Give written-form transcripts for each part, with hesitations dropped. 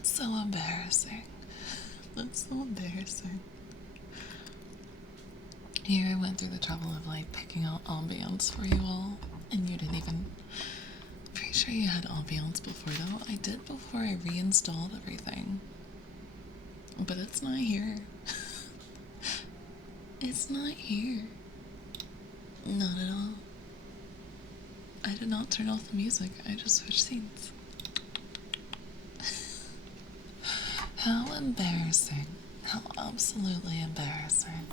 That's so embarrassing. That's so embarrassing. Here I went through the trouble of like picking out ambience for you all, and you didn't even. Pretty sure you had ambience before though. I did before I reinstalled everything. But it's not here. It's not here. Not at all. I did not turn off the music, I just switched scenes. How embarrassing. How absolutely embarrassing.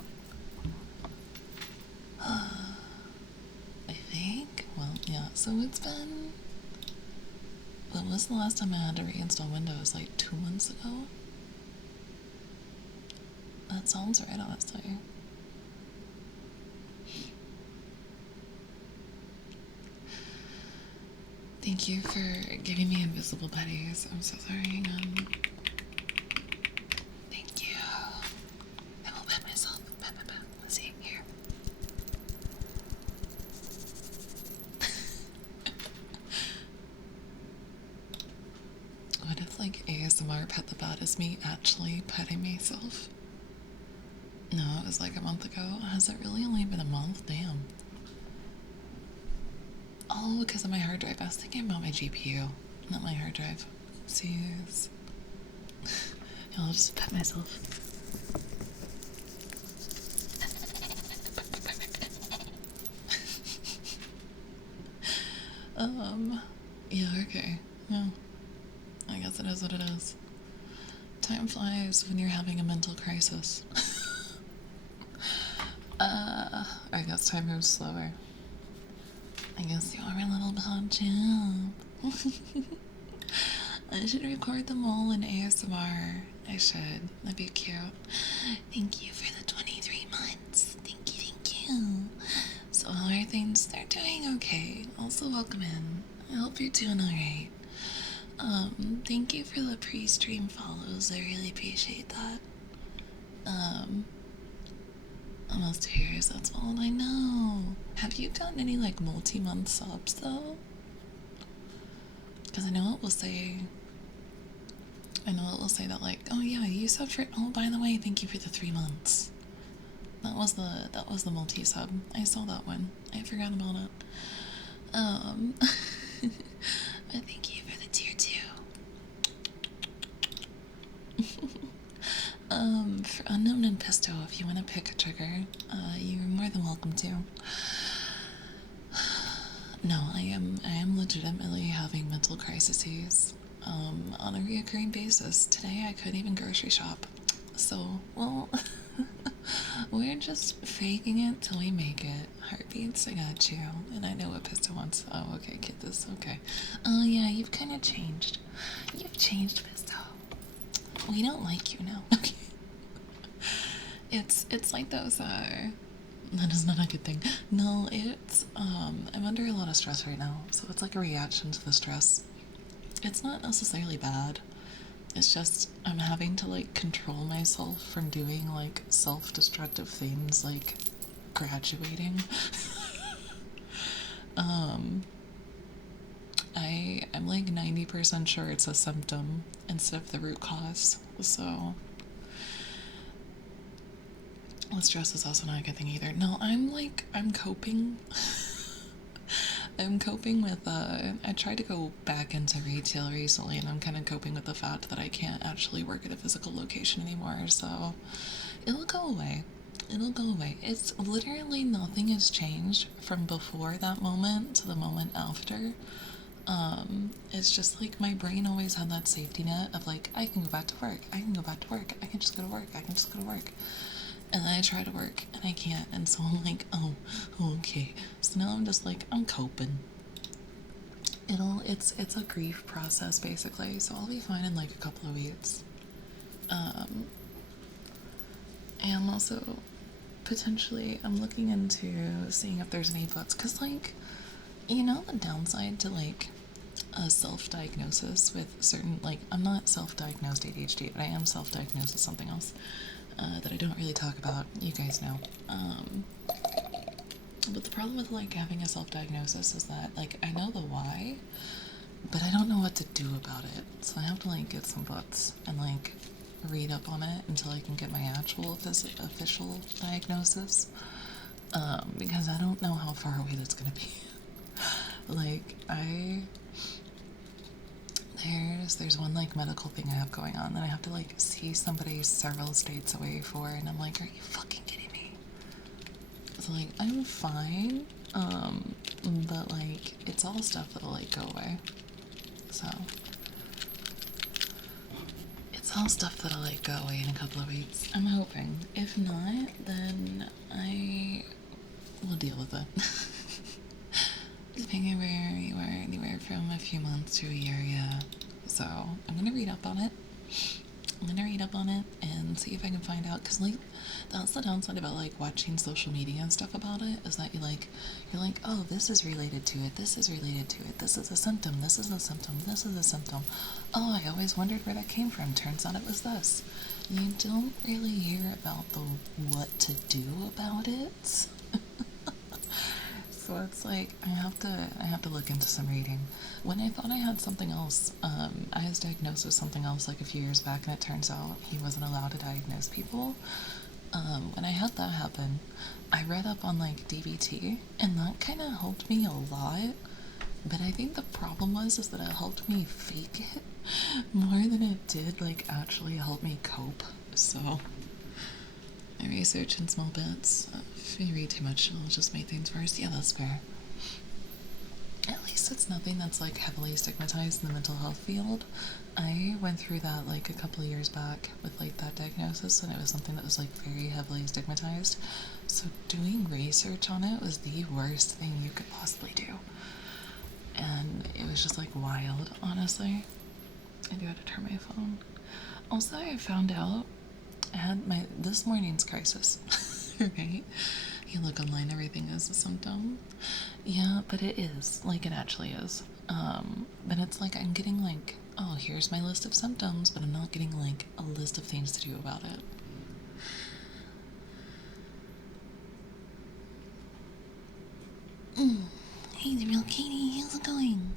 I think, well, yeah, so it's been. When was the last time I had to reinstall Windows? Like 2 months ago? That sounds right, honestly. Thank you for giving me invisible buddies. I'm so sorry. Thank you. I will pet myself. Pet. Let's see, here. What if, like, ASMR Pet the Bad is me actually petting myself? No, it was like a month ago. Has it really only been a month? Damn. Oh, because of my hard drive. I was thinking about my GPU, not my hard drive. Jeez. I'll just pet myself. Yeah, okay. No. I guess it is what it is. Time flies when you're having a mental crisis. I guess time moves slower. I guess you are a little bad champ. I should record them all in ASMR. I should. That'd be cute. Thank you for the 23 months. Thank you. So how are things? They're doing okay. Also welcome in. I hope you're doing alright. Thank you for the pre-stream follows. I really appreciate that. Almost 2 years, that's all I know. Have you done any like multi-month subs though? Because I know it will say that like, oh yeah, you subbed for, oh by the way, thank you for the 3 months. That was the multi-sub. I saw that one. I forgot about it. But thank you for the tier 2. For Unknown and Pisto, if you want to pick a trigger, you're more than welcome to. No, I am legitimately having mental crises, on a reoccurring basis. Today I couldn't even grocery shop. So, well, we're just faking it till we make it. Heartbeats, I got you. And I know what Pisto wants. Oh, okay, get this, okay. Oh yeah, you've kind of changed. You've changed, Pisto. We don't like you now. Okay. It's like those, that is not a good thing. No, it's, I'm under a lot of stress right now, so it's like a reaction to the stress. It's not necessarily bad. It's just, I'm having to, like, control myself from doing, like, self-destructive things, like graduating. I'm like 90% sure it's a symptom instead of the root cause, so the stress is also not a good thing either. No, I'm coping. I'm coping with, I tried to go back into retail recently, and I'm kind of coping with the fact that I can't actually work at a physical location anymore, so it'll go away. It'll go away. It's literally nothing has changed from before that moment to the moment after. It's just like my brain always had that safety net of like, I can go back to work, I can go back to work, I can just go to work, I can just go to work. And then I try to work and I can't, and so I'm like, oh, okay. So now I'm just like, I'm coping. It's a grief process basically, so I'll be fine in like a couple of weeks. And also potentially I'm looking into seeing if there's any books, because like, you know, the downside to like a self-diagnosis with certain, like, I'm not self-diagnosed ADHD, but I am self-diagnosed with something else that I don't really talk about. You guys know. But the problem with like having a self-diagnosis is that like I know the why, but I don't know what to do about it. So I have to like get some books and like read up on it until I can get my actual official diagnosis. Because I don't know how far away that's gonna be. Like there's one like medical thing I have going on that I have to like see somebody several states away for, and I'm like, are you fucking kidding me? So like I'm fine, but like it's all stuff that'll like go away. So it's all stuff that'll like go away in a couple of weeks. I'm hoping. If not, then I will deal with it. Depending where you are, anywhere from a few months to a year, yeah. So I'm gonna read up on it. I'm gonna read up on it and see if I can find out, because like that's the downside about like watching social media and stuff about it, is that you're like, oh, this is related to it, this is related to it, this is a symptom, this is a symptom, this is a symptom. Oh, I always wondered where that came from, turns out it was this. You don't really hear about the what to do about it. So it's like I have to look into some reading. When I thought I had something else, I was diagnosed with something else like a few years back, and it turns out he wasn't allowed to diagnose people. When I had that happen, I read up on like DBT, and that kind of helped me a lot. But I think the problem is that it helped me fake it more than it did like actually help me cope. So I research in small bits. If you read too much, it'll just make things worse. Yeah, that's fair. At least it's nothing that's like heavily stigmatized in the mental health field. I went through that like a couple of years back with like that diagnosis, and it was something that was like very heavily stigmatized. So doing research on it was the worst thing you could possibly do. And it was just like wild, honestly. I do have to turn my phone. Also, I found out I had this morning's crisis, right? You look online, everything is a symptom. Yeah, but it is. Like, it actually is. But it's like I'm getting like, oh, here's my list of symptoms, but I'm not getting like a list of things to do about it. Hey, the real Katie, how's it going?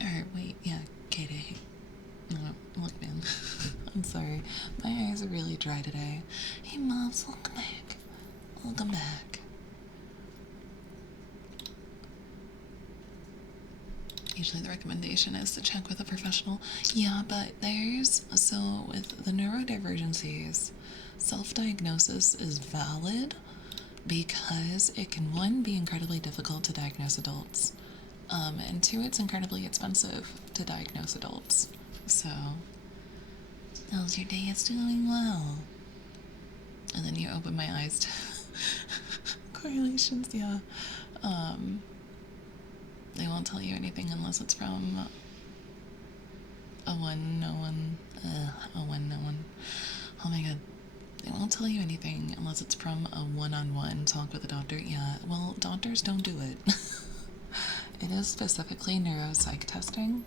Alright, wait, yeah, Katie. No, look, man. I'm sorry. My eyes are really dry today. Hey, Mobs, welcome back. Welcome back. Usually the recommendation is to check with a professional. Yeah, but so with the neurodivergencies, self-diagnosis is valid because it can, one, be incredibly difficult to diagnose adults, and two, it's incredibly expensive to diagnose adults. So, how's your day? It's doing well. And then you open my eyes to correlations, yeah. They won't tell you anything unless it's from a one, no one. A one, no one. Oh my god. They won't tell you anything unless it's from a one-on-one talk with a doctor. Yeah, well, doctors don't do it. It is specifically neuropsych testing.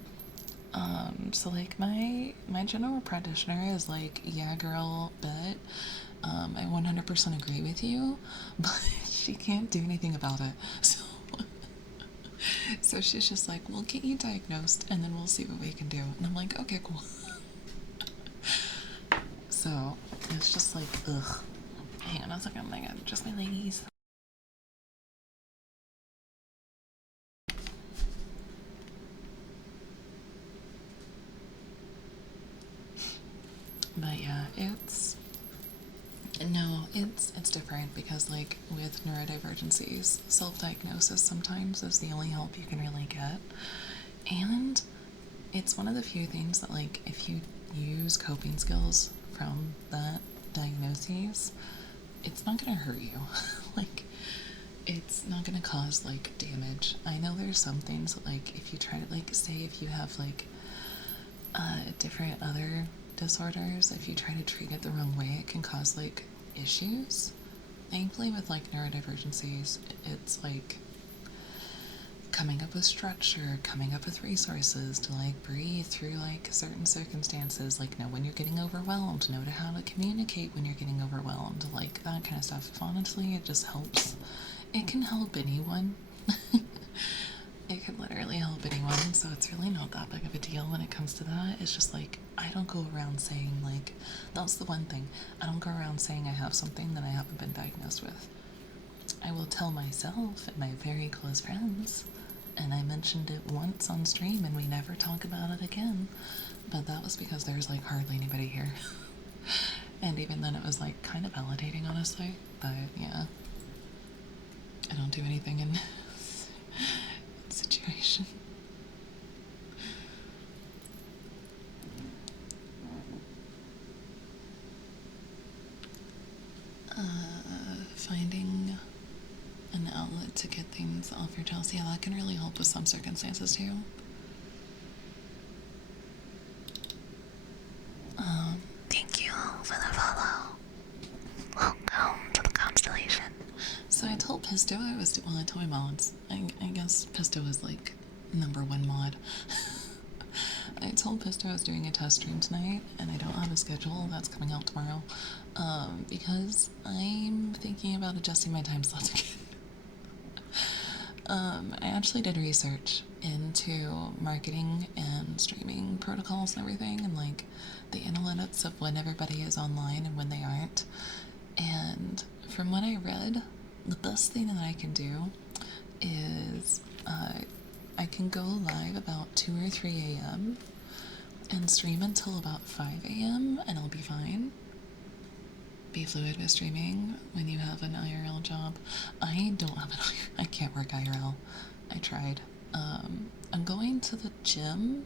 So like my general practitioner is like, yeah, girl, but I 100% agree with you, but she can't do anything about it. So she's just like, we'll get you diagnosed and then we'll see what we can do. And I'm like, okay, cool. So it's just like, ugh. Hang on a second, oh my god, just my ladies. But yeah, it's different because like with neurodivergencies, self-diagnosis sometimes is the only help you can really get. And it's one of the few things that like if you use coping skills from that diagnosis, it's not gonna hurt you. Like it's not gonna cause like damage. I know there's some things that like if you try to like say if you have like different other disorders, if you try to treat it the wrong way, it can cause like issues. Thankfully with like neurodivergencies, it's like coming up with structure, coming up with resources to like breathe through like certain circumstances, like know when you're getting overwhelmed, know how to communicate when you're getting overwhelmed, like that kind of stuff. Honestly, it just helps. It can help anyone. It can literally help anyone, so it's really not that big of a deal when it comes to that. It's just like, I don't go around saying, like, that's the one thing. I don't go around saying I have something that I haven't been diagnosed with. I will tell myself and my very close friends, and I mentioned it once on stream and we never talk about it again. But that was because there's like hardly anybody here. And even then it was like kind of validating, honestly. But yeah, I don't do anything in situation. Finding an outlet to get things off your chest, yeah, that can really help with some circumstances too. Thank you for the follow. Welcome to the constellation. So I told Pisto I was, well, I told my mods. I guess Pisto is like #1 mod. I told Pisto I was doing a test stream tonight, and I don't have a schedule that's coming out tomorrow, because I'm thinking about adjusting my time slots again. I actually did research into marketing and streaming protocols and everything, and like the analytics of when everybody is online and when they aren't. And from what I read, the best thing that I can do is I can go live about 2 or 3 a.m. and stream until about 5 a.m. and I'll be fine. Be fluid with streaming when you have an IRL job. I don't have I can't work IRL. I tried. I'm going to the gym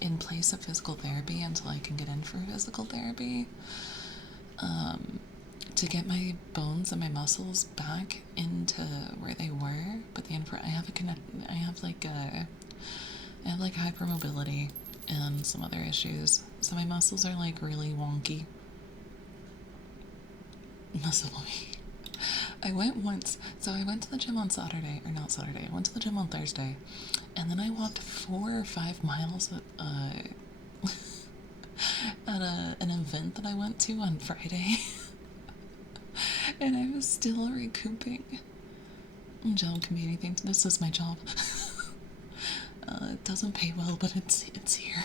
in place of physical therapy until I can get in for physical therapy. To get my bones and my muscles back into where they were, but I have hypermobility and some other issues, so my muscles are like really wonky. Muscle me. I went once, so I went to the gym on Saturday, or not Saturday, I went to the gym on Thursday, and then I walked 4 or 5 miles at an event that I went to on Friday. And I was still recouping. Job can be anything. This is my job. It doesn't pay well, but it's here.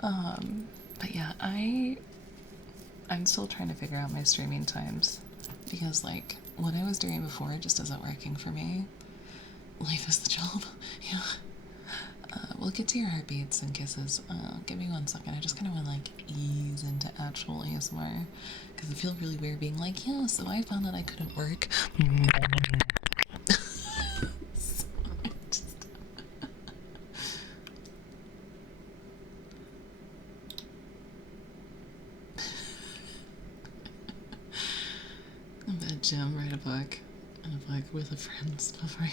But yeah, I'm still trying to figure out my streaming times, because like what I was doing before just isn't working for me. Life is the job. Yeah. We'll get to your heartbeats and kisses. Give me 1 second. I just kind of want to like ease into actual ASMR, because I feel really weird being like, yeah, so I found that I couldn't work. So I'm at a gym, write a book, and a book with a friend before I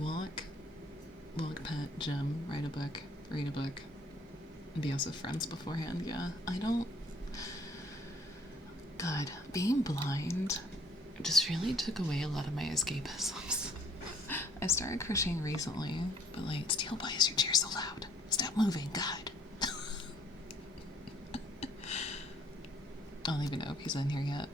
walk, pet, gym, write a book, read a book, and be also friends beforehand. Yeah, I don't. God, being blind just really took away a lot of my escapisms. I started crocheting recently, but like, Steel, why is your chair so loud? Stop moving, God. I don't even know if he's in here yet.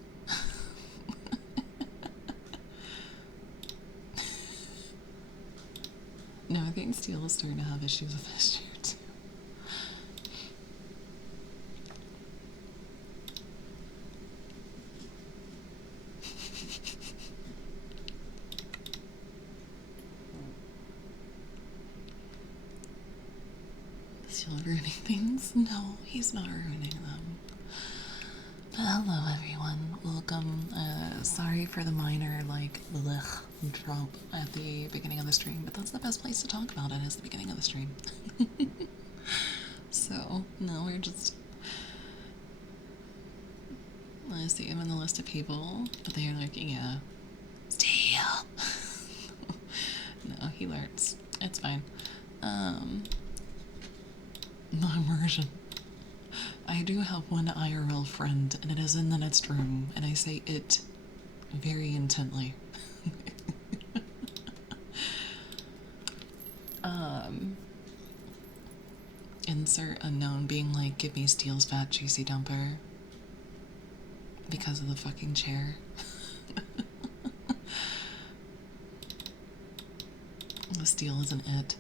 No, I think Steel is starting to have issues with this chair too. Is he ruining things? No, he's not ruining them. But hello everyone, welcome. Sorry for the minor like blech drop at the beginning of the stream, but that's the best place to talk about it, is the beginning of the stream. So no, we're just, I see him in the list of people, but they're like, yeah, Steel. No, he learns. It's fine. No immersion. I do have one IRL friend, and it is in the next room, and I say it very intently. Insert unknown being like, give me Steel's fat juicy dumper. because of the fucking chair. The steel isn't it.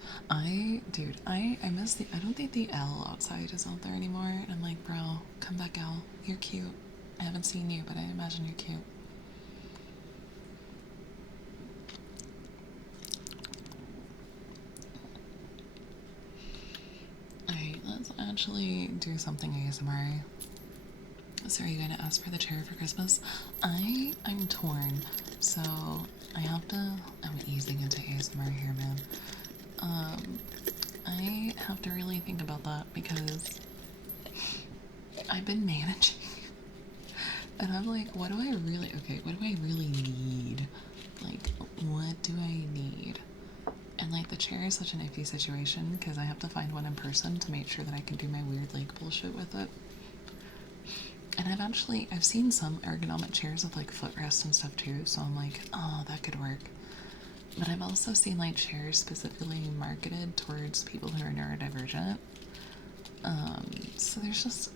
Dude, I miss I don't think the L outside is out there anymore. And I'm like, bro, come back L. You're cute. I haven't seen you, but I imagine you're cute. Alright, let's actually do something ASMR. So are you going to ask for the chair for Christmas? I'm torn. So I have to... I'm easing into ASMR here, man. I have to really think about that because I've been managing. And I'm like, what do I really... Okay, what do I really need? Like, what do I need? And like, the chair is such an iffy situation because I have to find one in person to make sure that I can do my weird like bullshit with it. And I've seen some ergonomic chairs with like footrests and stuff too, so I'm like, oh, that could work. But I've also seen like chairs specifically marketed towards people who are neurodivergent. So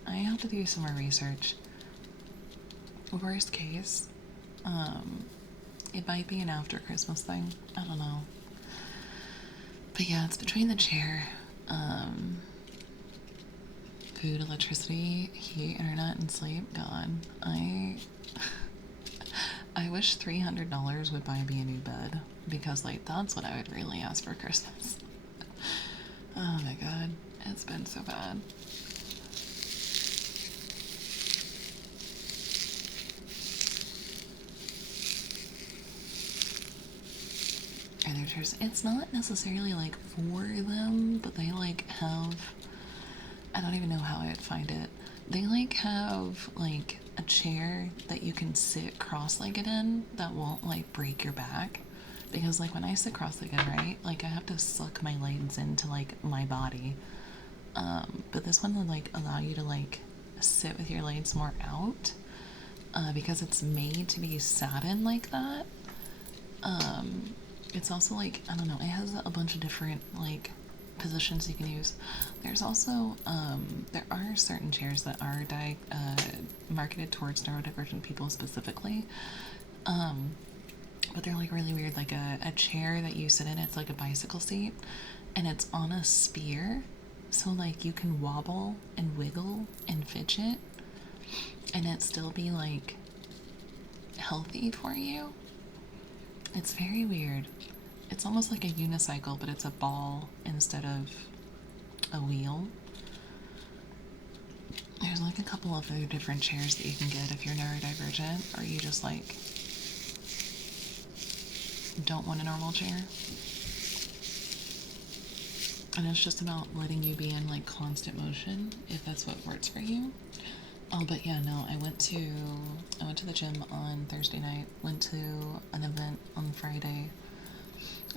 I have to do some more research. Worst case, it might be an after Christmas thing. I don't know. But yeah, it's between the chair, food, electricity, heat, internet, and sleep. God, I wish $300 would buy me a new bed because like that's what I would really ask for Christmas. Oh my God, it's been so bad. Are there chairs? It's not necessarily like for them, but they like have, I don't even know how I would find it. They like have like a chair that you can sit cross-legged in that won't like break your back. Because like when I sit cross-legged, right, like I have to suck my legs into like my body. But this one would like allow you to like sit with your legs more out. Because it's made to be sat in like that. It's also like, I don't know, it has a bunch of different like positions you can use. There's also there are certain chairs that are marketed towards neurodivergent people specifically, but they're like really weird, like a chair that you sit in. It's like a bicycle seat and it's on a spear, so like you can wobble and wiggle and fidget and it still be like healthy for you. It's very weird. It's almost like a unicycle, but it's a ball instead of a wheel. There's like a couple of other different chairs that you can get if you're neurodivergent or you just like don't want a normal chair. And it's just about letting you be in like constant motion if that's what works for you. Oh, but yeah, no, I went to the gym on Thursday night, went to an event on Friday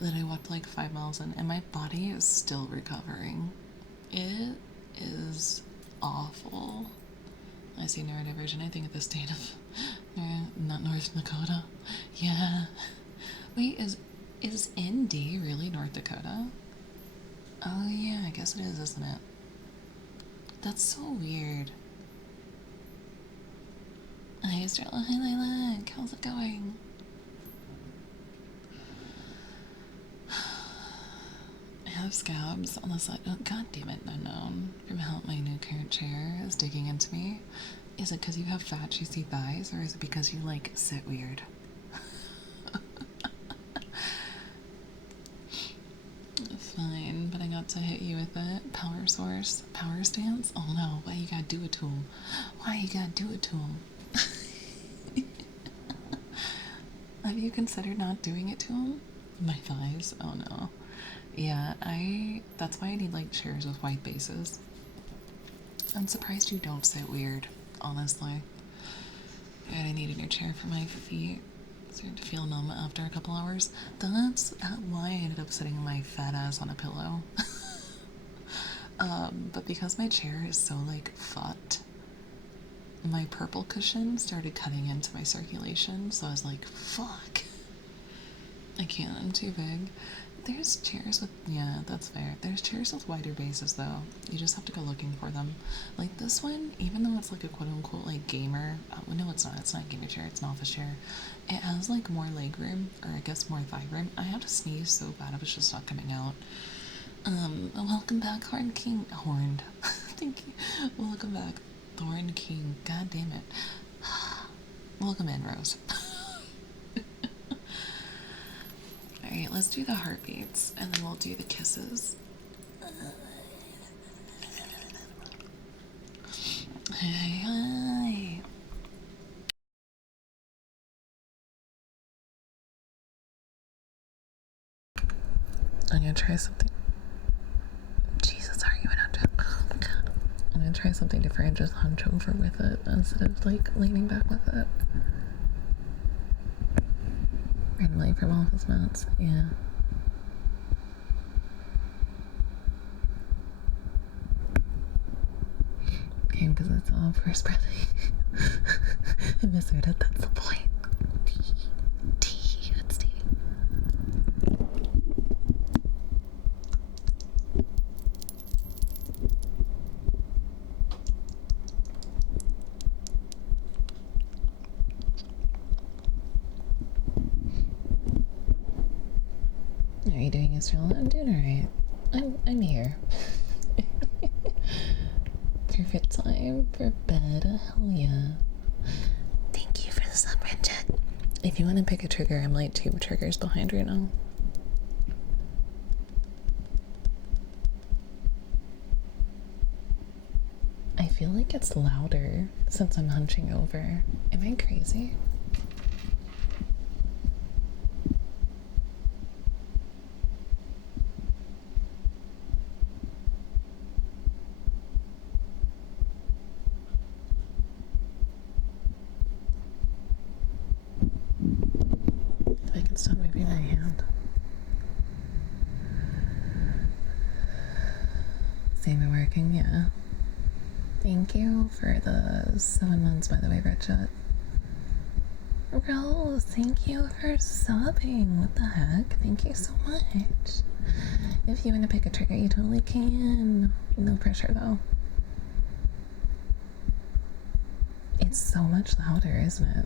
that I walked like 5 miles in, and my body is still recovering. It is awful. I see neurodivergent, I think, at the state of not North Dakota. Yeah. Wait, is ND really North Dakota? Oh yeah, I guess it is, isn't it? That's so weird. Hi, Estrella. Hi, Lilac. How's it going? I have scabs on the side. Oh, God damn it, unknown. From how my new current chair is digging into me. Is it because you have fat, juicy thighs, or is it because you, like, sit weird? Fine, but I got to hit you with it. Power source. Power stance? Oh no, why you gotta do it to him? Why you gotta do it to him? Have you considered not doing it to him? My thighs? Oh no. Yeah, that's why I need like chairs with white bases. I'm surprised you don't sit weird, honestly. And I need a new chair for my feet. Starting to feel numb after a couple hours. That's why I ended up sitting my fat ass on a pillow. But because my chair is so like fucked, my purple cushion started cutting into my circulation, so I was like, fuck. I can't, I'm too big. There's chairs with, yeah, that's fair. There's chairs with wider bases though. You just have to go looking for them. Like this one, even though it's like a quote unquote like gamer, well, no, it's not. It's not a gamer chair. It's an office chair. It has like more leg room, or I guess more thigh room. I had to sneeze so bad it was just not coming out. Welcome back, Horn King. Horned. Thank you. Welcome back, Thorn King. God damn it. Welcome in, Rose. Alright, let's do the heartbeats and then we'll do the kisses. Hi. I'm gonna try something. Jesus, are you an oh my god. I'm gonna try something different, just hunch over with it instead of like leaning back with it. Randomly from office mats, yeah. Okay, because it's all first breathing. I misheard it, that's the point. Tea, it's tea. How are you doing, Estrella? I'm doing alright. I'm here. Perfect time for bed. Hell yeah. Thank you for the sub, Bridget. If you want to pick a trigger, I'm like 2 triggers behind right now. I feel like it's louder since I'm hunching over. Am I crazy? If I can stop moving my hand. Same and working, yeah. Thank you for the 7 months, by the way, Bridget. Rose, thank you for subbing. What the heck? Thank you so much. If you want to pick a trigger, you totally can. No pressure, though. It's so much louder, isn't it?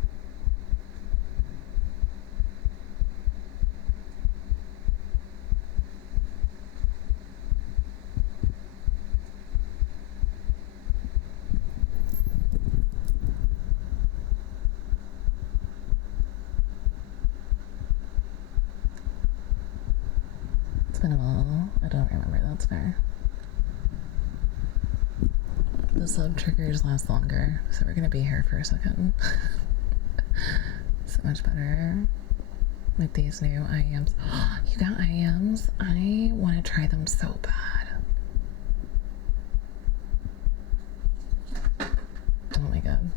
It's been a while. I don't remember. That's fair. The sub triggers last longer, so we're gonna be here for a second. So much better with these new IEMs. You got IEMs? I want to try them so bad. Oh my god.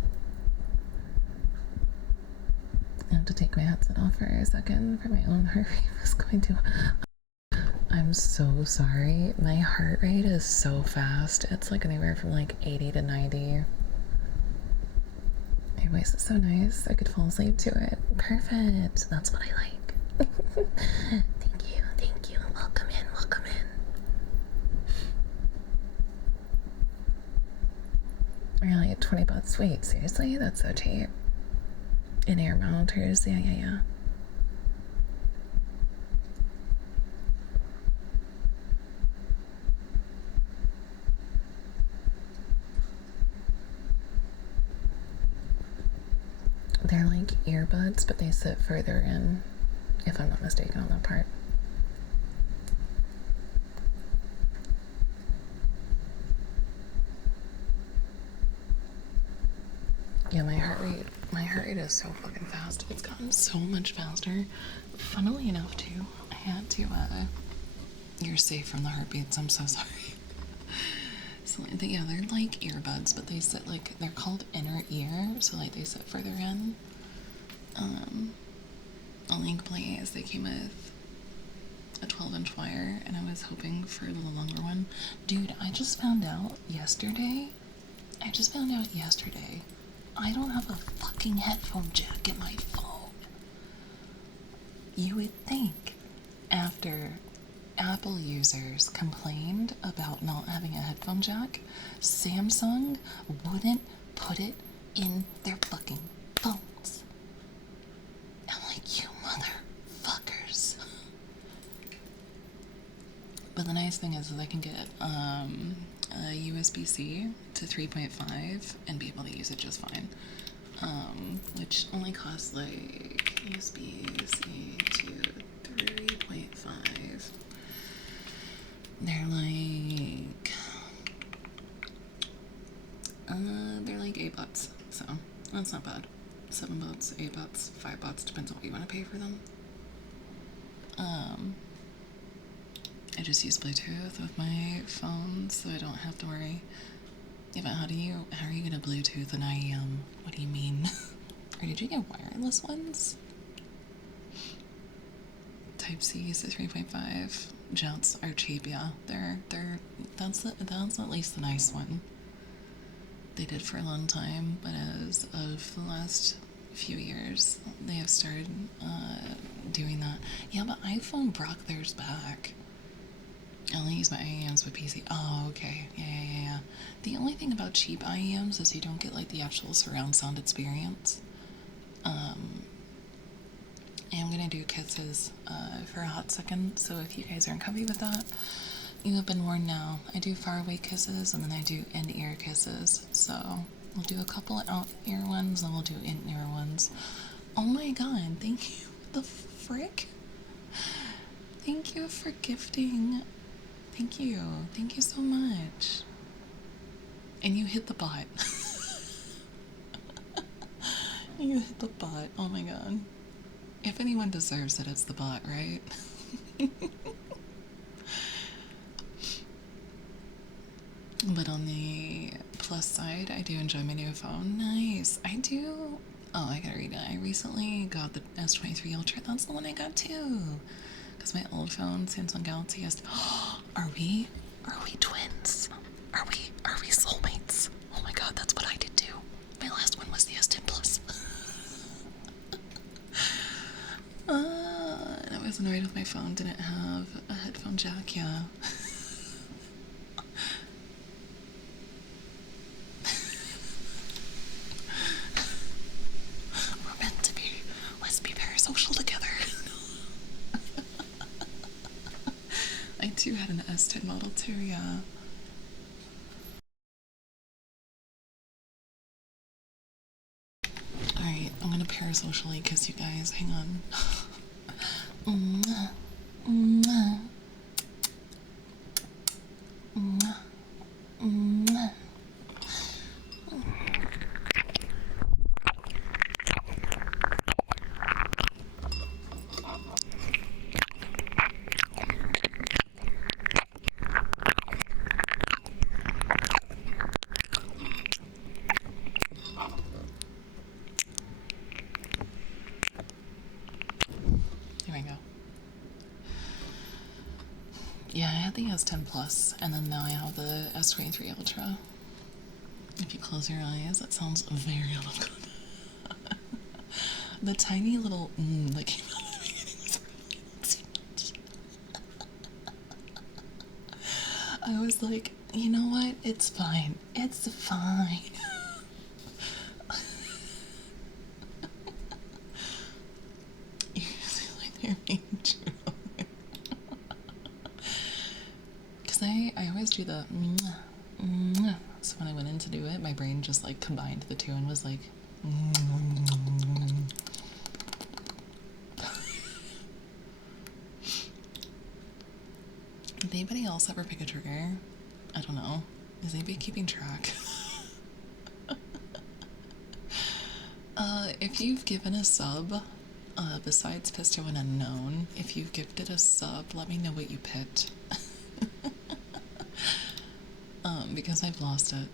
I have to take my headset off for a second for my own heart rate was going to. I'm so sorry. My heart rate is so fast. It's like anywhere from like 80 to 90. Your voice is so nice. I could fall asleep to it. Perfect. That's what I like. Thank you. Thank you. Welcome in. Welcome in. Really, 20 bucks. Wait, seriously? That's so cheap. In-ear monitors. Yeah. They're like earbuds, but they sit further in, if I'm not mistaken on that part. Yeah, my heart rate is so fucking fast. It's gotten so much faster. Funnily enough, too, I had to, you're safe from the heartbeats, I'm so sorry. So, yeah, they're like earbuds, but they sit like, they're called inner ear, so like they sit further in. A link plate is they came with a 12-inch wire, and I was hoping for a little longer one. Dude, I just found out yesterday, I don't have a fucking headphone jack in my phone. You would think after Apple users complained about not having a headphone jack, Samsung wouldn't put it in their fucking phones. I'm like, you motherfuckers. But the nice thing is I can get a USB-C to 3.5 and be able to use it just fine. Which only costs like USB-C to 3.5. They're like $8, so that's not bad. $7, $8, $5, depends on what you want to pay for them. I just use Bluetooth with my phone, so I don't have to worry. Yeah, but how are you gonna Bluetooth an IEM? What do you mean? Or did you get wireless ones? Type C is the 3.5. Jets are cheap, yeah. That's at least the nice one. They did for a long time, but as of the last few years, they have started doing that. Yeah, but iPhone brought theirs back. I only use my IEMs with PC. Oh, okay. Yeah. The only thing about cheap IEMs is you don't get like the actual surround sound experience. I'm gonna do kisses for a hot second, so if you guys aren't comfy with that, you have been warned now. I do faraway kisses and then I do in-ear kisses. So we'll do a couple of out-ear ones and we'll do in-ear ones. Oh my god, thank you. The frick? Thank you for gifting. Thank you. Thank you so much. And you hit the bot. You hit the bot. Oh my god. If anyone deserves it, it's the bot, right? But on the plus side, I do enjoy my new phone. Nice. I do. Oh, I gotta read it. I recently got the S23 Ultra. That's the one I got too. Because my old phone, Samsung Galaxy S. Are we twins? Are we soulmates? Oh my god, that's what I did too. My last one was the S10 Plus. And I was annoyed with my phone didn't have a headphone jack, yeah. We're meant to be. Let's be very social together. I too had an S10 model too, yeah. Alright, I'm gonna parasocially kiss you guys. Hang on. Mwah. Mwah. Mwah. Mwah. Here we go. Yeah, I had the S10 Plus, and then now I have the S23 Ultra. If you close your eyes, that sounds very uncommon. The tiny little that came out of the beginning was really I was like, you know what? It's fine. It's fine. You feel like they're being true. Because I always do the so when I went in to do it, my brain just like combined the two and was like Did anybody else ever pick a trigger? I don't know. Is anybody keeping track? If you've given a sub, besides Pisto and Unknown, if you've gifted a sub, let me know what you picked. Because I've lost it.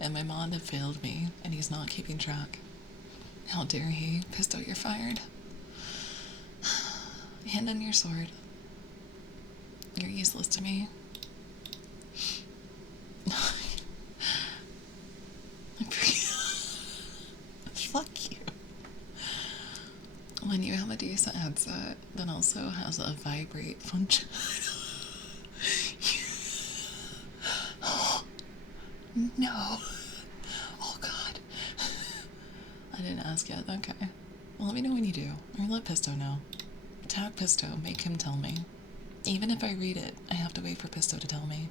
And my mod had failed me, and he's not keeping track. How dare he? Pisto, you're fired. Hand in your sword. You're useless to me. Fuck you. When you have a decent headset, then also has a vibrate function. No. Oh god. I didn't ask yet. Okay. Well, let me know when you do. Or let Pisto know. Tag Pisto. Make him tell me. Even if I read it, I have to wait for Pisto to tell me.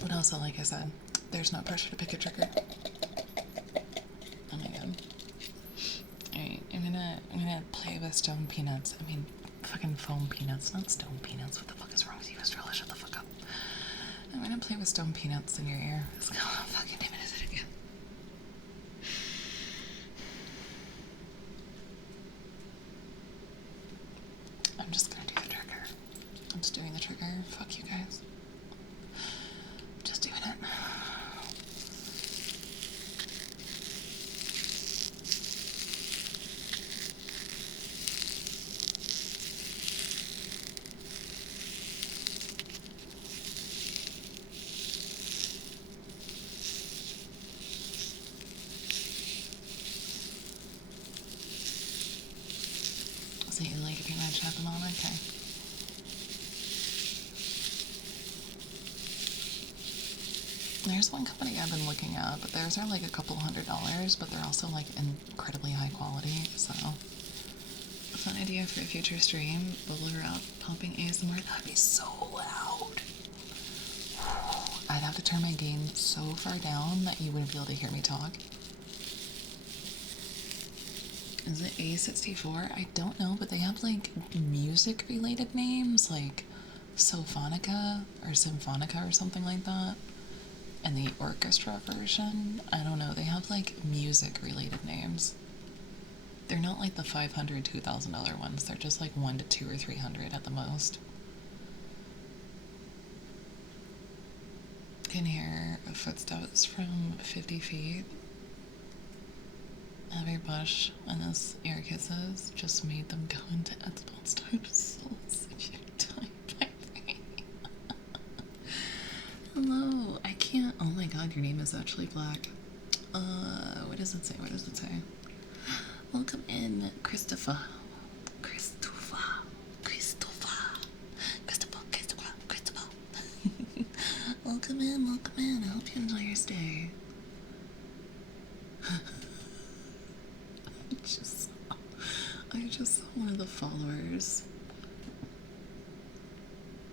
But also, like I said, there's no pressure to pick a trigger. Oh my god. Alright, I'm gonna play with stone peanuts. I mean, fucking foam peanuts, not stone peanuts. What the fuck is wrong with you, Estrella? Shut the fuck up. I'm gonna play with stone peanuts in your ear. Oh, fucking damn it, is it again? I'm just gonna do the trigger. I'm just doing the trigger. Fuck you guys. Just doing it. So you like if you match at the moment? Okay. There's one company I've been looking at, but theirs are like a couple $100s, but they're also like incredibly high quality, so fun idea for a future stream. Bubble wrap pumping ASMR. That'd be so loud. I'd have to turn my gain so far down that you wouldn't be able to hear me talk. Is it A64? I don't know, but they have like music related names like Sophonica or Symphonica or something like that. And the orchestra version, I don't know, they have like music related names. They're not like the $500, $2,000 ones. They're just like 1 to 2 or 300 at the most. Can hear footsteps from 50 feet. Heavy bush and his ear kisses just made them go into Edspel's time souls if you type by me. Hello, I can't. Oh my god, your name is actually black. What does it say? What does it say? Welcome in, Christopher. Christopher. Christopher. Christopher. Christopher. Christopher. Welcome in, welcome in. I hope you enjoy your stay. I just saw one of the followers.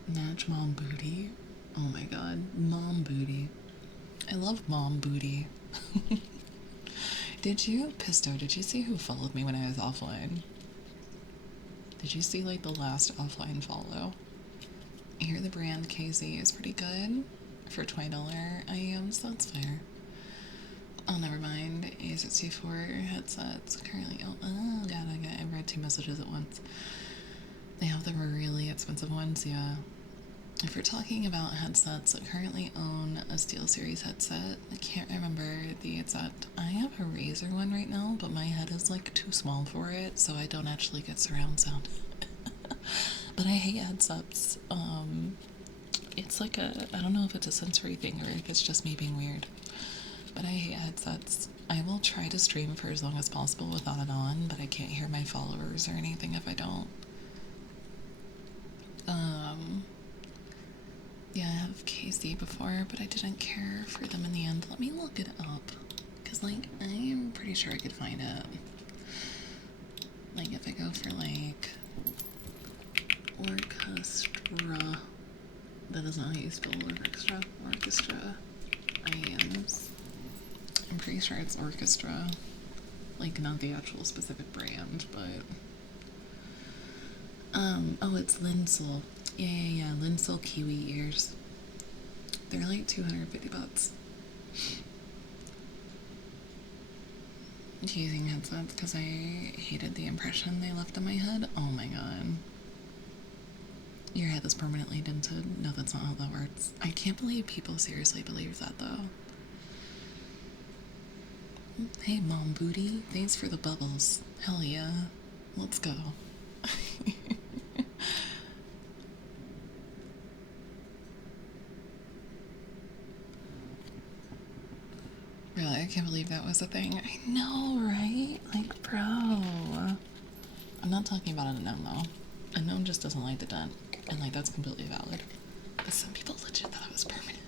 Natch Mom Booty. Oh my god, Mom Booty. I love Mom Booty. Did you, Pisto, did you see who followed me when I was offline? Did you see like the last offline follow? I hear the brand KZ is pretty good for $20 IEMs, so that's fair. Oh, never mind. A64 headsets currently. Oh god, I read 2 messages at once. They have the really expensive ones, yeah. If we're talking about headsets, I currently own a SteelSeries headset. I can't remember the exact. I have a Razer one right now, but my head is like too small for it, so I don't actually get surround sound. But I hate headsets. It's like I don't know if it's a sensory thing or if it's just me being weird. But I hate headsets. I will try to stream for as long as possible without it on, but I can't hear my followers or anything if I don't. Yeah, I have KC before, but I didn't care for them in the end. Let me look it up, because, like, I'm pretty sure I could find it. Like, if I go for, like, orchestra, that is not how you spell orchestra. Orchestra IAMs. I'm pretty sure it's orchestra. Like, not the actual specific brand, but... oh, it's Linsel. Yeah, Linsel Kiwi ears. They're like $250. Using headsets because I hated the impression they left in my head. Oh my god. Your head is permanently dented. No, that's not how that works. I can't believe people seriously believe that, though. Hey, Mom Booty. Thanks for the bubbles. Hell yeah. Let's go. Literally, I can't believe that was a thing. I know, right? Like, bro. I'm not talking about an gnome, though. A gnome just doesn't like the dent. And, like, that's completely valid. But some people legit thought it was permanent.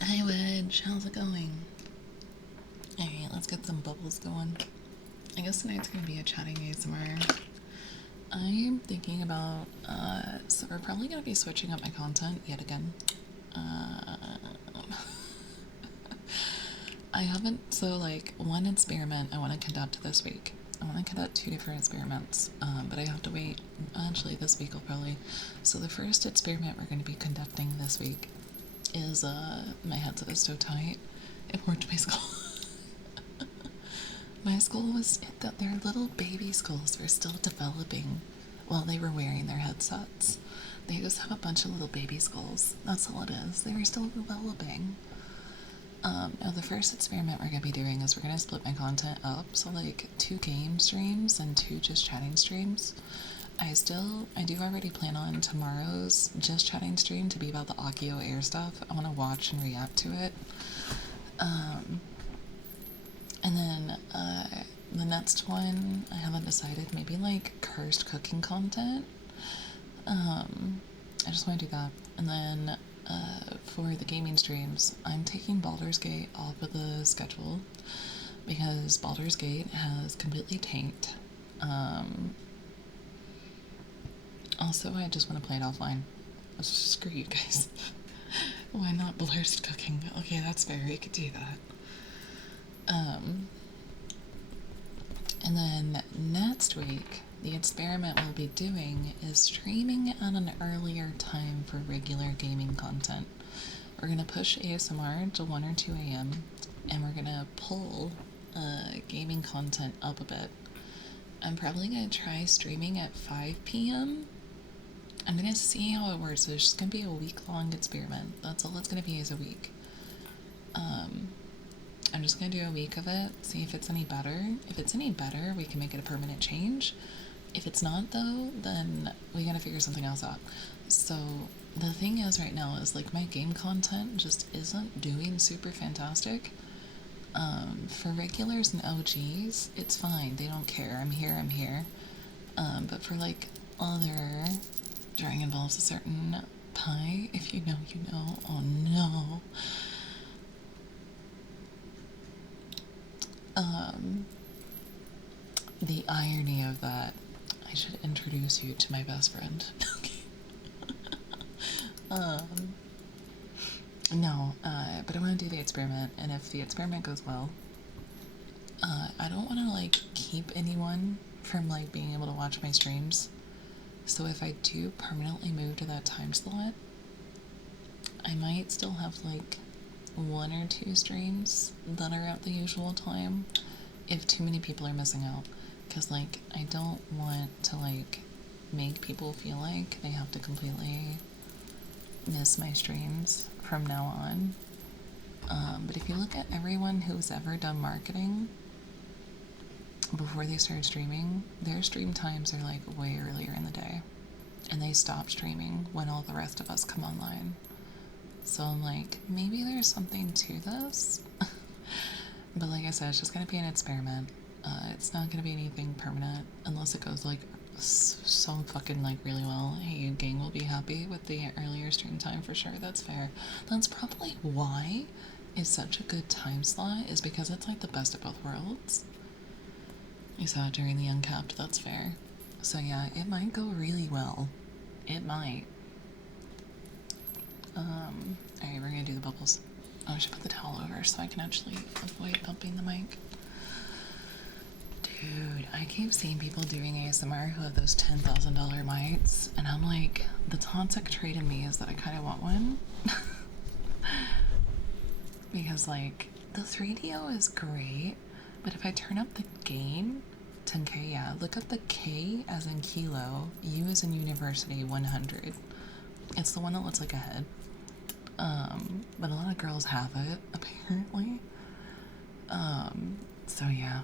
Hi, Wedge. How's it going? Alright, let's get some bubbles going. I guess tonight's gonna be a chatting ASMR. I'm thinking about, so we're probably gonna be switching up my content yet again. I haven't, so like, one experiment I want to conduct this week. I want to conduct 2 different experiments, but I have to wait. Actually, this week will probably. So the first experiment we're going to be conducting this week is, my headset is so tight, it worked my skull. My skull was, their little baby skulls were still developing while they were wearing their headsets. They just have a bunch of little baby skulls. That's all it is. They were still developing. Now the first experiment we're going to be doing is we're going to split my content up. So like 2 game streams and 2 just chatting streams. I do already plan on tomorrow's just chatting stream to be about the Akio Air stuff. I want to watch and react to it. And then the next one, I haven't decided, maybe like cursed cooking content. I just want to do that. And then for the gaming streams, I'm taking Baldur's Gate off of the schedule because Baldur's Gate has completely tanked. Also, I just want to play it offline. Screw you guys. Why not Baldur's cooking? Okay, that's fair. We could do that. And then next week, the experiment we'll be doing is streaming at an earlier time for regular gaming content. We're going to push ASMR to 1 or 2 a.m. and we're going to pull gaming content up a bit. I'm probably going to try streaming at 5 p.m. I'm going to see how it works. So it's just going to be a week-long experiment. That's all it's going to be, is a week. I'm just going to do a week of it, see if it's any better. If it's any better, we can make it a permanent change. If it's not, though, then we gotta figure something else out. So the thing is right now is like my game content just isn't doing super fantastic. For regulars and OGs, it's fine. They don't care. I'm here. But for like other Dragon Balls, a certain pie, if you know, you know. Oh no. The irony of that, I should introduce you to my best friend. No, but I want to do the experiment, and if the experiment goes well, I don't want to, like, keep anyone from, like, being able to watch my streams. So if I do permanently move to that time slot, I might still have, like, 1 or 2 streams that are at the usual time if too many people are missing out. Because, like, I don't want to, like, make people feel like they have to completely miss my streams from now on. But if you look at everyone who's ever done marketing before they started streaming, their stream times are, like, way earlier in the day. And they stop streaming when all the rest of us come online. So I'm like, maybe there's something to this. But like I said, it's just going to be an experiment. It's not going to be anything permanent unless it goes like so fucking like really well. Hey, gang will be happy with the earlier stream time for sure. That's fair. That's probably why it's such a good time slot, is because it's like the best of both worlds. You saw it during the Uncapped, that's fair. So yeah, it might go really well. It might. Alright, we're gonna do the bubbles. Oh, I should put the towel over so I can actually avoid bumping the mic. Dude, I keep seeing people doing ASMR who have those $10,000 mics, and I'm like, the toxic trait in me is that I kind of want one. Because, like, the 3DO is great, but if I turn up the gain, 10K, yeah, look up the K as in kilo, U as in university, 100. It's the one that looks like a head. But a lot of girls have it, apparently. So yeah.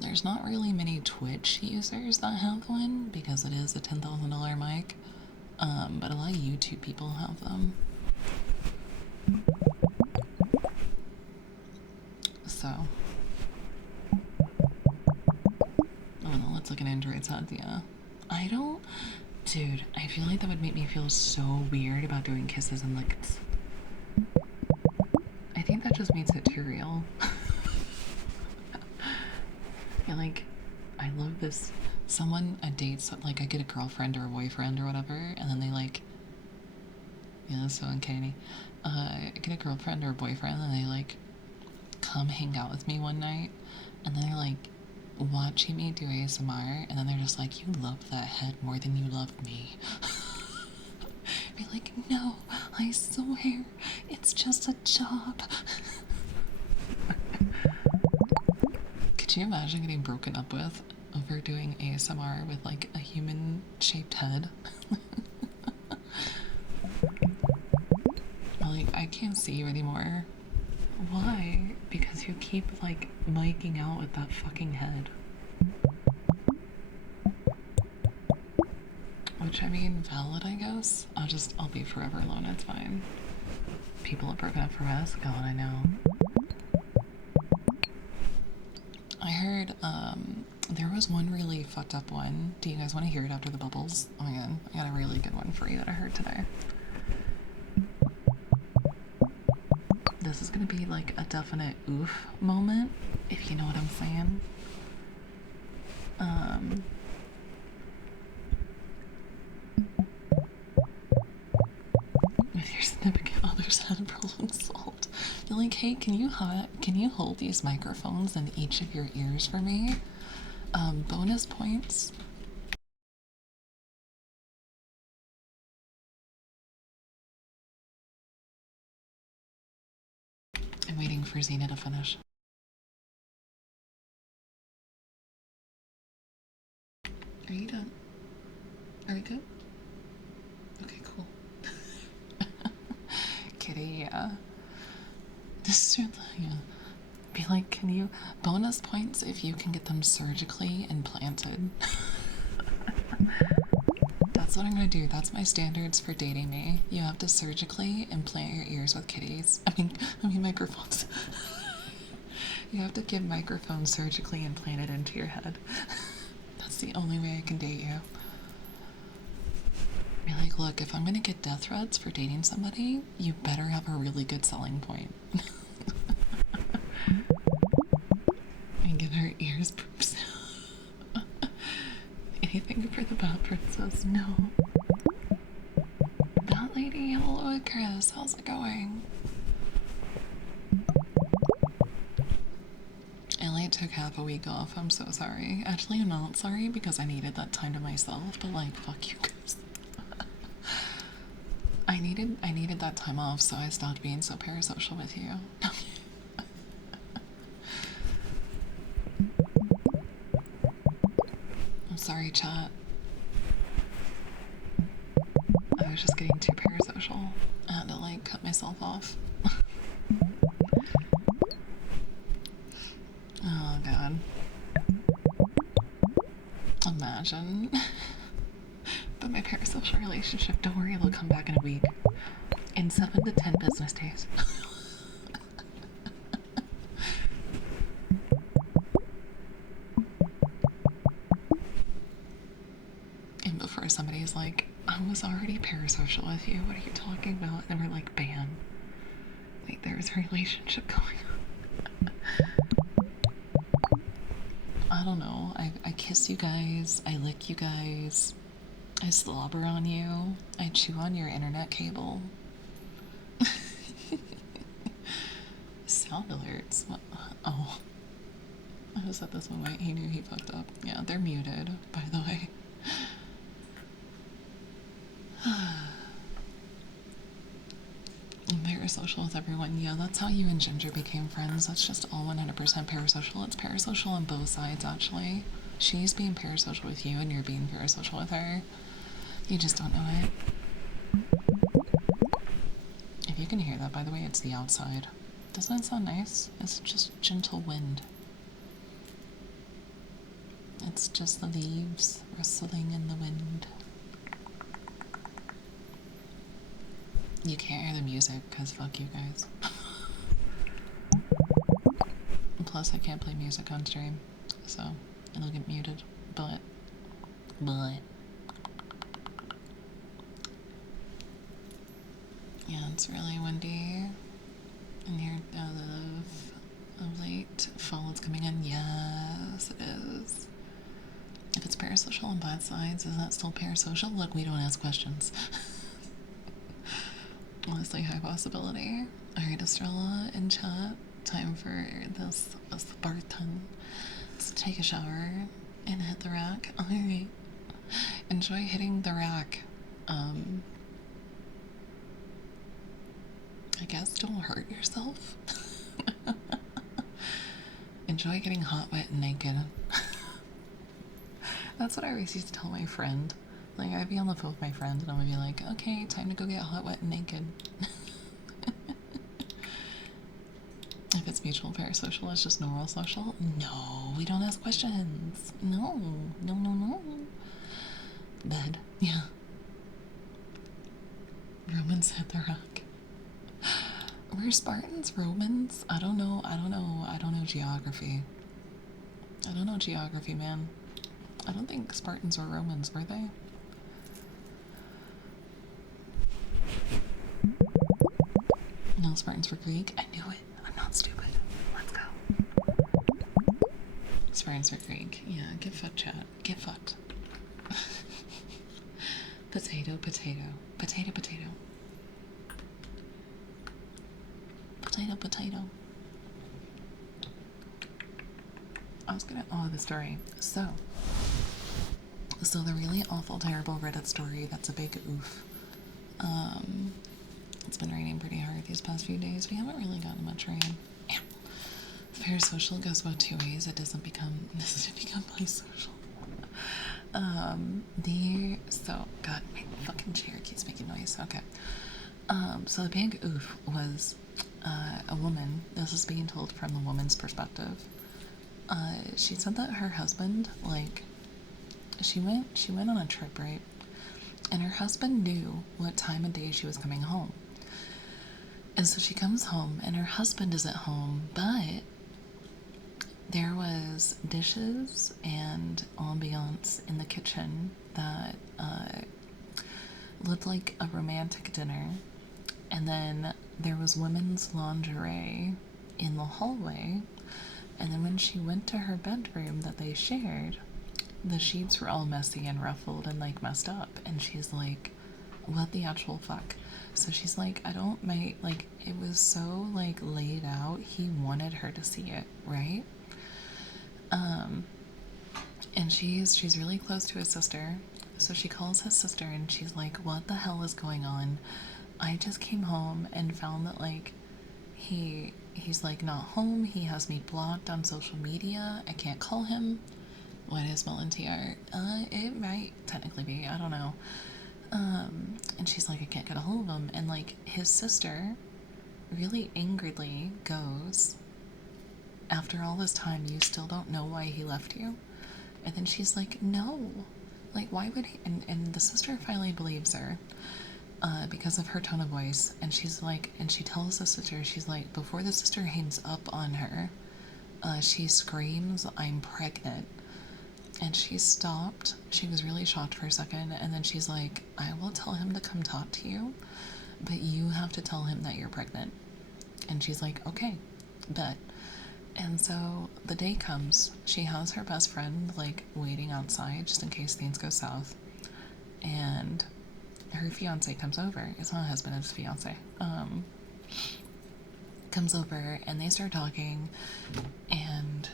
There's there's not really many Twitch users that have one because it is a $10,000 mic, but a lot of YouTube people have them. So, oh no, let's look at Android's heads, yeah. I don't, dude, I feel like that would make me feel so weird about doing kisses and licks. I think that just makes it too real. Yeah, like, I love this. Someone dates, like, I get a girlfriend or a boyfriend or whatever, and then they, like, yeah, that's so uncanny. I get a girlfriend or a boyfriend, and they, like, come hang out with me one night, and then they're, like, watching me do ASMR, and then they're just like, you love that head more than you love me. Be like, no, I swear, it's just a job. Could you imagine getting broken up with over doing ASMR with like a human-shaped head? Like, I can't see you anymore. Why? Because you keep like miking out with that fucking head. Which, I mean, valid, I guess. I'll be forever alone, it's fine. People have broken up for us? God, I know. I heard, there was one really fucked up one. Do you guys want to hear it after the bubbles? Oh my god, I got a really good one for you that I heard today. This is gonna be like a definite oof moment, if you know what I'm saying. If your significant other's had a problem solved, they're like, hey, can you hold these microphones in each of your ears for me? Bonus points. I'm waiting for Xena to finish. Are you done? Are we good? Okay, cool. Kitty, yeah. Just be like, can you bonus points if you can get them surgically implanted? That's what I'm gonna do. That's my standards for dating me. You have to surgically implant your ears with kitties. I mean microphones. You have to get microphones surgically implanted into your head. That's the only way I can date you. Be like, look, if I'm gonna get death threats for dating somebody, you better have a really good selling point. And get her ears poops. Anything for the bad princess? No. That lady, hello, Chris. How's it going? Ellie took half a week off. I'm so sorry. Actually, I'm not sorry because I needed that time to myself. But like, fuck you guys. I needed that time off, so I stopped being so parasocial with you. I'm sorry, chat. I was just getting too parasocial. I had to like cut myself off. Oh god. Imagine. But my parasocial relationship, don't worry, it'll come back in a week. In 7 to 10 business days. And before somebody's like, I was already parasocial with you, what are you talking about? And we're like, bam. Like, there's a relationship going on. I don't know. I kiss you guys. I lick you guys. I slobber on you. I chew on your internet cable. Sound alerts. What? Oh. I just said this one way. He knew he fucked up. Yeah, they're muted, by the way. I'm parasocial with everyone. Yeah, that's how you and Ginger became friends. That's just all 100% parasocial. It's parasocial on both sides, actually. She's being parasocial with you, and you're being parasocial with her. You just don't know it. If you can hear that, by the way, it's the outside. Doesn't that sound nice? It's just gentle wind. It's just the leaves rustling in the wind. You can't hear the music because fuck you guys. Plus, I can't play music on stream, so it'll get muted. But yeah, it's really windy in here of late. Fall is coming in. Yes, it is. If it's parasocial on both sides, is that still parasocial? Look, we don't ask questions. Honestly, high possibility. Alright, Estrella in chat. Time for this Spartan. Let's take a shower and hit the rack. Alright. Enjoy hitting the rack. I guess don't hurt yourself. Enjoy getting hot, wet, and naked. That's what I always used to tell my friend. Like, I'd be on the phone with my friend and I would be like, okay, time to go get hot, wet, and naked. If it's mutual parasocial, it's just normal social. No, we don't ask questions. No. Bed. Yeah. Romans hit the rock. We're Spartans, Romans? I don't know geography. I don't know geography, man. I don't think Spartans were Romans, were they? No, Spartans were Greek. I knew it. I'm not stupid. Let's go. Spartans were Greek. Yeah, get fucked, chat. Get fucked. Potato, potato. Potato, potato. Potato, potato. I was gonna... Oh, the story. So the really awful, terrible Reddit story that's a big oof. It's been raining pretty hard these past few days. We haven't really gotten much rain. Yeah. Parasocial goes about two ways. It doesn't become bisocial. So God, my fucking chair keeps making noise. Okay. So the big oof was a woman. This is being told from the woman's perspective. She said that her husband, like, she went on a trip, right? And her husband knew what time of day she was coming home. And so she comes home and her husband is at home, but there was dishes and ambiance in the kitchen that looked like a romantic dinner. And then there was women's lingerie in the hallway. And then when she went to her bedroom that they shared, the sheets were all messy and ruffled and like messed up. And she's like, what the actual fuck? So she's like, it was so like laid out. He wanted her to see it, right? And she's really close to his sister. So she calls his sister and she's like, what the hell is going on? I just came home and found that like he's like not home. He has me blocked on social media. I can't call him. What is Melantr? It might technically be. I don't know. And she's like, I can't get a hold of him. And like his sister really angrily goes, after all this time, you still don't know why he left you? And then she's like, no. Like, why would he? And the sister finally believes her. Because of her tone of voice, and she's like, and she tells the sister, she's like, before the sister hangs up on her, she screams, I'm pregnant. And she stopped. She was really shocked for a second, and then she's like, I will tell him to come talk to you, but you have to tell him that you're pregnant. And she's like, okay, bet. And so the day comes, she has her best friend like waiting outside just in case things go south, and her fiance comes over. It's not a husband, it's fiance. Comes over and they start talking, and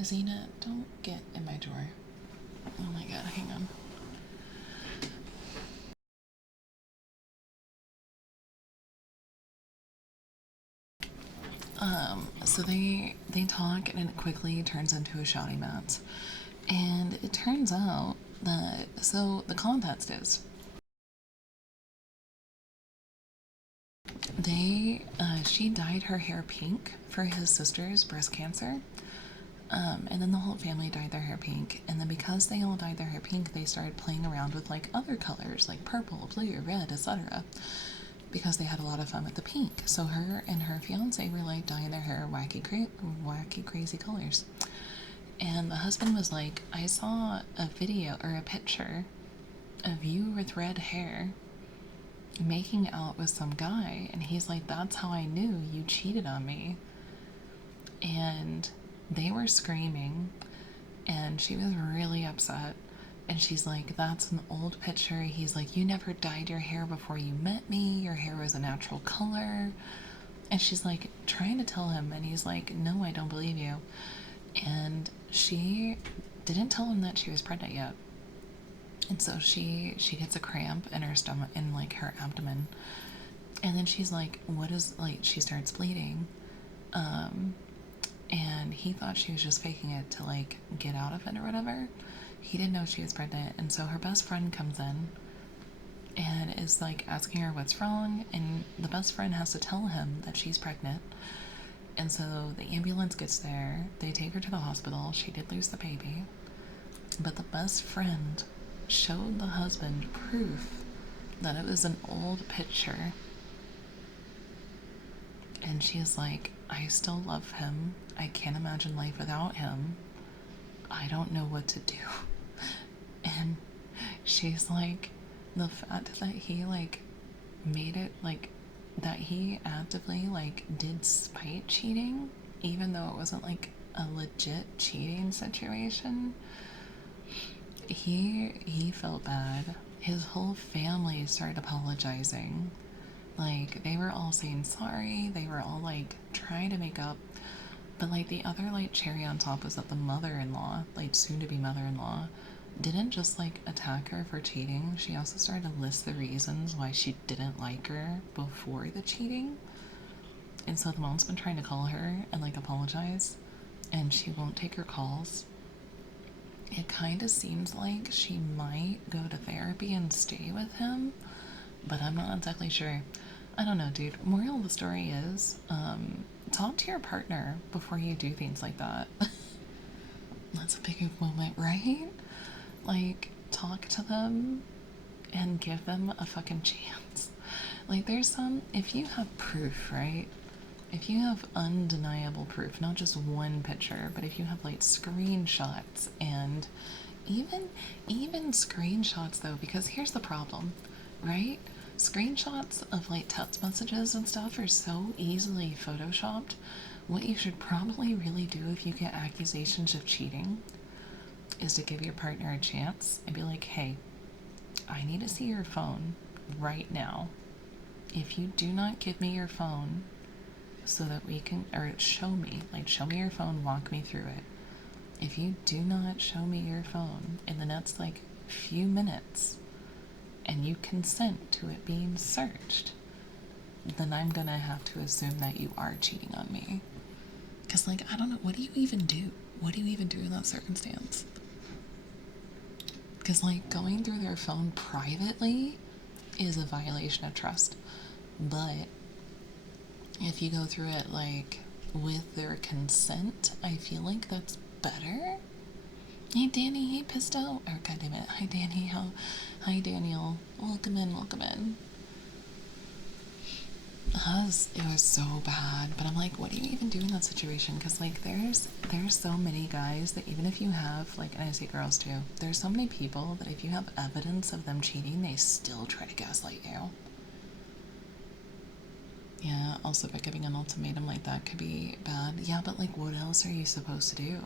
Zena, don't get in my drawer. Oh my god, hang on. So they talk and it quickly turns into a shouting match. And it turns out that, so the context is, she dyed her hair pink for his sister's breast cancer. And then the whole family dyed their hair pink. And then because they all dyed their hair pink, they started playing around with like other colors, like purple, blue, red, etc. Because they had a lot of fun with the pink. So her and her fiance were like dyeing their hair wacky, crazy colors. And the husband was like, I saw a video or a picture of you with red hair making out with some guy. And he's like, that's how I knew you cheated on me. And they were screaming, and she was really upset. And she's like, that's an old picture. He's like, you never dyed your hair before you met me. Your hair was a natural color. And she's like, trying to tell him, and he's like, no, I don't believe you. And she didn't tell him that she was pregnant yet. And so she gets a cramp in her stomach, in like her abdomen. And then she's like, what is, like, she starts bleeding. And he thought she was just faking it to like get out of it or whatever. He didn't know she was pregnant. And so her best friend comes in and is like asking her what's wrong, and the best friend has to tell him that she's pregnant. And so the ambulance gets there, they take her to the hospital. She did lose the baby, but the best friend showed the husband proof that it was an old picture. And she's like, I still love him. I can't imagine life without him. I don't know what to do. And she's like, the fact that he like made it like that he actively like did spite cheating, even though it wasn't like a legit cheating situation, he felt bad. His whole family started apologizing. Like, they were all saying sorry, they were all like trying to make up. But like the other like cherry on top was that the mother-in-law, like soon to be mother-in-law, didn't just like attack her for cheating. She also started to list the reasons why she didn't like her before the cheating. And so the mom's been trying to call her and like apologize, and she won't take her calls. It kind of seems like she might go to therapy and stay with him, but I'm not exactly sure. I don't know, dude. Moral of the story is, talk to your partner before you do things like that. That's a big moment, right? Like, talk to them and give them a fucking chance. Like, there's some, if you have proof, right? If you have undeniable proof, not just one picture, but if you have like screenshots, and even screenshots though, because here's the problem, right? Screenshots of like text messages and stuff are so easily photoshopped. What you should probably really do if you get accusations of cheating is to give your partner a chance and be like, hey, I need to see your phone right now. If you do not give me your phone so that we can, or show me your phone, walk me through it. If you do not show me your phone in the next like few minutes and you consent to it being searched, then I'm gonna have to assume that you are cheating on me. Because like, I don't know, what do you even do? What do you even do in that circumstance? Because like, going through their phone privately is a violation of trust. But if you go through it like with their consent, I feel like that's better. Hey Danny, hey Pisto, or goddammit, hi Danny, hi Daniel, welcome in. It was so bad, but I'm like, what do you even do in that situation? Because like, there's so many guys that even if you have like, and I see girls too, there's so many people that if you have evidence of them cheating, they still try to gaslight you. Yeah, also by giving an ultimatum like that could be bad. Yeah, but like, what else are you supposed to do?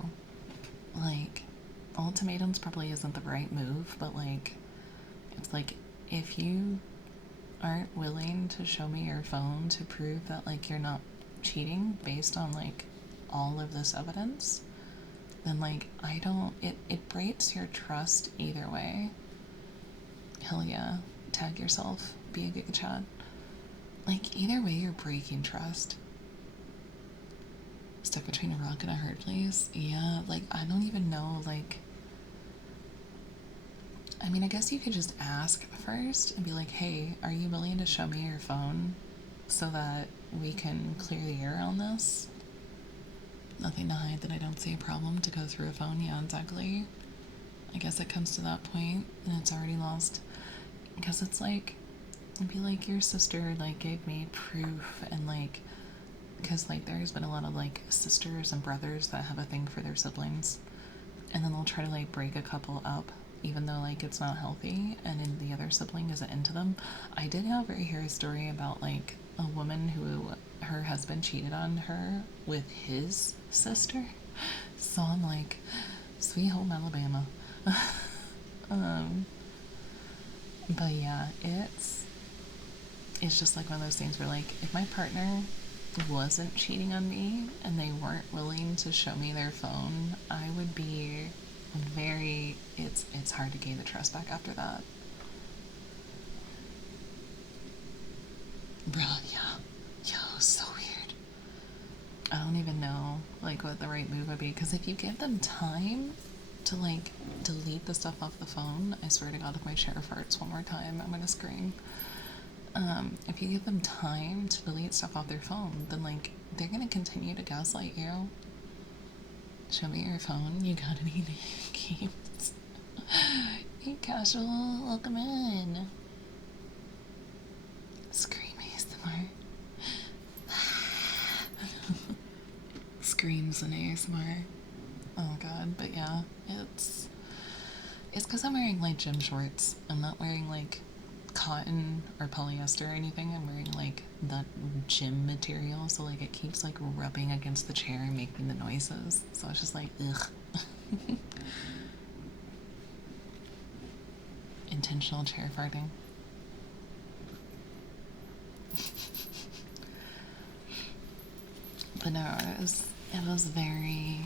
Like, ultimatums probably isn't the right move, but like, it's like, if you aren't willing to show me your phone to prove that like you're not cheating based on like all of this evidence, then like, it breaks your trust either way. Hell yeah, tag yourself, be a Giga Chad. Like, either way, you're breaking trust. Stuck between a rock and a hard place? Yeah, like, I don't even know, like... I mean, I guess you could just ask first and be like, hey, are you willing to show me your phone so that we can clear the air on this? Nothing to hide that I don't see a problem to go through a phone. Yeah, exactly. I guess it comes to that point and it's already lost. Because it's like, it'd be like your sister, like, gave me proof and, like, because, like, there's been a lot of, like, sisters and brothers that have a thing for their siblings. And then they'll try to, like, break a couple up even though, like, it's not healthy and then the other sibling isn't into them. I did ever hear a story about, like, a woman who her husband cheated on her with his sister. So I'm like, sweet home Alabama. um, but yeah, it's just like one of those things where, like, if my partner wasn't cheating on me and they weren't willing to show me their phone, I would be very, it's hard to gain the trust back after that. Bruh, yeah. Yo, so weird. I don't even know, like, what the right move would be, because if you give them time to, like, delete the stuff off the phone, I swear to God, if my chair farts one more time, I'm gonna scream. If you give them time to delete stuff off their phone, then, like, they're gonna continue to gaslight you. Show me your phone. You got any games? Hey, casual, welcome in. Scream ASMR. Screams in ASMR. Oh god, but yeah, it's because I'm wearing, like, gym shorts. I'm not wearing, like, cotton or polyester or anything. I'm wearing, like, that gym material, so, like, it keeps, like, rubbing against the chair and making the noises. So it's just like, ugh. Intentional chair farting. But no, it was very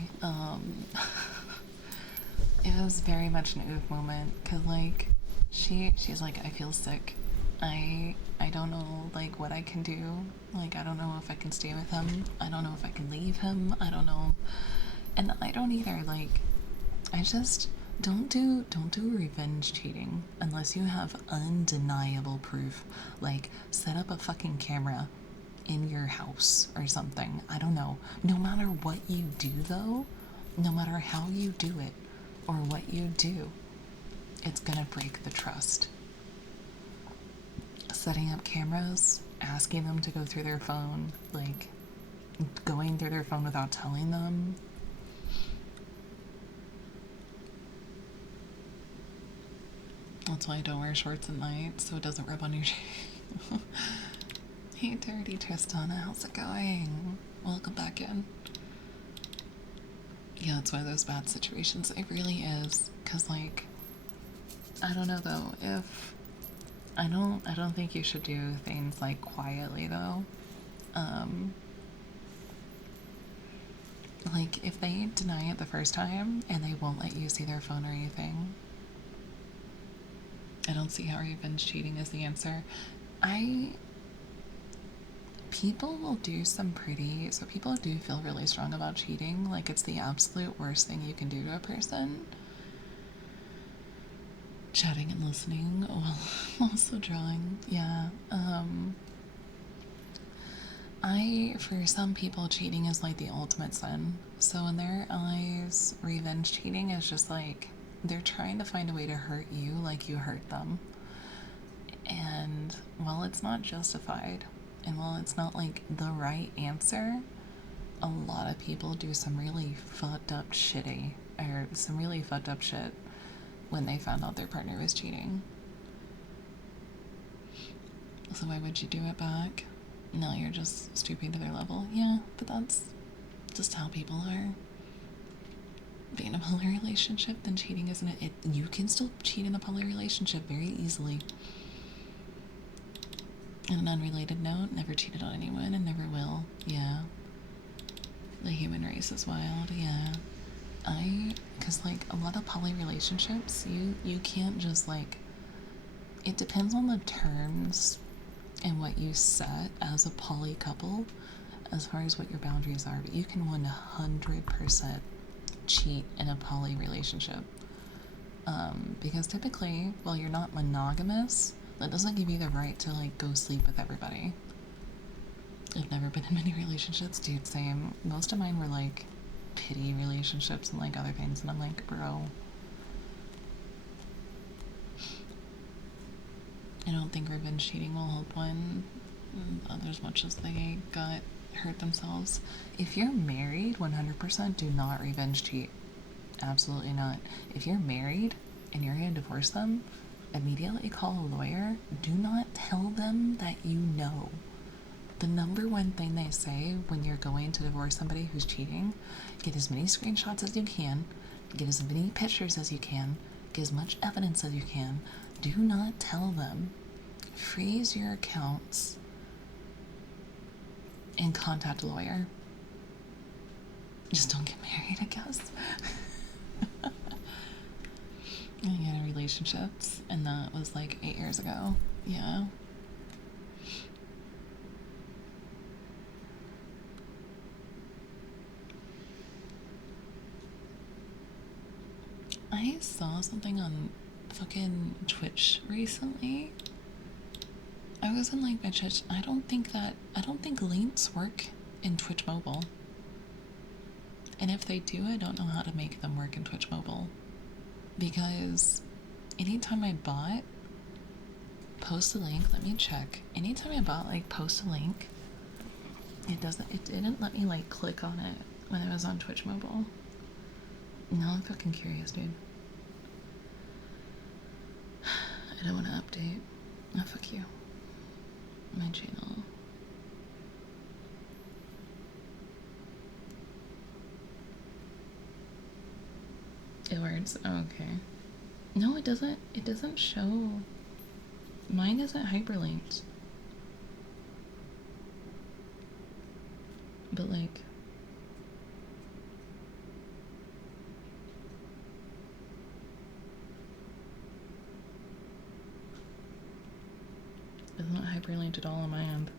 it was very much an oof moment because, like, she's like, I feel sick. I don't know, like, what I can do. Like, I don't know if I can stay with him. I don't know if I can leave him. I don't know. And I don't either. Like, I just don't do revenge cheating unless you have undeniable proof. Like, set up a fucking camera in your house or something. I don't know. No matter what you do though, no matter how you do it or what you do, it's gonna break the trust. Setting up cameras, asking them to go through their phone, like, going through their phone without telling them. That's why I don't wear shorts at night, so it doesn't rub on your Hey, Dirty Tristana, how's it going? Welcome back in. Yeah, it's one of those bad situations. It really is. Cause, like, I don't know though, if I don't think you should do things, like, quietly though. Like, if they deny it the first time and they won't let you see their phone or anything, I don't see how revenge cheating is the answer. I People will do some pretty, so people do feel really strong about cheating, like it's the absolute worst thing you can do to a person. Chatting and listening while also drawing. Yeah. For some people, cheating is like the ultimate sin. So in their eyes, revenge cheating is just like they're trying to find a way to hurt you like you hurt them. And while it's not justified, and while it's not, like, the right answer, a lot of people do some really fucked up shitty, or some really fucked up shit when they found out their partner was cheating. So why would you do it back? No, you're just stooping to their level. Yeah, but that's just how people are. Being in a poly relationship, then cheating isn't it? You can still cheat in a poly relationship very easily. On an unrelated note, never cheated on anyone and never will. Yeah. The human race is wild. Yeah. Because, like, a lot of poly relationships, you can't just, like, it depends on the terms and what you set as a poly couple as far as what your boundaries are, but you can 100% cheat in a poly relationship. Because typically, while you're not monogamous, that doesn't give you the right to, like, go sleep with everybody. I've never been in many relationships, dude, same. Most of mine were, like, pity relationships and like other things, and I'm like, bro, I don't think revenge cheating will help one as much as they got hurt themselves. If you're married, 100% do not revenge cheat. Absolutely not. If you're married and you're going to divorce them, immediately call a lawyer. Do not tell them that you know. The number one thing they say when you're going to divorce somebody who's cheating, get as many screenshots as you can, get as many pictures as you can, get as much evidence as you can. Do not tell them. Freeze your accounts and contact a lawyer. Just don't get married, I guess. I had relationships, and that was like 8 years ago. Yeah. I saw something on fucking Twitch recently. I was in like my Twitch. I don't think links work in Twitch Mobile. And if they do, I don't know how to make them work in Twitch Mobile. Because anytime I bought post a link, let me check. Anytime I bought like post a link, it didn't let me like click on it when I was on Twitch Mobile. Now I'm fucking curious, dude. I don't want to update. Oh, fuck you. My channel. It works. Oh, okay. No, it doesn't. It doesn't show. Mine isn't hyperlinked. But like. It's not hyperlinked at all on my end.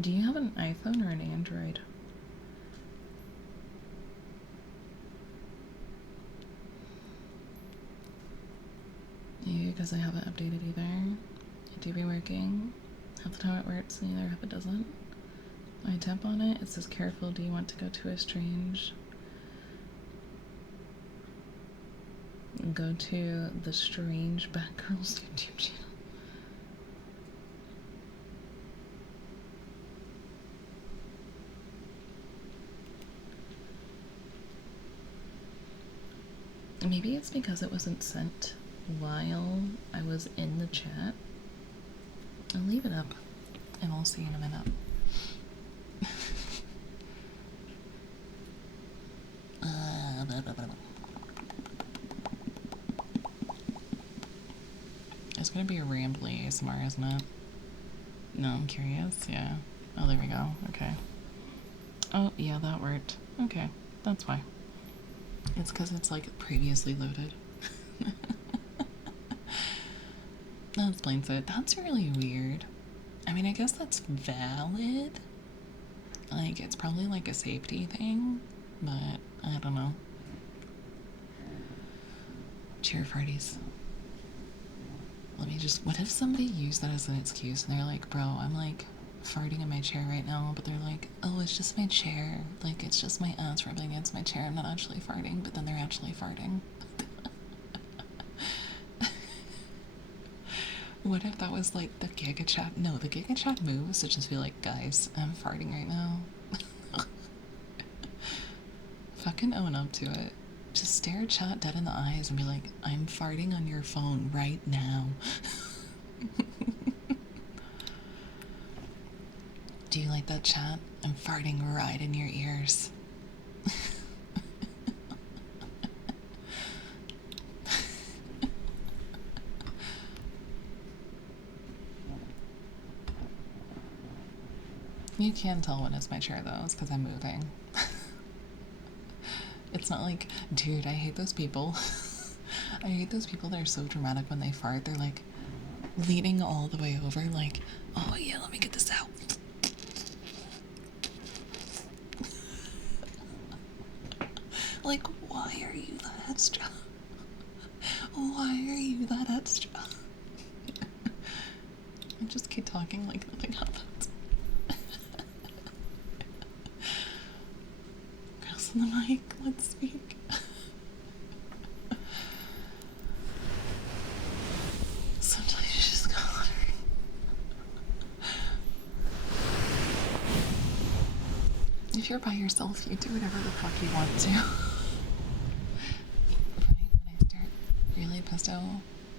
Do you have an iPhone or an Android? Yeah, because I haven't updated either. It do be working. Half the time it works and the other half it doesn't. I tap on it, it says careful, do you want to go to a strange? Go to the Strange Batgirls YouTube channel. Maybe it's because it wasn't sent while I was in the chat. I'll leave it up and I'll see in a minute. It's gonna be a rambly ASMR, isn't it? No, I'm curious. Yeah. Oh, there we go. Okay. Oh, yeah, that worked. Okay, that's why. It's because it's like previously loaded. That explains it. That's really weird. I mean, I guess that's valid. Like, it's probably like a safety thing, but I don't know. Chair parties. Let me just. What if somebody used that as an excuse and they're like, bro, I'm like farting in my chair right now, but they're like, oh, it's just my chair. Like, it's just my ass rubbing against my chair. I'm not actually farting, but then they're actually farting. What if that was like the Giga Chat? No, the Giga Chat move is to just be like, guys, I'm farting right now. Fucking own up to it. Just stare chat dead in the eyes and be like, I'm farting on your phone right now. Do you like that, chat? I'm farting right in your ears. You can tell when it's my chair though, it's because I'm moving. It's not like, dude, I hate those people. I hate those people that are so dramatic when they fart. They're like leaning all the way over, like, oh yeah, let me get this out. Like, why are you that extra? Why are you that extra? I just keep talking like nothing happens. in the mic. Let's speak. Sometimes you just gotta if you're by yourself, you do whatever the fuck you want to. When I start really pesto,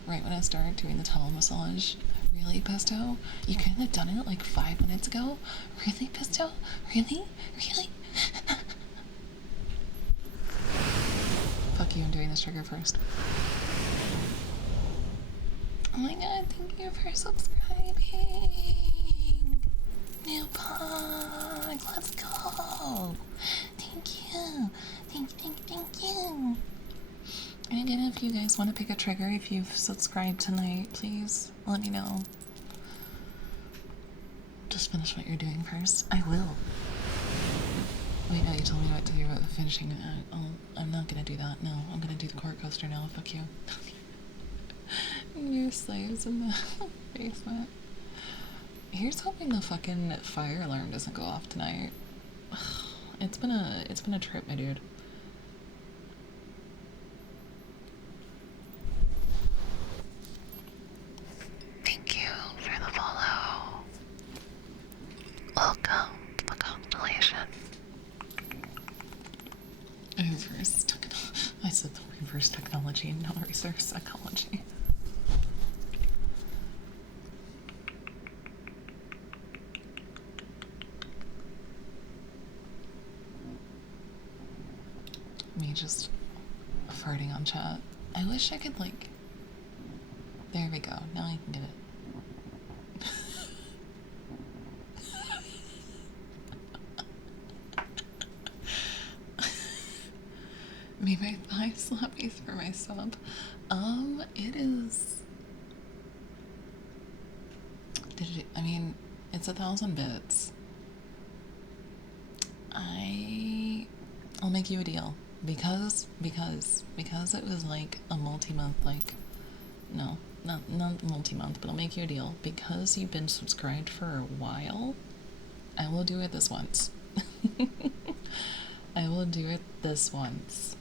right when I start doing the towel massage, really pesto, you couldn't have done it like 5 minutes ago? Really pesto? Really? Really? Fuck you, I'm doing this trigger first. Oh my god, thank you for subscribing! New pug, let's go! Thank you! Thank you! And again, if you guys want to pick a trigger, if you've subscribed tonight, please let me know. Just finish what you're doing first. I will. Wait, no, you told me what to do about finishing it. I'm not gonna do that. No, I'm gonna do the court coaster now. Fuck you. New slaves in the basement. Here's hoping the fucking fire alarm doesn't go off tonight. It's been a trip, my dude. Thank you for the follow. Welcome to the constellation. I said the reverse technology, not reverse psychology. Me just farting on chat. I wish I could, like... There we go. Now I can get it. May my thigh slappies for my sub. It is... I mean, it's 1,000 bits. I'll make you a deal. Because it was like a multi-month, like... No, not multi-month, but I'll make you a deal. Because you've been subscribed for a while, I will do it this once. I will do it this once,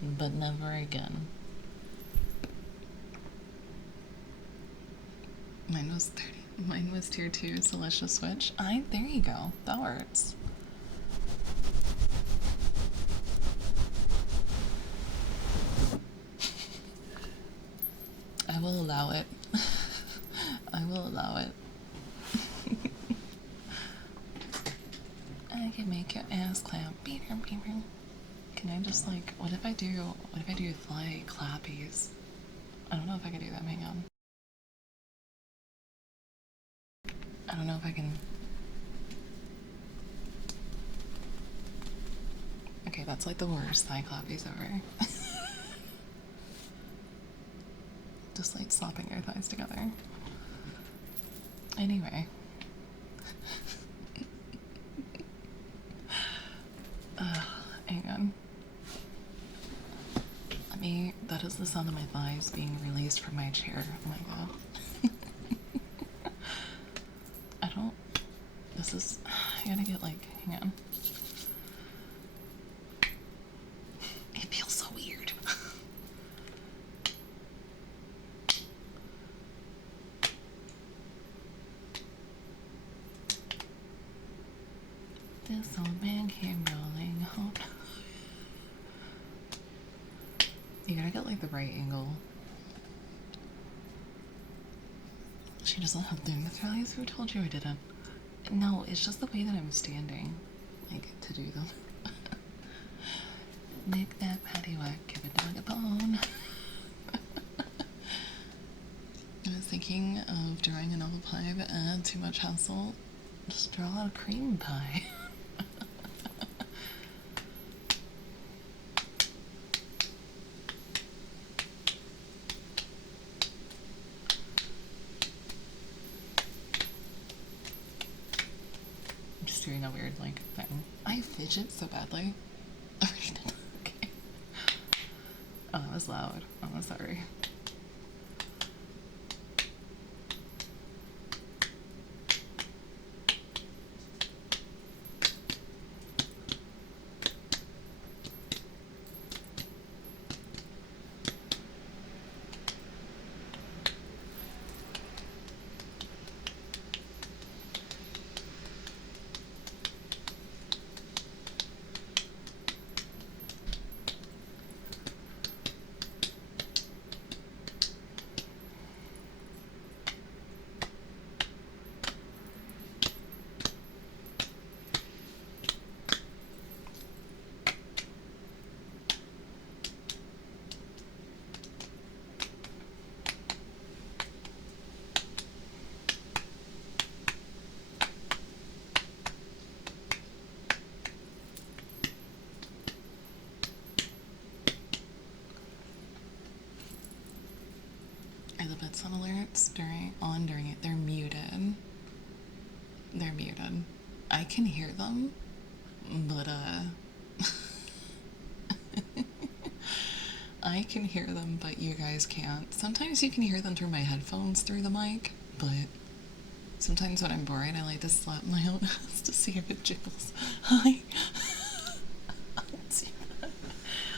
but never again. Mine was tier 2, so let's just switch. There you go. That works. I will allow it. I will allow it. I can make your ass clap. Can I just, like, what if I do fly clappies? I don't know if I can do that. Hang on. I don't know if I can. Okay, that's like the worst thigh clappies ever. Just like slapping your thighs together. Anyway. Hang on. That is the sound of my thighs being released from my chair. Oh my god. I gotta get, like, hang on. It feels so weird. This old man came rolling home. You gotta get, like, the right angle. She doesn't have doing this rallies. Who told you I didn't? No, it's just the way that I'm standing, like, to do them. Make that patty whack, give a dog a bone. I was thinking of drawing an apple pie, but too much hassle. Just draw a cream pie. Doing a weird, like, thing. I fidget so badly. Okay. Oh, that was loud. I'm sorry. farts during it, they're muted. They're muted. I can hear them, but I can hear them, but you guys can't. Sometimes you can hear them through my headphones through the mic, but sometimes when I'm bored, I like to slap my own ass to see if it jiggles. Hi.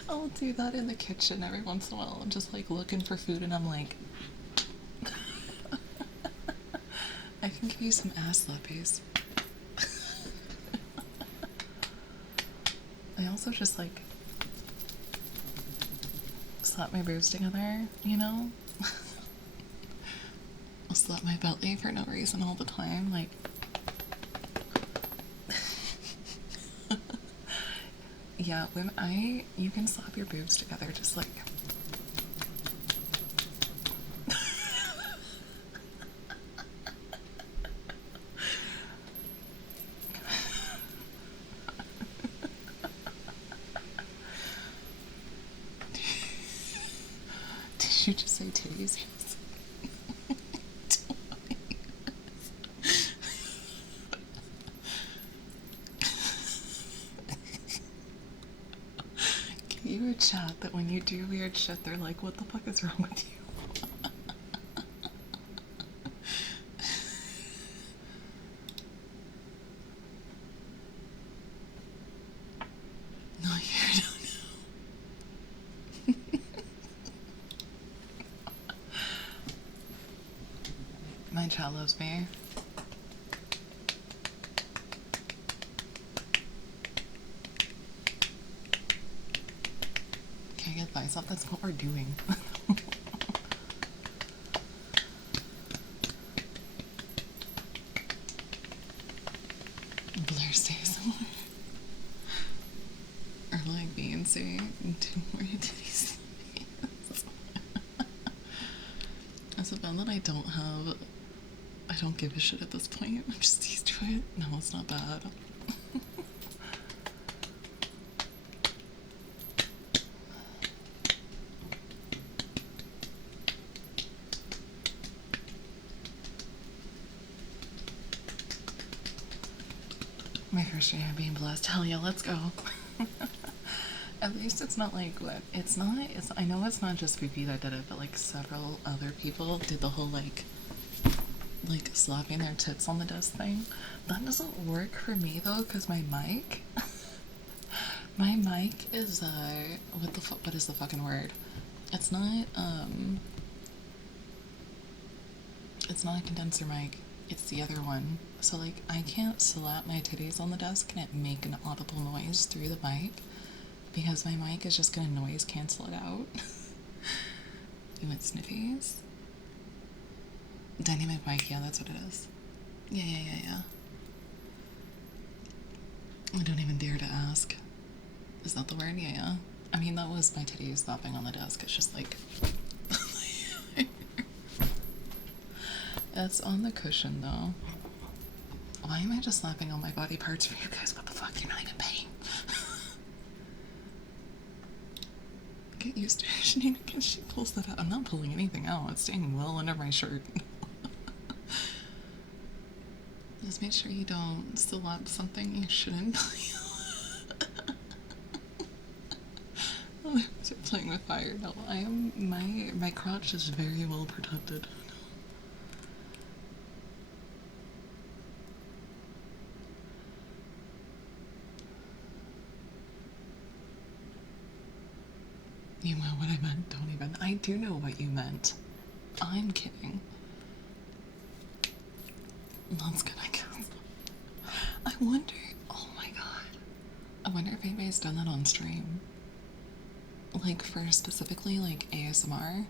I'll do that in the kitchen every once in a while. I'm just like looking for food and I'm like, I can give you some ass slappies. I also just like slap my boobs together, you know? I'll slap my belly for no reason all the time, like. Yeah, you can slap your boobs together just like. Did you just say titties? Get you a chat that when you do weird shit, they're like, what the fuck is wrong with you? No, you don't know. My chat loves me. Can I get thighs up? That's what we're doing. Blair stays somewhere. Or like Beyonce, two more titties. As a band that I don't give a shit at this point. I'm just used to it. No, it's not bad. My first year being blessed. Hell yeah, let's go. At least it's not like what it's not. I know it's not just Vivi that did it, but like several other people did the whole like slapping their tits on the desk thing. That doesn't work for me though, because my mic, my mic is what is the fucking word? It's not it's not a condenser mic. It's the other one. So like I can't slap my titties on the desk and it make an audible noise through the mic because my mic is just gonna noise cancel it out. You want sniffies? Dynamic mic, yeah, that's what it is. Yeah. I don't even dare to ask. Is that the word? Yeah. I mean, that was my titties slapping on the desk. It's just like. It's on the cushion though. Why am I just slapping all my body parts for you guys? What the fuck? You're not even paying. Get used to it. Shenanigans. She pulls that out. I'm not pulling anything out. It's staying well under my shirt. Just make sure you don't slap something you shouldn't. Start playing with fire. No, I am my crotch is very well protected. You know what I meant? Don't even. I do know what you meant. I'm kidding. That's good, I guess. I wonder. Oh my god. I wonder if anybody's done that on stream. Like for specifically like ASMR.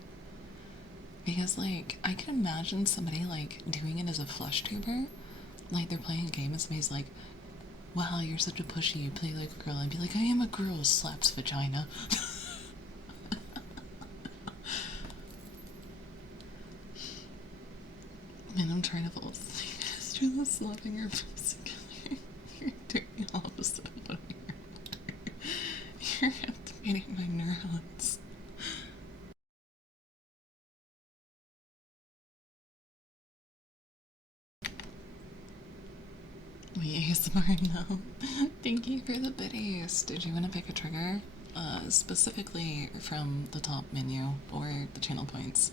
Because like I can imagine somebody like doing it as a flesh tuber. Like they're playing a game and somebody's like, wow, you're such a pushy, you play like a girl, and be like, I am a girl, slaps vagina. Man, I'm trying to fall asleep. Just do the slapping your face together. You're doing the opposite of what you're activating my neurons. We ASMR now. Thank you for the biddies. Did you want to pick a trigger? Specifically from the top menu or the channel points.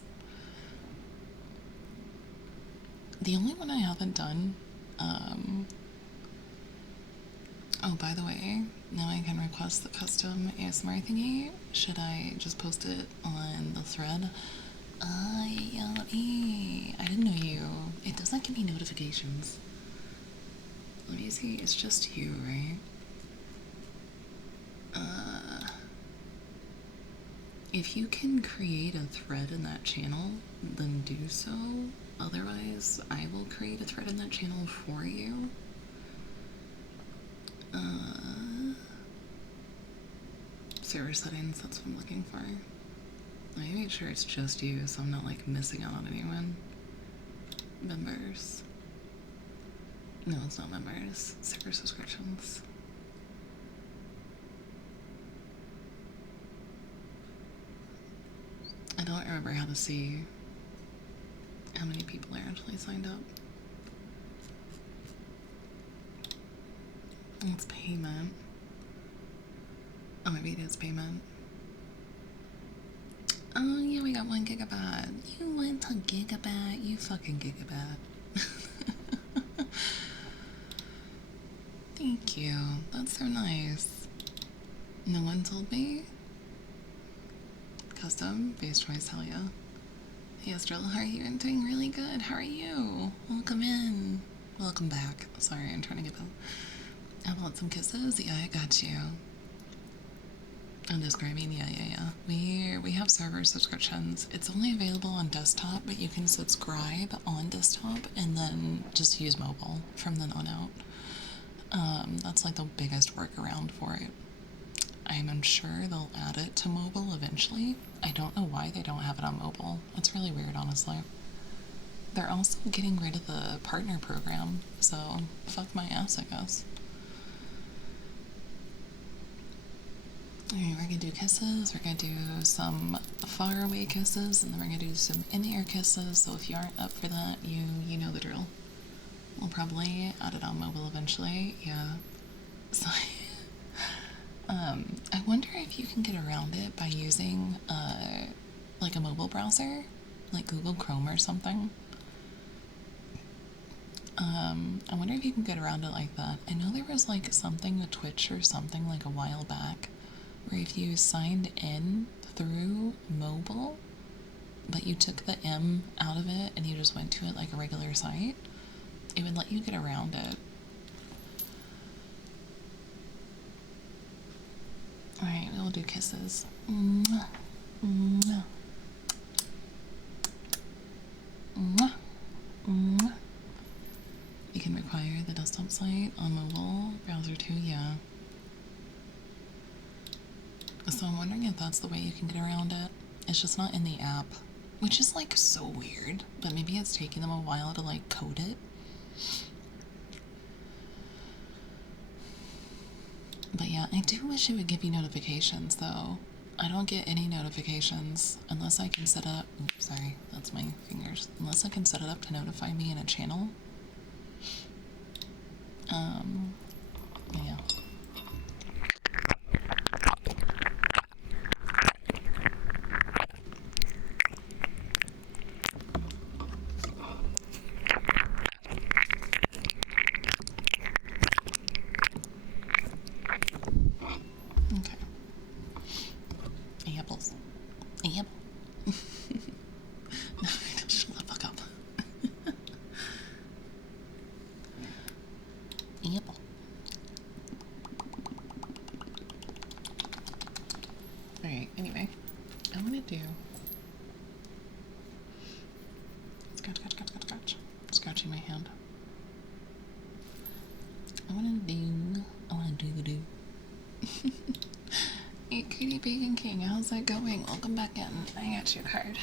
The only one I haven't done, oh, by the way, now I can request the custom ASMR thingy. Should I just post it on the thread? I didn't know you. It doesn't give me notifications. Let me see, it's just you, right? If you can create a thread in that channel, then do so. Otherwise, I will create a thread in that channel for you. Server settings, that's what I'm looking for. Let me make sure it's just you so I'm not like missing out on anyone. Members. No, it's not members. Server subscriptions. I don't remember how to see how many people are actually signed up. It's payment. Oh, maybe it is payment. Oh, yeah, we got 1 gigabyte. You went to gigabyte? You fucking gigabyte. Thank you. That's so nice. No one told me? Custom, base choice, hell yeah. Hey, Estrella, how are you? I'm doing really good. How are you? Welcome in. Welcome back. Sorry, I'm trying to get them. How about some kisses? Yeah, I got you. Undescribing, yeah. We have server subscriptions. It's only available on desktop, but you can subscribe on desktop and then just use mobile from then on out. That's like the biggest workaround for it. I'm sure they'll add it to mobile eventually. I don't know why they don't have it on mobile. It's really weird, honestly. They're also getting rid of the partner program, so fuck my ass, I guess. Alright, we're gonna do kisses, we're gonna do some faraway kisses, and then we're gonna do some in-ear kisses, so if you aren't up for that, you know the drill. We'll probably add it on mobile eventually, yeah. So, I wonder if you can get around it by using, like a mobile browser, like Google Chrome or something. I wonder if you can get around it like that. I know there was like something with Twitch or something like a while back, where if you signed in through mobile, but you took the M out of it and you just went to it like a regular site, it would let you get around it. Alright, we'll do kisses. Mwah. Mwah. Mwah. Mwah. You can require the desktop site on mobile browser too, yeah. So I'm wondering if that's the way you can get around it. It's just not in the app, which is like so weird, but maybe it's taking them a while to like code it. But yeah, I do wish it would give you notifications though. I don't get any notifications unless I can set up, oops, sorry, that's my fingers. Unless I can set it up to notify me in a channel. Yeah. Okay. Apples. Apple. No, shut the fuck up. Apple. Alright, anyway. I'm gonna do scratching my hand. I wanna do. Hey, Cutie Bacon King, how's that going? Welcome back in. I got your card.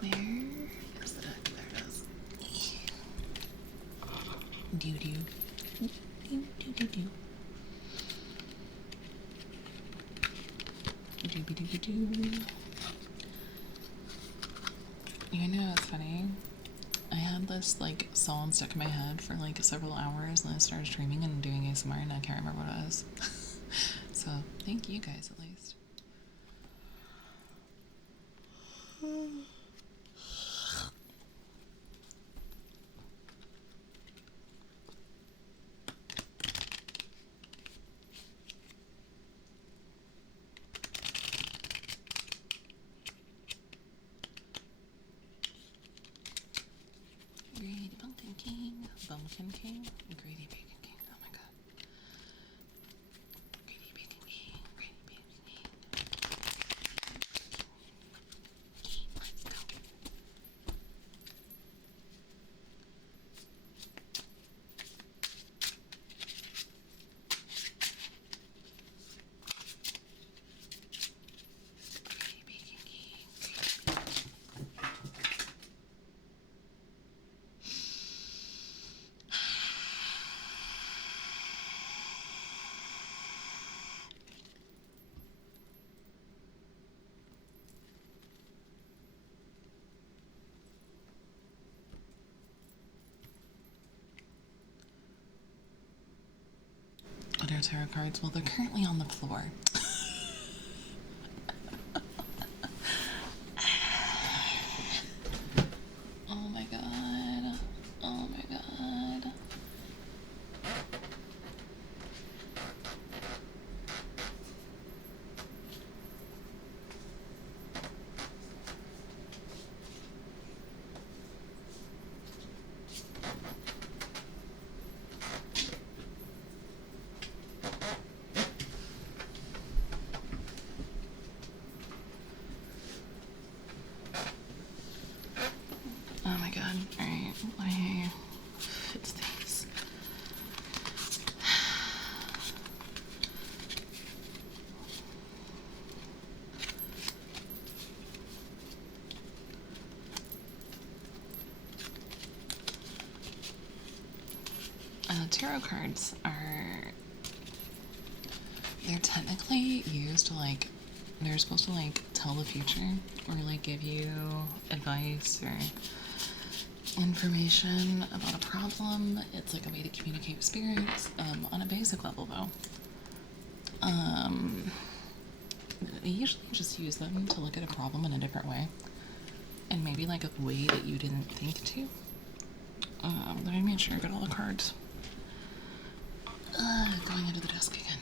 Where is it? There it is. Doo-doo. Doo-doo-doo-doo. Doo-doo-doo-doo. You know what's funny? I had this like song stuck in my head for like several hours, and then I started streaming and doing ASMR, and I can't remember what it was. So thank you guys at least. Greedy Pumpkin King, Bumpkin King, Greedy Bacon King. Oh my god. Greedy Bacon King, Greedy Bacon King. King, let's go. Greedy Bacon King. What are tarot cards? Well, they're currently on the floor. Oh my god. Oh my god. Oh my god. Alright, let me fix things. Tarot cards they're technically used to like, they're supposed to like tell the future or like give you advice or information about a problem. It's like a way to communicate with spirits, on a basic level though. I usually just use them to look at a problem in a different way, and maybe like a way that you didn't think to. Let me make sure I got all the cards. Going into the desk again.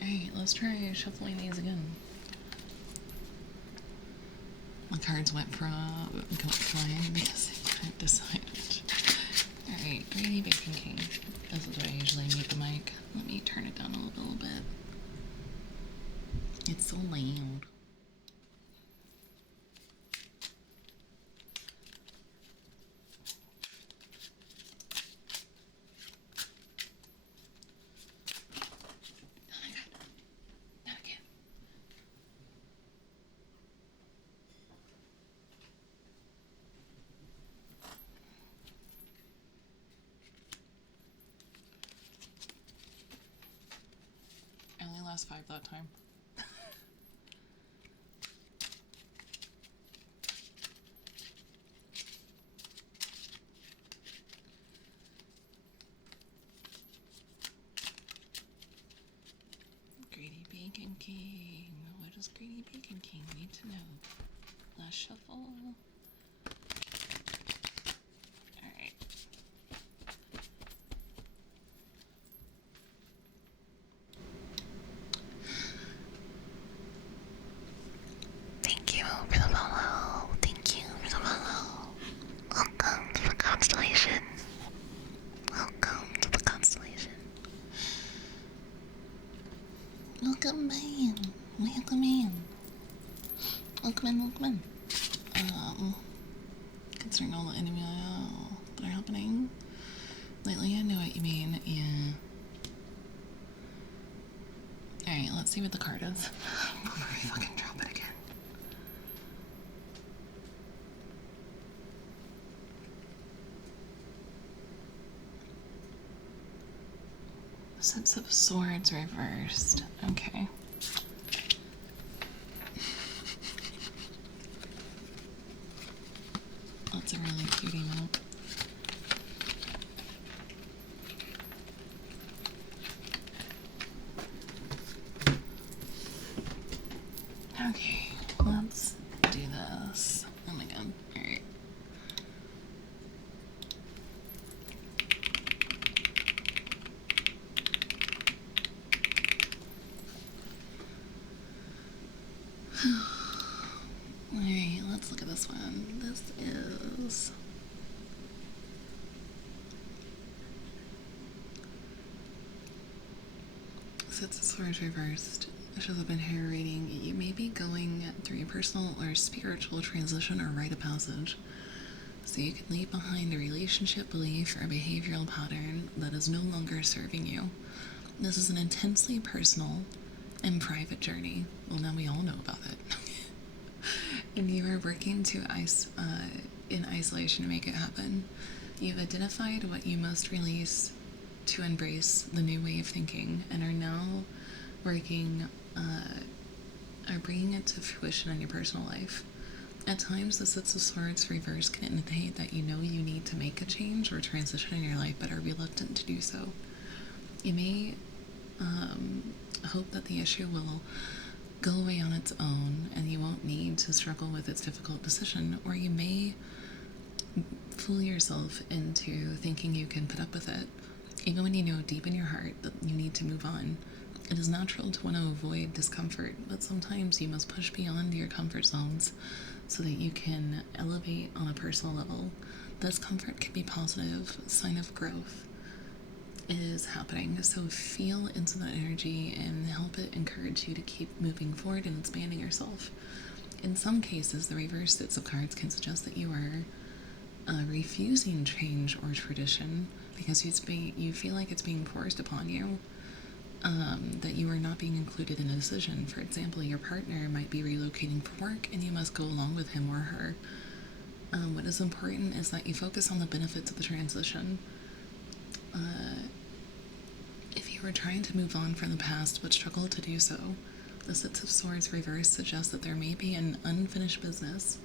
Alright, let's try shuffling these again. The cards went flying because I couldn't decide. Alright, Greedy Bacon King. This is where I usually mute the mic. Let me turn it down a little bit. It's so loud. Oh my god. Not again. I only lost 5 that time. Greedy Bacon King. What does Greedy Bacon King need to know? Last shuffle. Alright. Thank you for the follow. Thank you for the follow. Welcome to the constellation. Welcome to the constellation. Welcome in. Welcome in. Welcome in, welcome in. Considering all the enemy that are happening lately, I know what you mean. Yeah. Alright, let's see what the card is. Before I fucking drop it again. Six of Swords reversed. Okay. That's a really cute emote. Okay, let's do this. Oh my god. Alright. Alright, let's look at this one. This is Six of Swords reversed. Shows up in hair reading. You may be going through a personal or spiritual transition or rite of passage. So you can leave behind a relationship, belief, or behavioral pattern that is no longer serving you. This is an intensely personal and private journey. Well, now we all know about it. And you are working in isolation to make it happen. You've identified what you must release to embrace the new way of thinking and are now working are bringing it to fruition in your personal life. At times, the Six of Swords reverse can indicate that you know you need to make a change or transition in your life but are reluctant to do so. You may hope that the issue will go away on its own and you won't need to struggle with its difficult decision, or you may fool yourself into thinking you can put up with it, even when you know deep in your heart that you need to move on. It is natural to want to avoid discomfort, but sometimes you must push beyond your comfort zones so that you can elevate on a personal level. Discomfort can be positive, sign of growth is happening, so feel into that energy and help it encourage you to keep moving forward and expanding yourself. In some cases, the reverse Six of Cards can suggest that you are refusing change or tradition because you feel like it's being forced upon you. That you are not being included in a decision. For example, your partner might be relocating for work and you must go along with him or her. What is important is that you focus on the benefits of the transition. If you are trying to move on from the past but struggle to do so, the Six of Swords reverse suggests that there may be an unfinished business,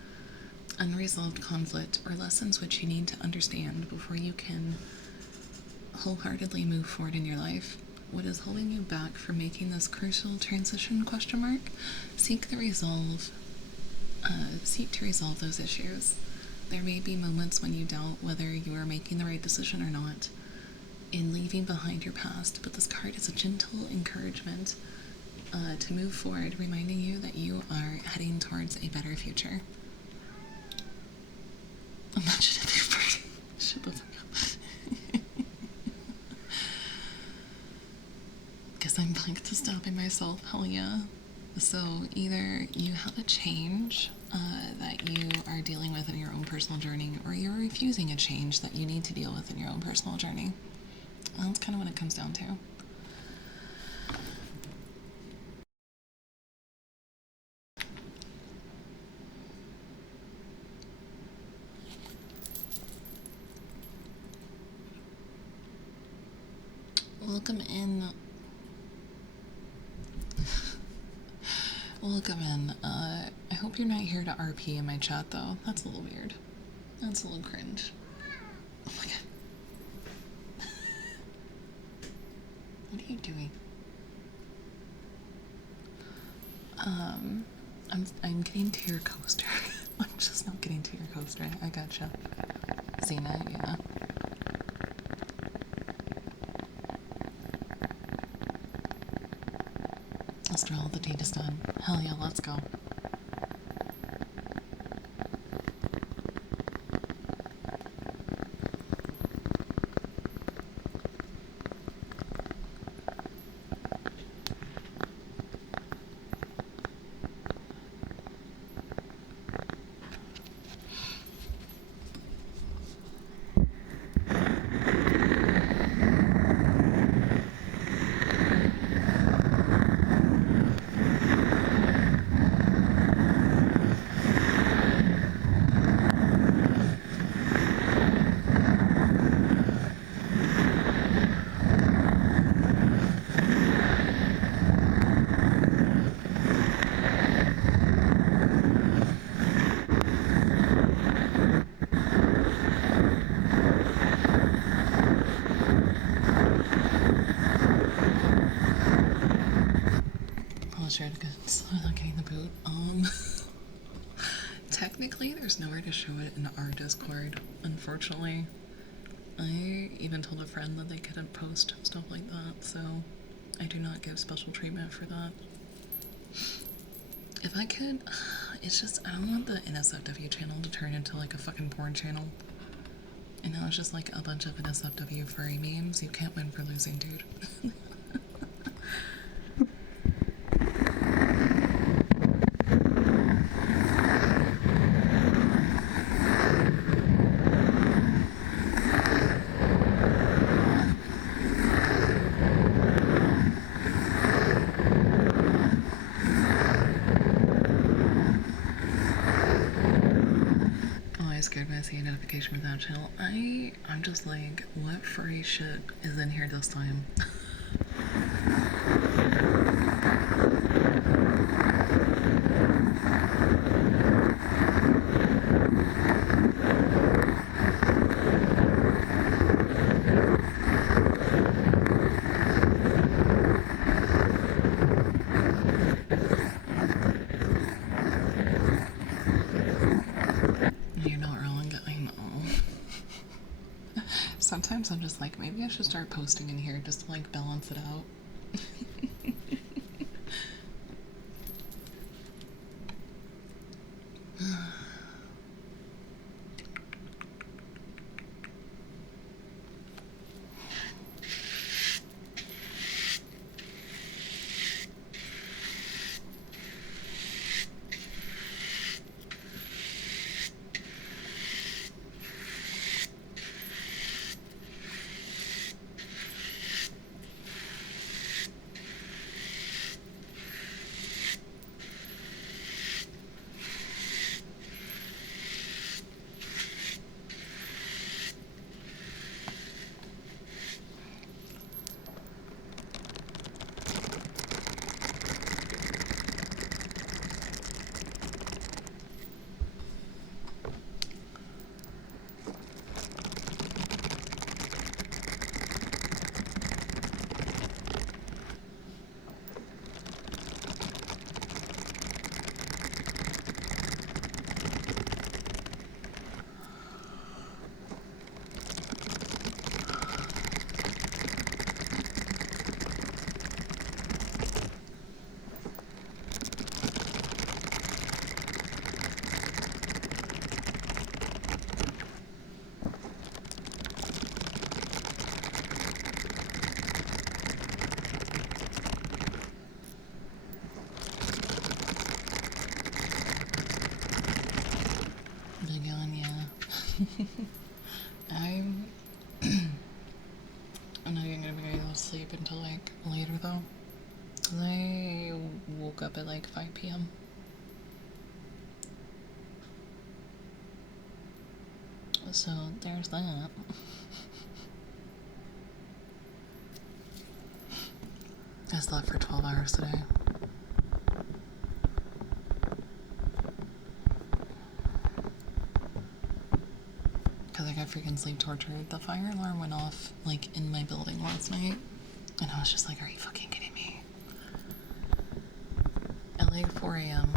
unresolved conflict, or lessons which you need to understand before you can wholeheartedly move forward in your life. What is holding you back from making this crucial transition? Seek to resolve those issues. There may be moments when you doubt whether you are making the right decision or not in leaving behind your past, but this card is a gentle encouragement to move forward, reminding you that you are heading towards a better future. Imagine if you shut the fuck up. Guess I'm back to stopping myself. Hell yeah. So either you have a change that you are dealing with in your own personal journey, or you're refusing a change that you need to deal with in your own personal journey. Well, that's kind of what it comes down to. Welcome in. Welcome in. I hope you're not here to RP in my chat, though. That's a little weird. That's a little cringe. Oh my god. What are you doing? I'm getting to your coaster. I'm just not getting to your coaster. I gotcha. Zena, yeah. After all the data's done. Hell yeah, let's go. there's nowhere to show it in our Discord, unfortunately. I even told a friend that they couldn't post stuff like that, so I do not give special treatment for that. If I could, it's just, I don't want the NSFW channel to turn into like a fucking porn channel. And now it's just like a bunch of NSFW furry memes. You can't win for losing, dude. I scared when I see a notification for that channel. I'm just like, what furry shit is in here this time? You're not wrong, I know. Sometimes I'm just like, maybe I should start posting in here just to like balance it out. Big on ya. I'm not even gonna be able to sleep until like later though. I woke up at like 5 p.m. So there's that. I slept for 12 hours today. Because I got freaking sleep tortured. The fire alarm went off like in my building last night. And I was just like, are you fucking kidding me? At like 4 a.m.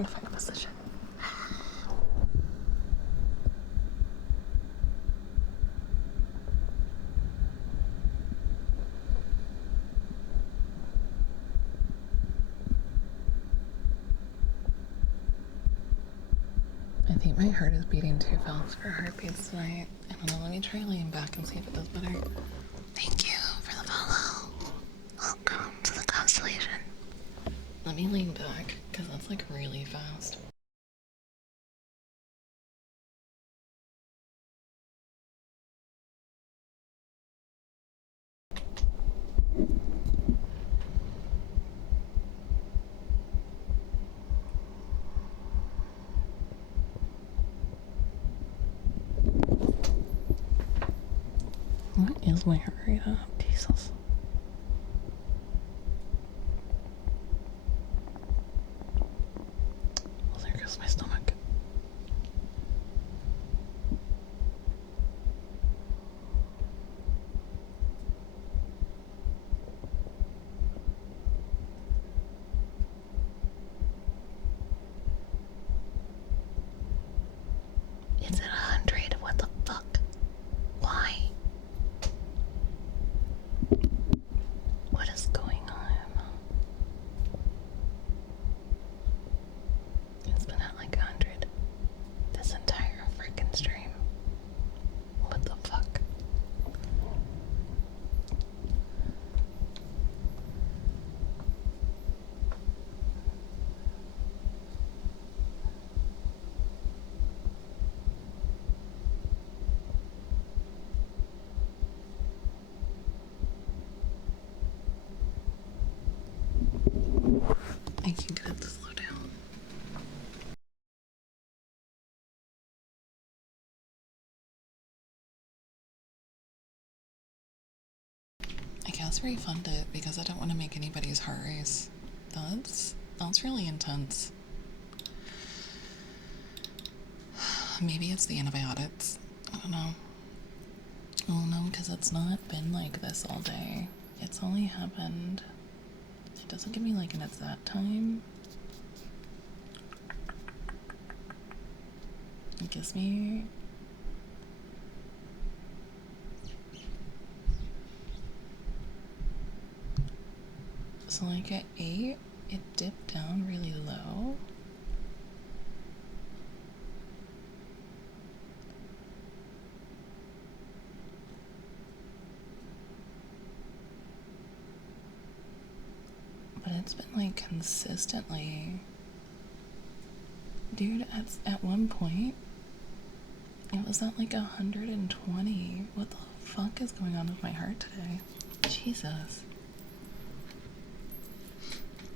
trying to find a position. I think my heart is beating too fast for heartbeats tonight. I don't know, let me try laying back and see if it does better. Thank you for the follow. Welcome to the constellation. Let me lean back, because that's like really fast. What is my heart rate at? Jesus. Oh, there goes my stomach. It's at 100. What the fuck? Why? What is going on? It's been at like 100 this entire freaking stream. What the fuck? I can get it to slow down. I guess refund it because I don't want to make anybody's heart race. That's really intense. Maybe it's the antibiotics. I don't know. Oh no, because it's not been like this all day. It's only happened. It doesn't give me like an exact time. It gives me. So like at 8, it dipped down really low. But it's been like consistently. Dude, at one point, it was at like 120. What the fuck is going on with my heart today? Jesus.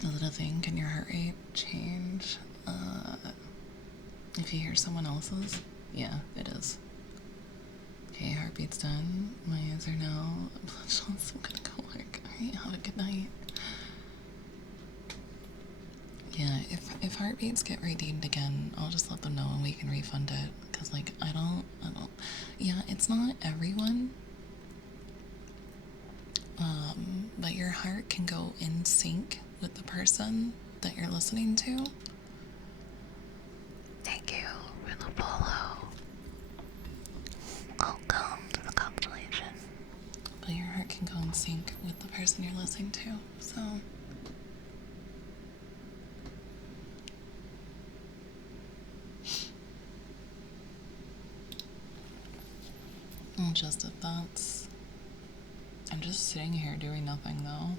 Is it a thing? Can your heart rate change if you hear someone else's? Yeah, it is. Okay, heartbeat's done. My eyes are now bloodshot, so I'm gonna go work. Alright, have a good night. Yeah, if heartbeats get redeemed again, I'll just let them know and we can refund it. Cause like I don't yeah, it's not everyone. But your heart can go in sync with the person that you're listening to. Thank you for the follow. Welcome to the constellation. But your heart can go in sync with the person you're listening to, so. Just if that's. I'm just sitting here doing nothing though.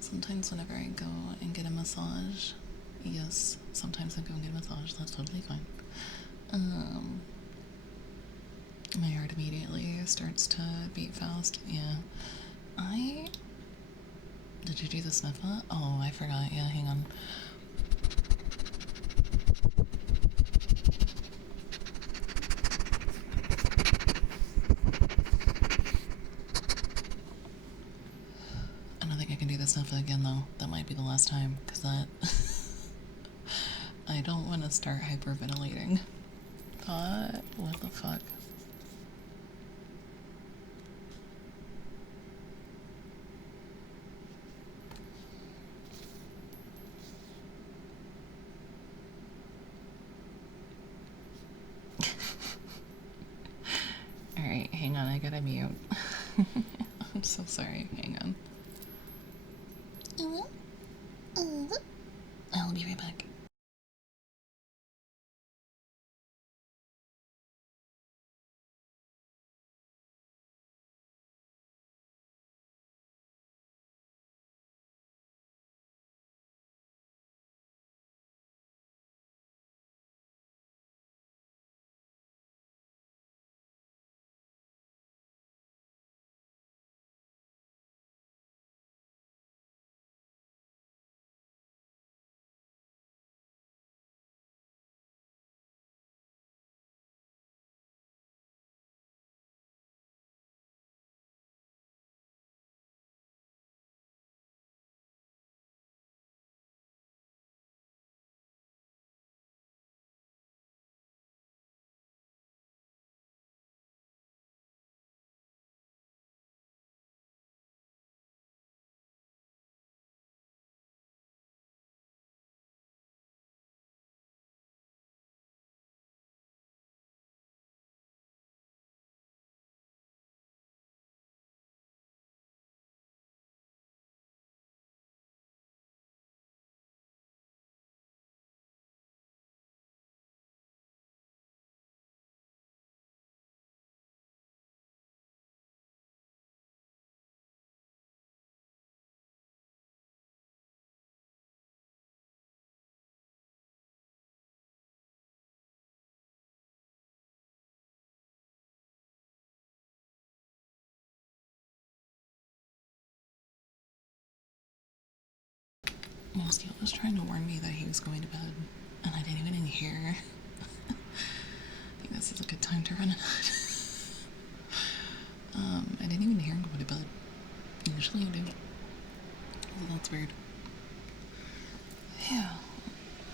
Sometimes whenever I go and get a massage, yes, sometimes I go and get a massage, that's totally fine. My heart immediately starts to beat fast. Yeah. Did you do the sniffer? Oh, I forgot. Yeah, hang on. I don't think I can do the sniffer again though. That might be the last time, because that. I don't want to start hyperventilating. But, what the fuck? No, Steele was trying to warn me that he was going to bed, and I didn't even hear. I think this is a good time to run it. I didn't even hear him go to bed. Usually I do. So that's weird. Yeah.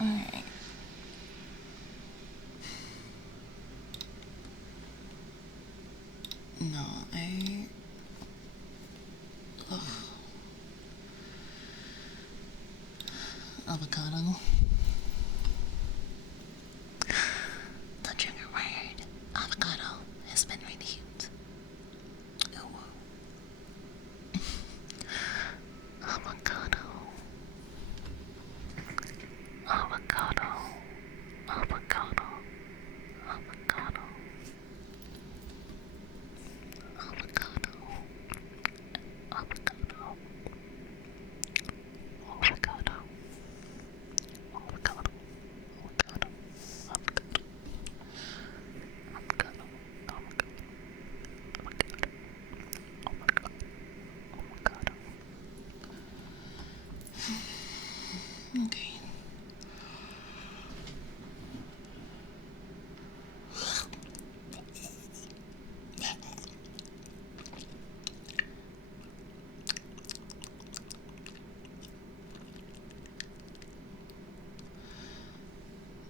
Alright. No, ugh. Avocado. The trigger word, avocado, has been redeemed. Ooh. Avocado. Avocado. Avocado. Avocado. Avocado. Avocado. Avocado. Avocado. Avocado. Avocado. Avocado. Avocado. Okay.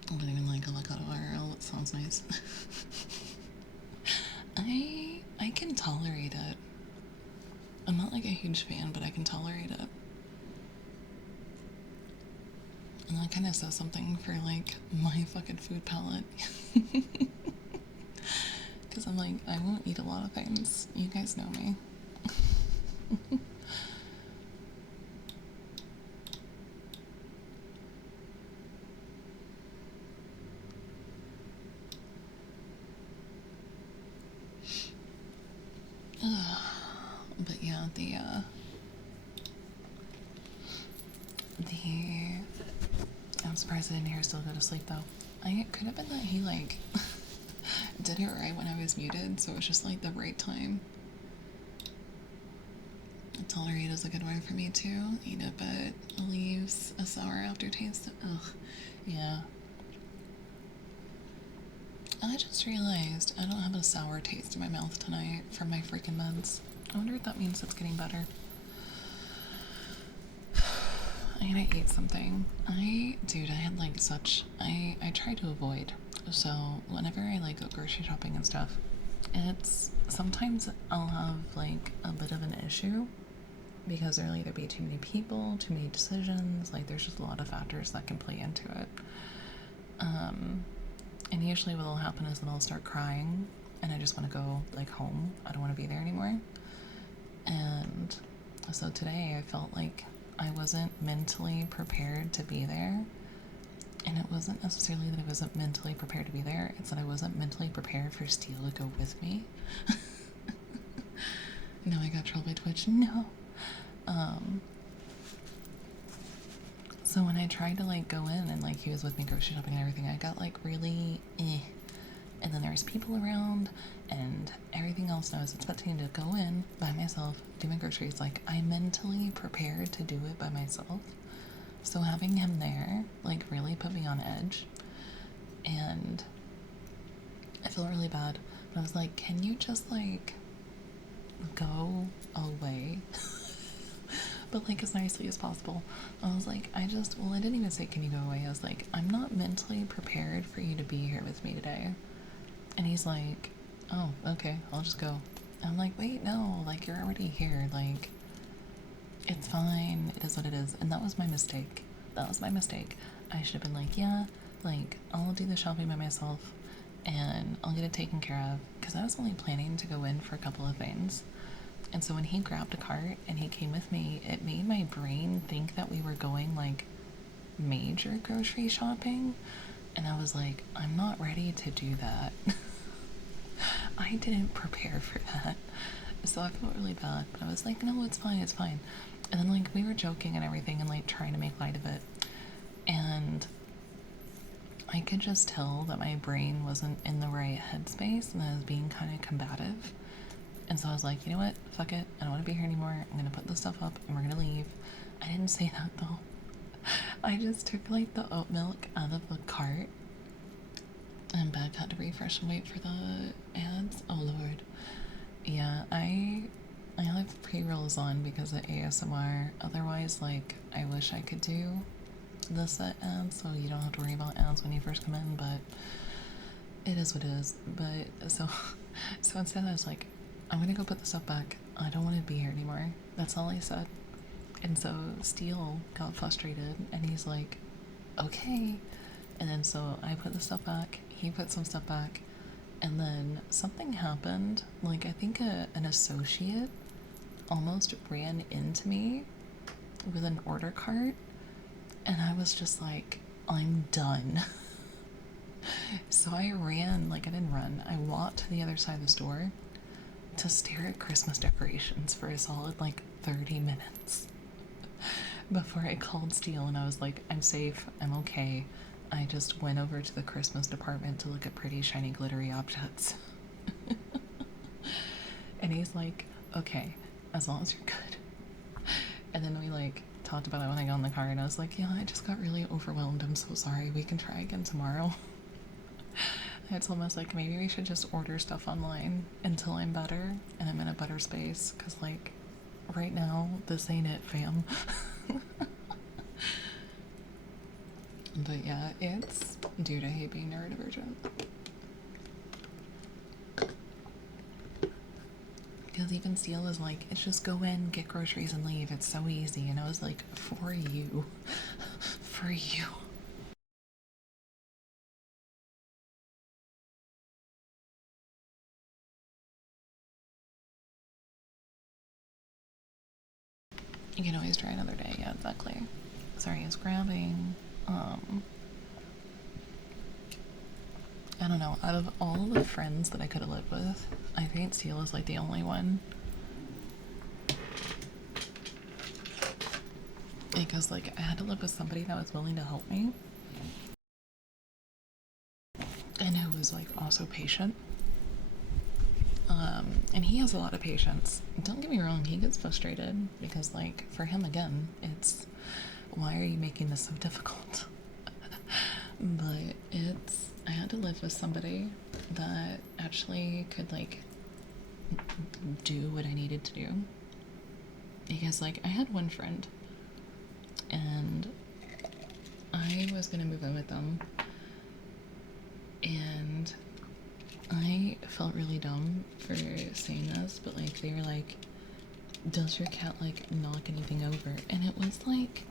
I don't even like avocado IRL. It sounds nice. I can tolerate it. I'm not like a huge fan, but I can tolerate it. And that kind of says something for like my fucking food palate. Because I'm like, I won't eat a lot of things. You guys know me. But yeah, I'm surprised I didn't hear Still Go to Sleep though. It could have been that he like did it right when I was muted, so it was just like the right time. Tolerate is a good word for me too. Eat it, but it leaves a sour aftertaste. Ugh. Yeah. I just realized I don't have a sour taste in my mouth tonight from my freaking meds. I wonder if that means it's getting better. I'm gonna eat something. Dude, I had like I try to avoid. So whenever I like go grocery shopping and stuff, sometimes I'll have like a bit of an issue because there'll either be too many people, too many decisions, like there's just a lot of factors that can play into it. And usually what'll happen is that I'll start crying and I just want to go like home. I don't want to be there anymore. And so today I felt like I wasn't mentally prepared to be there. And it wasn't necessarily that I wasn't mentally prepared to be there, it's that I wasn't mentally prepared for Steele to go with me. No, I got trolled by Twitch. No. So when I tried to like go in and like he was with me grocery shopping and everything, I got like really And then there was people around and everything else. And I was expecting to go in by myself, do my groceries. Like I mentally prepared to do it by myself. So having him there like really put me on edge. And I feel really bad. But I was like, can you just like go away? But like as nicely as possible. I was like, I didn't even say, can you go away? I was like, I'm not mentally prepared for you to be here with me today. And he's like, oh, okay, I'll just go. And I'm like, wait, no, like you're already here. Like, it's fine. It is what it is. And that was my mistake. That was my mistake. I should have been like, yeah, like I'll do the shopping by myself and I'll get it taken care of. Because I was only planning to go in for a couple of things. And so when he grabbed a cart and he came with me, it made my brain think that we were going like major grocery shopping. And I was like, I'm not ready to do that. I didn't prepare for that. So I felt really bad. But I was like, no, it's fine, it's fine. And then like we were joking and everything and like trying to make light of it. And I could just tell that my brain wasn't in the right headspace and that I was being kind of combative. And so I was like, you know what? Fuck it. I don't want to be here anymore. I'm going to put this stuff up and we're going to leave. I didn't say that though. I just took like the oat milk out of the cart and Beck had to refresh and wait for the ads. Oh lord. Yeah, I have pre-rolls on because of ASMR. Otherwise, like, I wish I could do the set ads so you don't have to worry about ads when you first come in, but it is what it is. But so instead I was like, I'm gonna go put the stuff back. I don't want to be here anymore. That's all I said. And so Steele got frustrated and he's like, okay. And then so I put the stuff back, he put some stuff back, and then something happened. Like, I think an associate almost ran into me with an order cart, and I was just like, I'm done. So I ran, like, I didn't run, I walked to the other side of the store to stare at Christmas decorations for a solid like 30 minutes before I called Steele and I was like, I'm safe, I'm okay. I just went over to the Christmas department to look at pretty shiny glittery objects. And he's like, okay, as long as you're good. And then we like talked about it when I got in the car and I was like, yeah, I just got really overwhelmed, I'm so sorry, we can try again tomorrow. I told him, I was like, maybe we should just order stuff online until I'm better and I'm in a better space, because like right now this ain't it, fam. But yeah, it's dude, I hate being neurodivergent. Because even Steele is like, it's just go in, get groceries, and leave. It's so easy. And I was like, for you. For you. You can always try another day. Yeah, exactly. Sorry, I was grabbing. I don't know. Out of all the friends that I could have lived with, I think Steele is like the only one. Because like I had to live with somebody that was willing to help me and who was like also patient. And he has a lot of patience. Don't get me wrong, he gets frustrated because like for him again, it's why are you making this so difficult? But it's I had to live with somebody that actually could like do what I needed to do. Because like I had one friend and I was gonna move in with them and I felt really dumb for saying this, but like they were like, does your cat like knock anything over? And it was like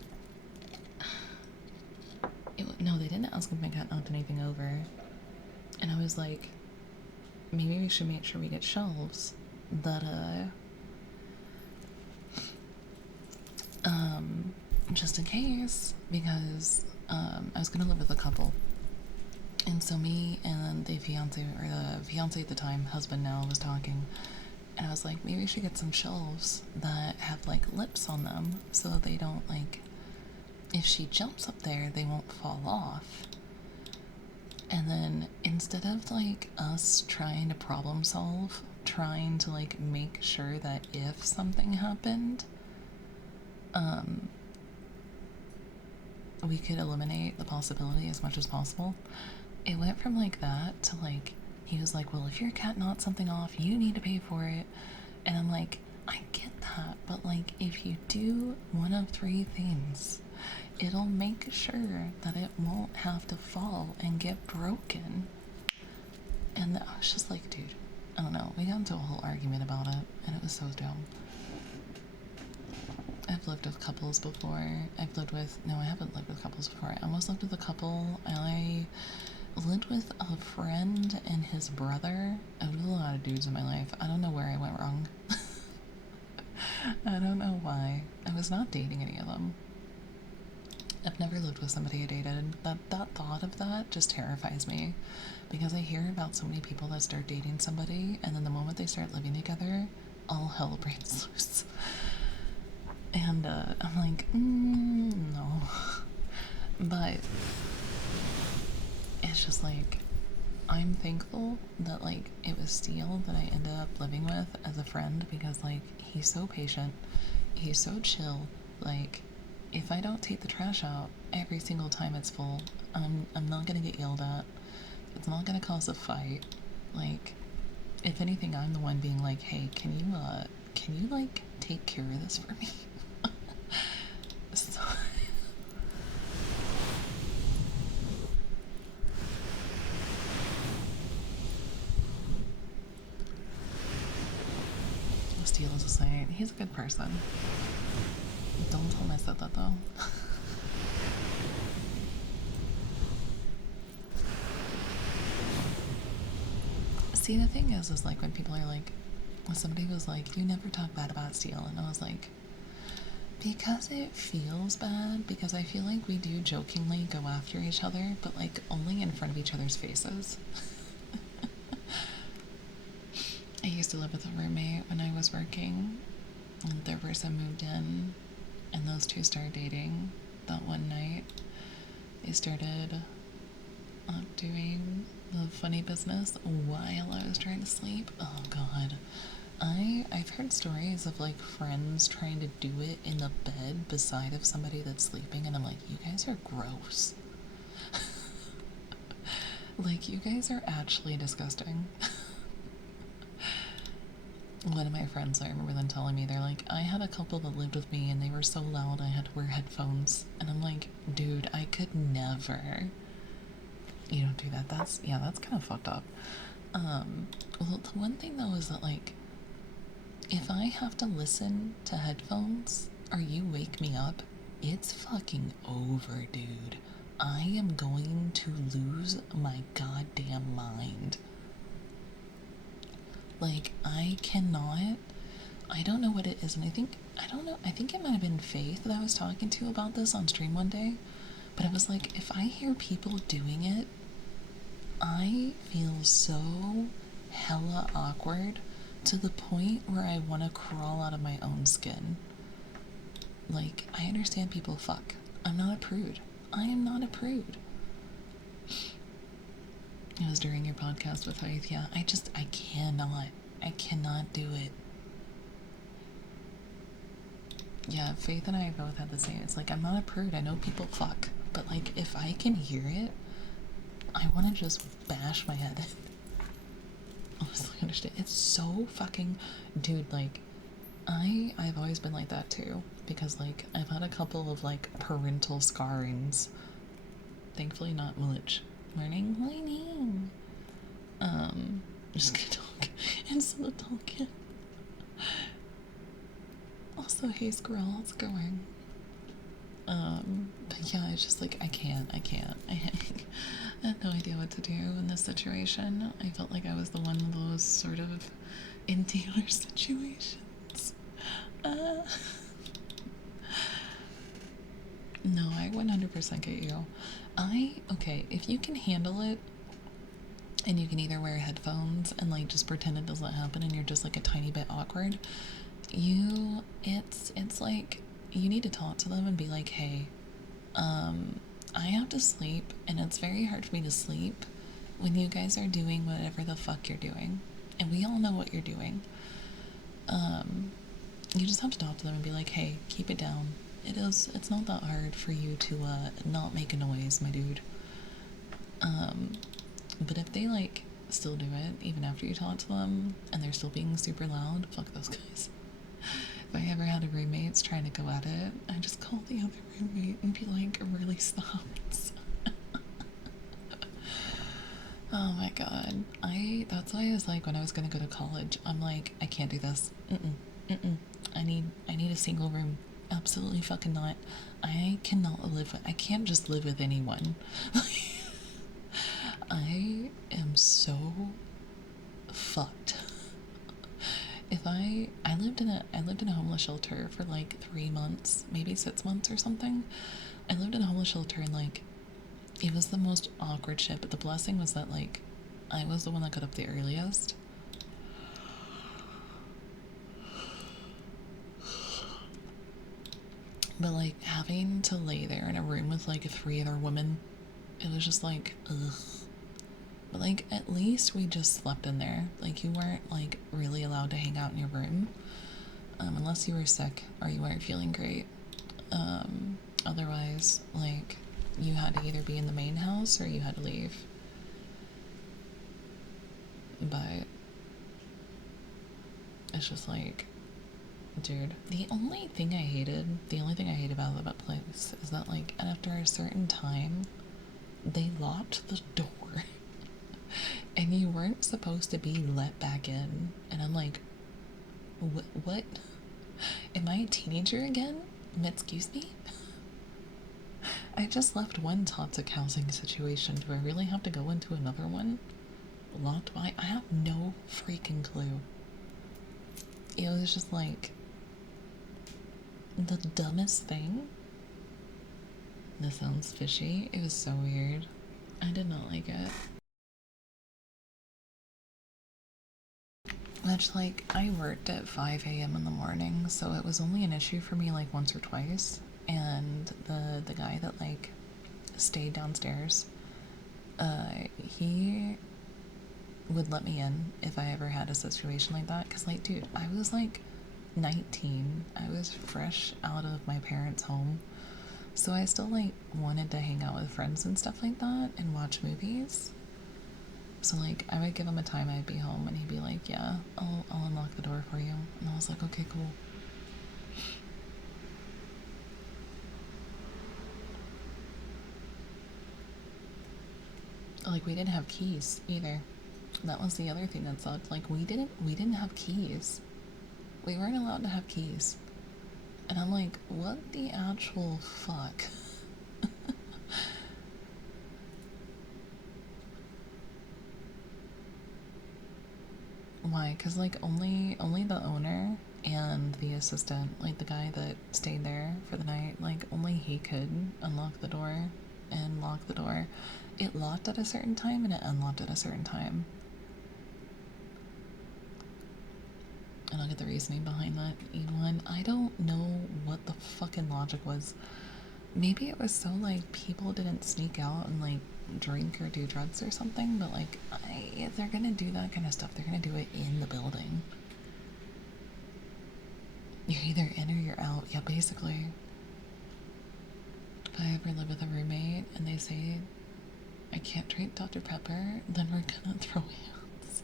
no, they didn't ask if my cat knocked anything over. And I was like, maybe we should make sure we get shelves that just in case, because I was gonna live with a couple. And so me and the fiance, or the fiance at the time, husband now, was talking. And I was like, maybe we should get some shelves that have like lips on them so that they don't like, if she jumps up there, they won't fall off. And then instead of like us trying to problem solve, trying to like make sure that if something happened, we could eliminate the possibility as much as possible, it went from like that to like, he was like, well, if your cat knocks something off, you need to pay for it. And I'm like, I get that, but like, if you do one of three things, it'll make sure that it won't have to fall and get broken. And I was just like, dude, I don't know. We got into a whole argument about it, and it was so dumb. I've lived with couples before. No, I haven't lived with couples before. I almost lived with a couple. I lived with a friend and his brother. I lived with a lot of dudes in my life. I don't know where I went wrong. I don't know why. I was not dating any of them. I've never lived with somebody I dated. That thought of that just terrifies me, because I hear about so many people that start dating somebody and then the moment they start living together, all hell breaks loose. And I'm like, no. But it's just like, I'm thankful that like it was Steele that I ended up living with as a friend, because like he's so patient, he's so chill, like if I don't take the trash out every single time it's full, I'm not gonna get yelled at. It's not gonna cause a fight. Like, if anything, I'm the one being like, hey, can you like take care of this for me? So Steele is a saint. He's a good person. Don't tell him I said that though. See, the thing is like when people are like, when somebody was like, you never talk bad about Steele, and I was like, because it feels bad, because I feel like we do jokingly go after each other, but like only in front of each other's faces. I used to live with a roommate when I was working, and their person moved in, and those two started dating. That one night, they started doing the funny business while I was trying to sleep. Oh god. I've heard stories of like friends trying to do it in the bed beside of somebody that's sleeping, and I'm like, you guys are gross. Like, you guys are actually disgusting. One of my friends, I remember them telling me, they're like, I had a couple that lived with me and they were so loud I had to wear headphones. And I'm like, dude, I could never. You don't do that. That's kind of fucked up. Well, the one thing though is that like, if I have to listen to headphones or you wake me up, it's fucking over, dude. I am going to lose my goddamn mind. Like, I cannot. I don't know what it is, and I don't know, I think it might have been Faith that I was talking to about this on stream one day, but I was like, if I hear people doing it, I feel so hella awkward to the point where I want to crawl out of my own skin. Like, I understand people fuck. I'm not a prude. I am not a prude. It was during your podcast with Faith. Yeah, I cannot do it. Yeah, Faith and I both had the same. It's like, I'm not a prude. I know people fuck. But, like, if I can hear it, I want to just bash my head in. Honestly, understand. It's so fucking. Dude, like, I've always been like that too. Because, like, I've had a couple of, like, parental scarrings. Thankfully, not much. Morning. Just gonna talk instead of talking. Also, hey squirrel, how's it going? But yeah, it's just like, I can't. I had no idea what to do in this situation. I felt like I was the one of those sort of in dealer situations. No, I 100% get you. Okay, if you can handle it, and you can either wear headphones and like just pretend it doesn't happen and you're just like a tiny bit awkward, it's like you need to talk to them and be like, hey, I have to sleep and it's very hard for me to sleep when you guys are doing whatever the fuck you're doing, and we all know what you're doing. You just have to talk to them and be like, hey, keep it down. It's not that hard for you to not make a noise, my dude. But if they like still do it even after you talk to them and they're still being super loud, fuck those guys. If I ever had a roommates trying to go at it, I just call the other roommate and be like, really stops. Oh my god. That's why I was like, when I was gonna go to college, I'm like, I can't do this. I need a single room. Absolutely fucking not. I can't just live with anyone. I am so fucked. I lived in a homeless shelter for like 3 months, maybe 6 months or something. I lived in a homeless shelter and like it was the most awkward shit, but the blessing was that like I was the one that got up the earliest. But like having to lay there in a room with like 3 other women, it was just like, ugh. But like at least we just slept in there. Like you weren't like really allowed to hang out in your room, unless you were sick or you weren't feeling great. Otherwise, like, you had to either be in the main house or you had to leave. But it's just like, dude, the only thing I hate about that place is that, like, after a certain time, they locked the door and you weren't supposed to be let back in. And I'm like, what? Am I a teenager again? Excuse me? I just left one toxic housing situation. Do I really have to go into another one? Locked by? I have no freaking clue. It was just like the dumbest thing. This sounds fishy. It was so weird. I did not like it. Which, like, I worked at 5 a.m. in the morning, so it was only an issue for me like once or twice. And the guy that like stayed downstairs, he would let me in if I ever had a situation like that. Cause like, dude, I was like 19. I was fresh out of my parents' home. So I still like wanted to hang out with friends and stuff like that and watch movies. So like I would give him a time I'd be home and he'd be like, yeah, I'll unlock the door for you. And I was like, okay, cool. Like we didn't have keys either. That was the other thing that sucked. Like we didn't have keys. We weren't allowed to have keys. And I'm like, what the actual fuck? Why? Cause like only the owner and the assistant, like the guy that stayed there for the night, like only he could unlock the door and lock the door. It locked at a certain time and it unlocked at a certain time. I don't get the reasoning behind that, Evelyn. I don't know what the fucking logic was. Maybe it was so like people didn't sneak out and like drink or do drugs or something, but like if they're gonna do that kind of stuff, they're gonna do it in the building. You're either in or you're out. Yeah, basically. If I ever live with a roommate and they say I can't drink Dr. Pepper, then we're gonna throw hands.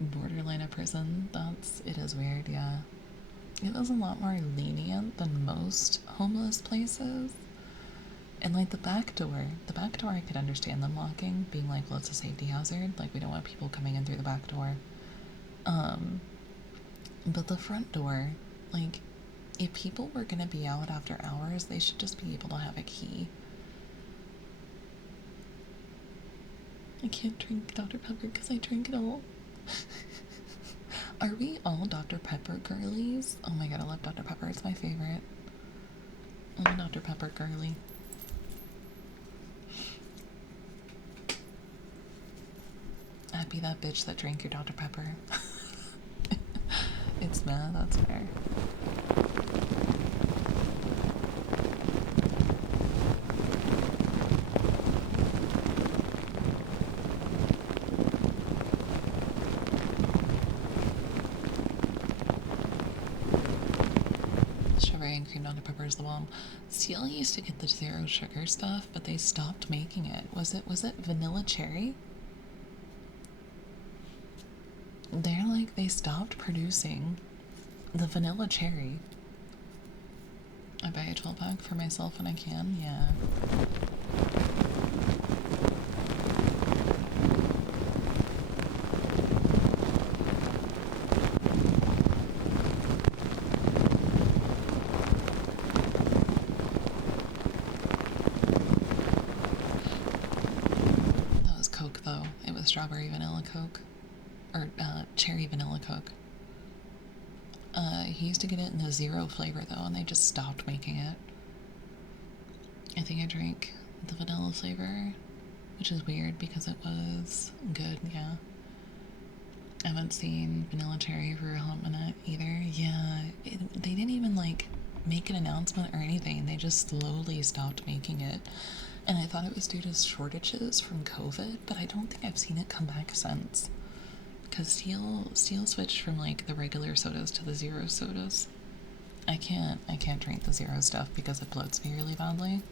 Borderline a prison. It is weird, yeah. It was a lot more lenient than most homeless places. And like the back door I could understand them locking, being like, well, it's a safety hazard. Like we don't want people coming in through the back door. But the front door, like, if people were gonna be out after hours, they should just be able to have a key. I can't drink Dr. Pepper because I drink it all. Are we all Dr. Pepper girlies? Oh my god, I love Dr. Pepper. It's my favorite. I'm a Dr. Pepper girly. I'd be that bitch that drank your Dr. Pepper. It's mad, that's fair. Strawberry and cream Dr. Pepper is the bomb. Steele used to get the zero sugar stuff, but they stopped making it. Was it vanilla cherry? They're like, they stopped producing the vanilla cherry. I buy a 12-pack for myself when I can, yeah. That was Coke though. It was strawberry vanilla Coke. Or cherry vanilla Coke. He used to get it in the zero flavor though, and they just stopped making it. I think I drank the vanilla flavor, which is weird because it was good, yeah. I haven't seen vanilla cherry for a hot minute either. Yeah, they didn't even like make an announcement or anything. They just slowly stopped making it. And I thought it was due to shortages from COVID, but I don't think I've seen it come back since. Because Steel switched from like the regular sodas to the zero sodas. I can't drink the zero stuff because it bloats me really badly.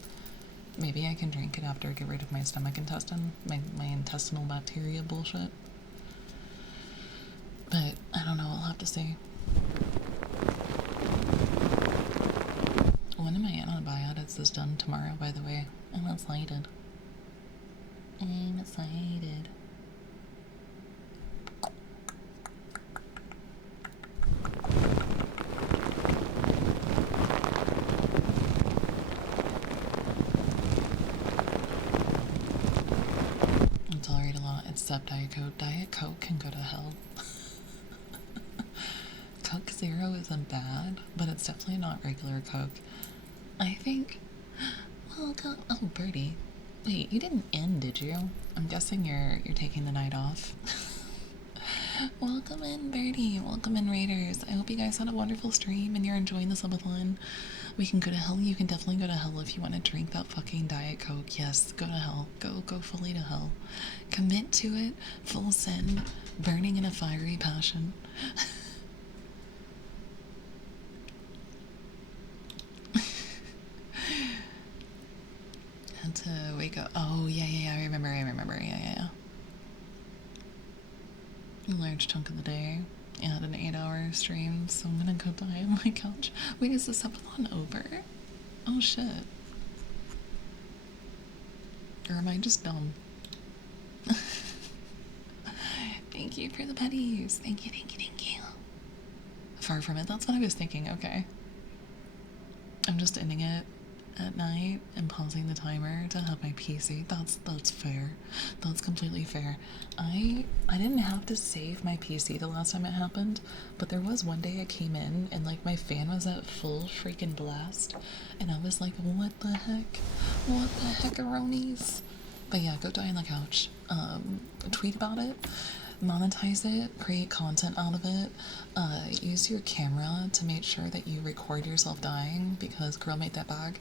Maybe I can drink it after I get rid of my stomach intestine, my intestinal bacteria bullshit. But I don't know, I'll have to see. One of my antibiotics is done tomorrow, by the way. I'm excited. I'm excited. I tolerate a lot except Diet Coke. Diet Coke can go to hell. Coke Zero isn't bad, but it's definitely not regular Coke. I think. Well, oh, Birdie. Wait, you didn't end, did you? I'm guessing you're taking the night off. Welcome in, Birdie. Welcome in, Raiders. I hope you guys had a wonderful stream and you're enjoying the subathon. We can go to hell. You can definitely go to hell if you want to drink that fucking Diet Coke. Yes, go to hell. Go fully to hell. Commit to it. Full sin. Burning in a fiery passion. Had to wake up. Oh, yeah, I remember. Yeah. A large chunk of the day. I had an 8-hour stream, so I'm gonna go die on my couch. Wait, is the subathon over? Oh shit. Or am I just dumb? Thank you for the petties. Thank you. Far from it, that's what I was thinking, okay. I'm just ending it at night and pausing the timer to have my PC. That's fair. That's completely fair. I didn't have to save my PC the last time it happened, but there was one day I came in and like my fan was at full freaking blast and I was like, what the heck? What the heckaronies? But yeah, go die on the couch. Tweet about it. Monetize it, create content out of it, use your camera to make sure that you record yourself dying because girl made that bag.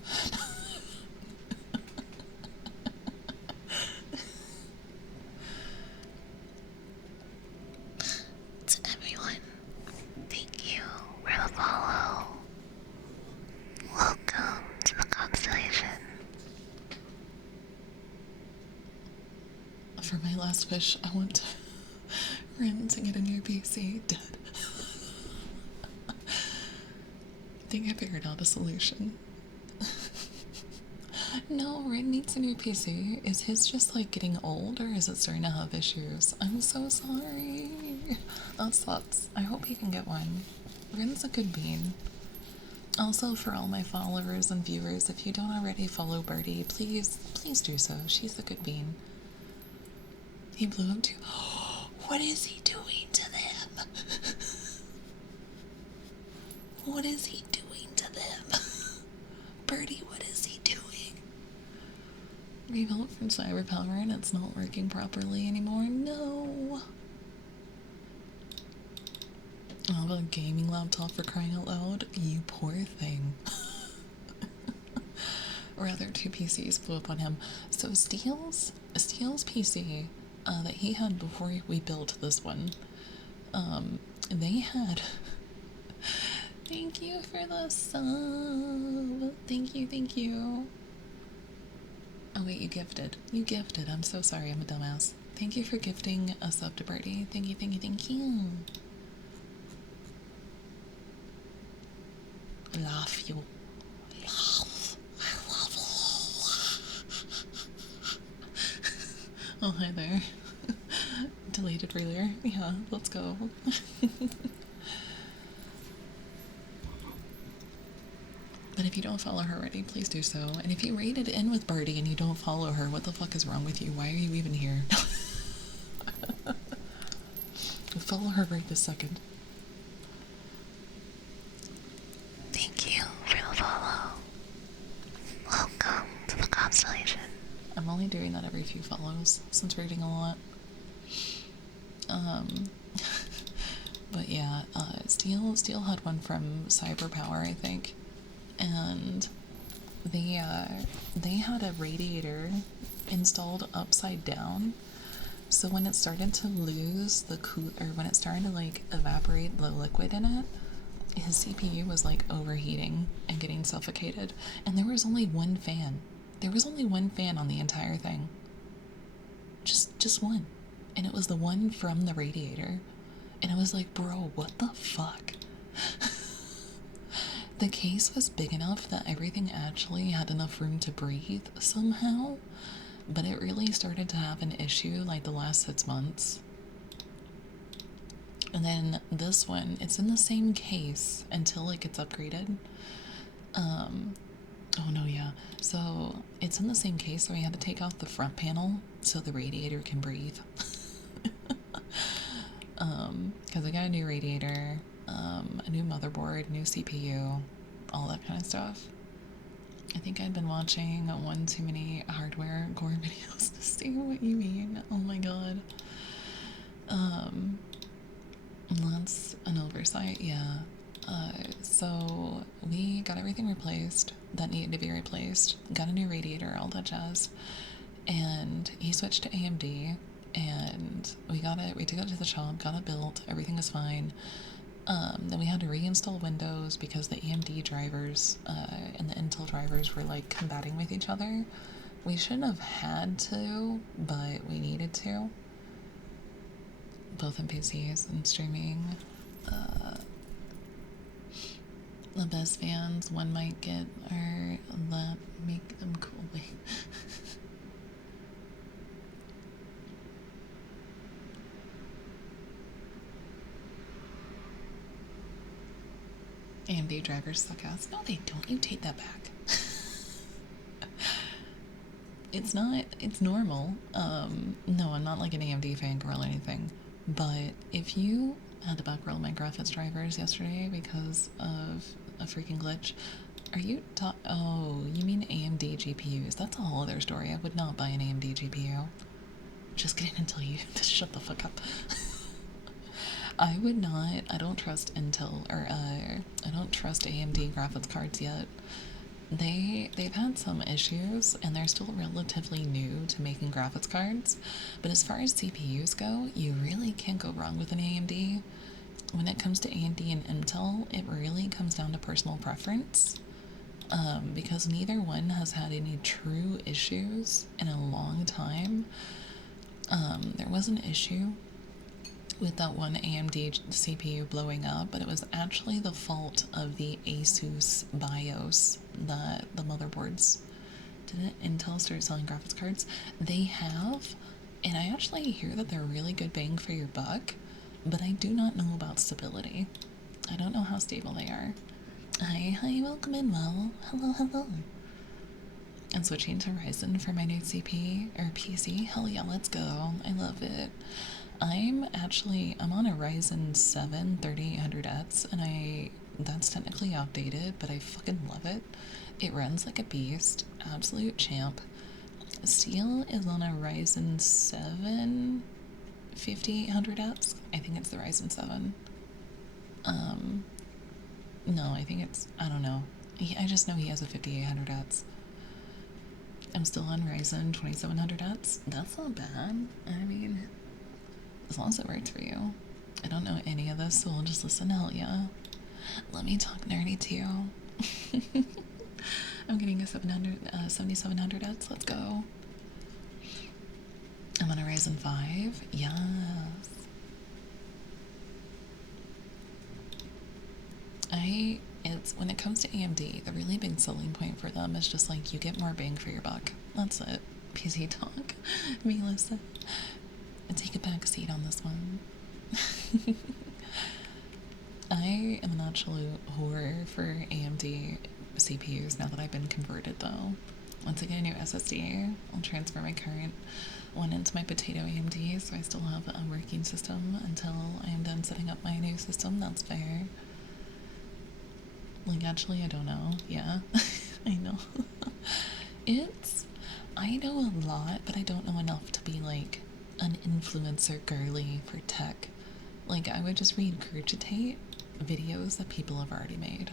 To everyone, thank you for the follow. Welcome to the constellation. For my last wish, I want to Rin to get a new PC. Dead. I think I figured out a solution. No, Rin needs a new PC. Is his just like getting old or is it starting to have issues? I'm so sorry. That sucks. I hope he can get one. Rin's a good bean. Also, for all my followers and viewers, if you don't already follow Birdie, please do so. She's a good bean. He blew up too. What is he doing to them? What is he doing to them? Birdie, what is he doing? Rebuilt from cyber power and it's not working properly anymore. No. Oh, a gaming laptop for crying out loud. You poor thing. Or rather, 2 PCs blew up on him. So Steele's PC that he had before we built this one, they had. Thank you for the sub. Thank you. Oh wait, you gifted. I'm so sorry, I'm a dumbass. Thank you for gifting a sub to Birdie. Thank you. Love you. I love you. Oh, hi there. Deleted earlier. Yeah, let's go. But if you don't follow her already, please do so. And if you rated in with Birdie and you don't follow her, what the fuck is wrong with you? Why are you even here? Follow her right this second. Thank you for the follow. Welcome to the constellation. I'm only doing that every few follows since we're getting a lot. But yeah, Steel had one from Cyberpower, I think, and they had a radiator installed upside down, so when it started to lose the when it started to like evaporate the liquid in it, his CPU was like overheating and getting suffocated, and there was only one fan. There was only one fan on the entire thing. Just one. And it was the one from the radiator. And I was like, bro, what the fuck? The case was big enough that everything actually had enough room to breathe somehow, but it really started to have an issue like the last 6 months. And then this one, it's in the same case until it gets upgraded. Oh no, yeah. So it's in the same case, so I had to take off the front panel so the radiator can breathe. Because I got a new radiator, a new motherboard, new CPU, all that kind of stuff. I think I'd been watching one too many hardware gore videos to see what you mean. Oh my god. That's an oversight, yeah. So we got everything replaced that needed to be replaced, got a new radiator, all that jazz, and he switched to AMD, and we took it to the shop, got it built, everything was fine. Then we had to reinstall Windows because the AMD drivers and the Intel drivers were like combating with each other. We shouldn't have had to, but we needed to. Both in PCs and streaming. The best fans one might get are that make them cool. AMD drivers suck ass. No, they don't. You take that back. It's not. It's normal. No, I'm not like an AMD fangirl or anything. But if you had to backroll my graphics drivers yesterday because of a freaking glitch, are you oh, you mean AMD GPUs? That's a whole other story. I would not buy an AMD GPU. Just kidding until you just shut the fuck up. I would not. I don't trust Intel or I don't trust AMD graphics cards yet. They've had some issues and they're still relatively new to making graphics cards, but as far as CPUs go, you really can't go wrong with an AMD. When it comes to AMD and Intel, it really comes down to personal preference, because neither one has had any true issues in a long time. There was an issue with that one AMD CPU blowing up, but it was actually the fault of the Asus BIOS that the motherboards. Didn't Intel start selling graphics cards? They have, and I actually hear that they're really good bang for your buck, but I do not know about stability. I don't know how stable they are. Hi, welcome in, well. Hello. I'm switching to Ryzen for my new PC. Hell yeah, let's go. I love it. I'm on a Ryzen 7 3800X, and that's technically outdated, but I fucking love it. It runs like a beast. Absolute champ. Steel is on a Ryzen 7 5800X. I think it's the Ryzen 7. No, I think I don't know. I just know he has a 5800X. I'm still on Ryzen 2700X. That's not bad. I mean, as long as it works for you. I don't know any of this, so I'll just listen. Hell yeah. Let me talk nerdy too. I'm getting a 7700X. Let's go. I'm on a Ryzen 5. Yes. When it comes to AMD, the really big selling point for them is just like you get more bang for your buck. That's it. PC talk. Me listen. Take a back seat on this one. I am an absolute whore for AMD CPUs now that I've been converted, though. Once I get a new SSD, I'll transfer my current one into my potato AMD, so I still have a working system until I am done setting up my new system. That's fair. Like, actually, I don't know. Yeah, I know. I know a lot, but I don't know enough to be, like, an influencer girly for tech. Like, I would just regurgitate videos that people have already made.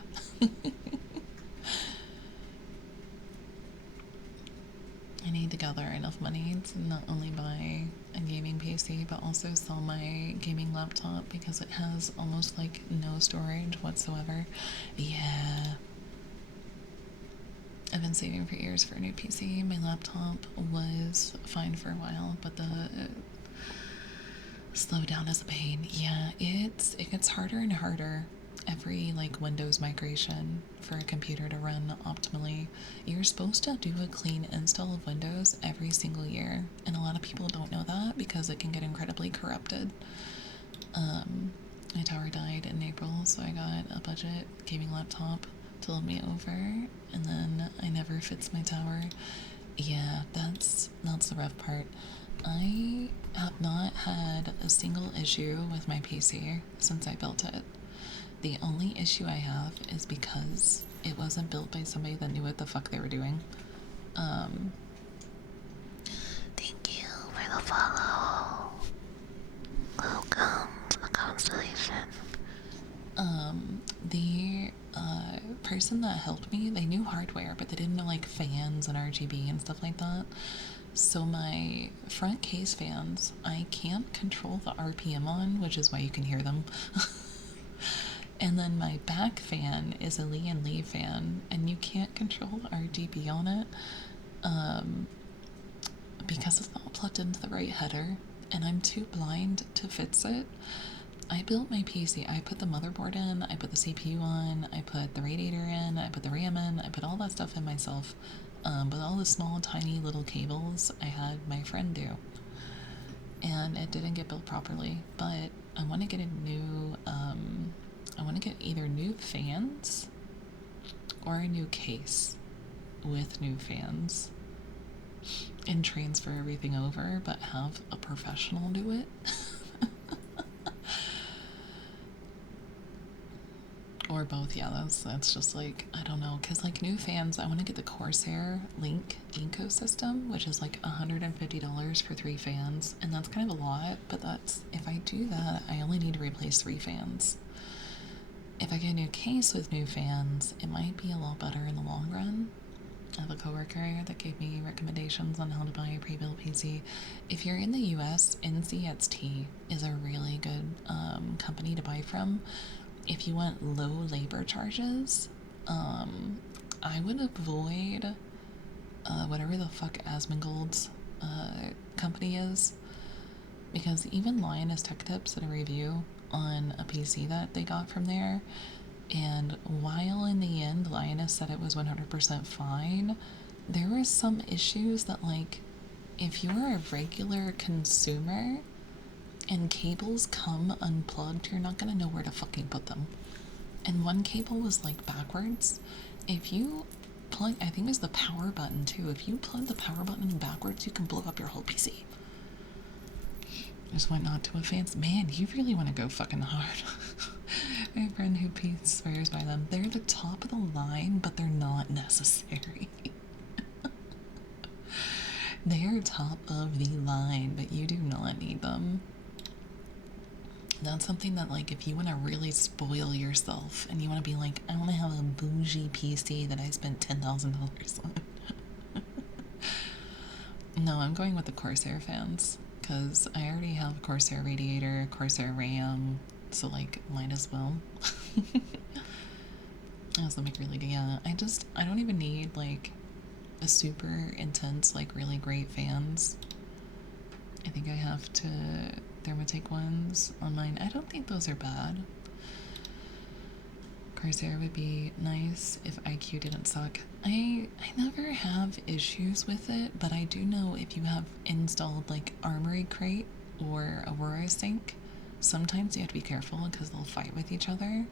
I need to gather enough money to not only buy a gaming PC, but also sell my gaming laptop because it has almost like no storage whatsoever. Yeah. I've been saving for years for a new PC. My laptop was fine for a while, but the slowdown is a pain. Yeah, it gets harder and harder every like Windows migration for a computer to run optimally. You're supposed to do a clean install of Windows every single year, and a lot of people don't know that because it can get incredibly corrupted. My tower died in April, so I got a budget gaming laptop to hold me over, and then I never fixed my tower. Yeah, that's the rough part. I have not had a single issue with my PC since I built it. The only issue I have is because it wasn't built by somebody that knew what the fuck they were doing. Thank you for the follow. Welcome to the constellation. The person that helped me, they knew hardware, but they didn't know like fans and RGB and stuff like that. So my front case fans, I can't control the RPM on, which is why you can hear them. And then my back fan is a Lee and Lee fan, and you can't control the RGB on it because it's not plugged into the right header, and I'm too blind to fix it. I built my PC. I put the motherboard in, I put the CPU on, I put the radiator in, I put the RAM in, I put all that stuff in myself. But all the small, tiny little cables I had my friend do. And it didn't get built properly. But I want to get I want to get either new fans or a new case with new fans and transfer everything over, but have a professional do it. Or both, yeah, that's just like, I don't know, because like new fans, I want to get the Corsair Link ecosystem, which is like $150 for 3 fans, and that's kind of a lot, but that's, if I do that, I only need to replace 3 fans. If I get a new case with new fans, it might be a lot better in the long run. I have a coworker that gave me recommendations on how to buy a pre-built PC. If you're in the US, NZXT is a really good company to buy from. If you want low labor charges, I would avoid whatever the fuck Asmongold's company is, because even Lioness Tech Tips did a review on a PC that they got from there, and while in the end Lioness said it was 100% fine, there were some issues that, like, if you're a regular consumer and cables come unplugged, you're not gonna know where to fucking put them. And one cable was like backwards. If you plug, I think it was the power button too, if you plug the power button backwards, you can blow up your whole PC. Just went not to a fancy, man, you really want to go fucking hard. I have a friend who swears by them. They're the top of the line, but they're not necessary. They're top of the line, but you do not need them. That's something that, like, if you want to really spoil yourself and you want to be like, I want to have a bougie PC that I spent $10,000 on. No, I'm going with the Corsair fans, because I already have a Corsair radiator, Corsair RAM, so, like, might as well. I also make really good, yeah, I don't even need, like, a super intense, like, really great fans. I think I have to Thermatec ones on mine. I don't think those are bad. Corsair would be nice if IQ didn't suck. I never have issues with it, but I do know if you have installed like Armory Crate or Aurora Sync, sometimes you have to be careful because they'll fight with each other.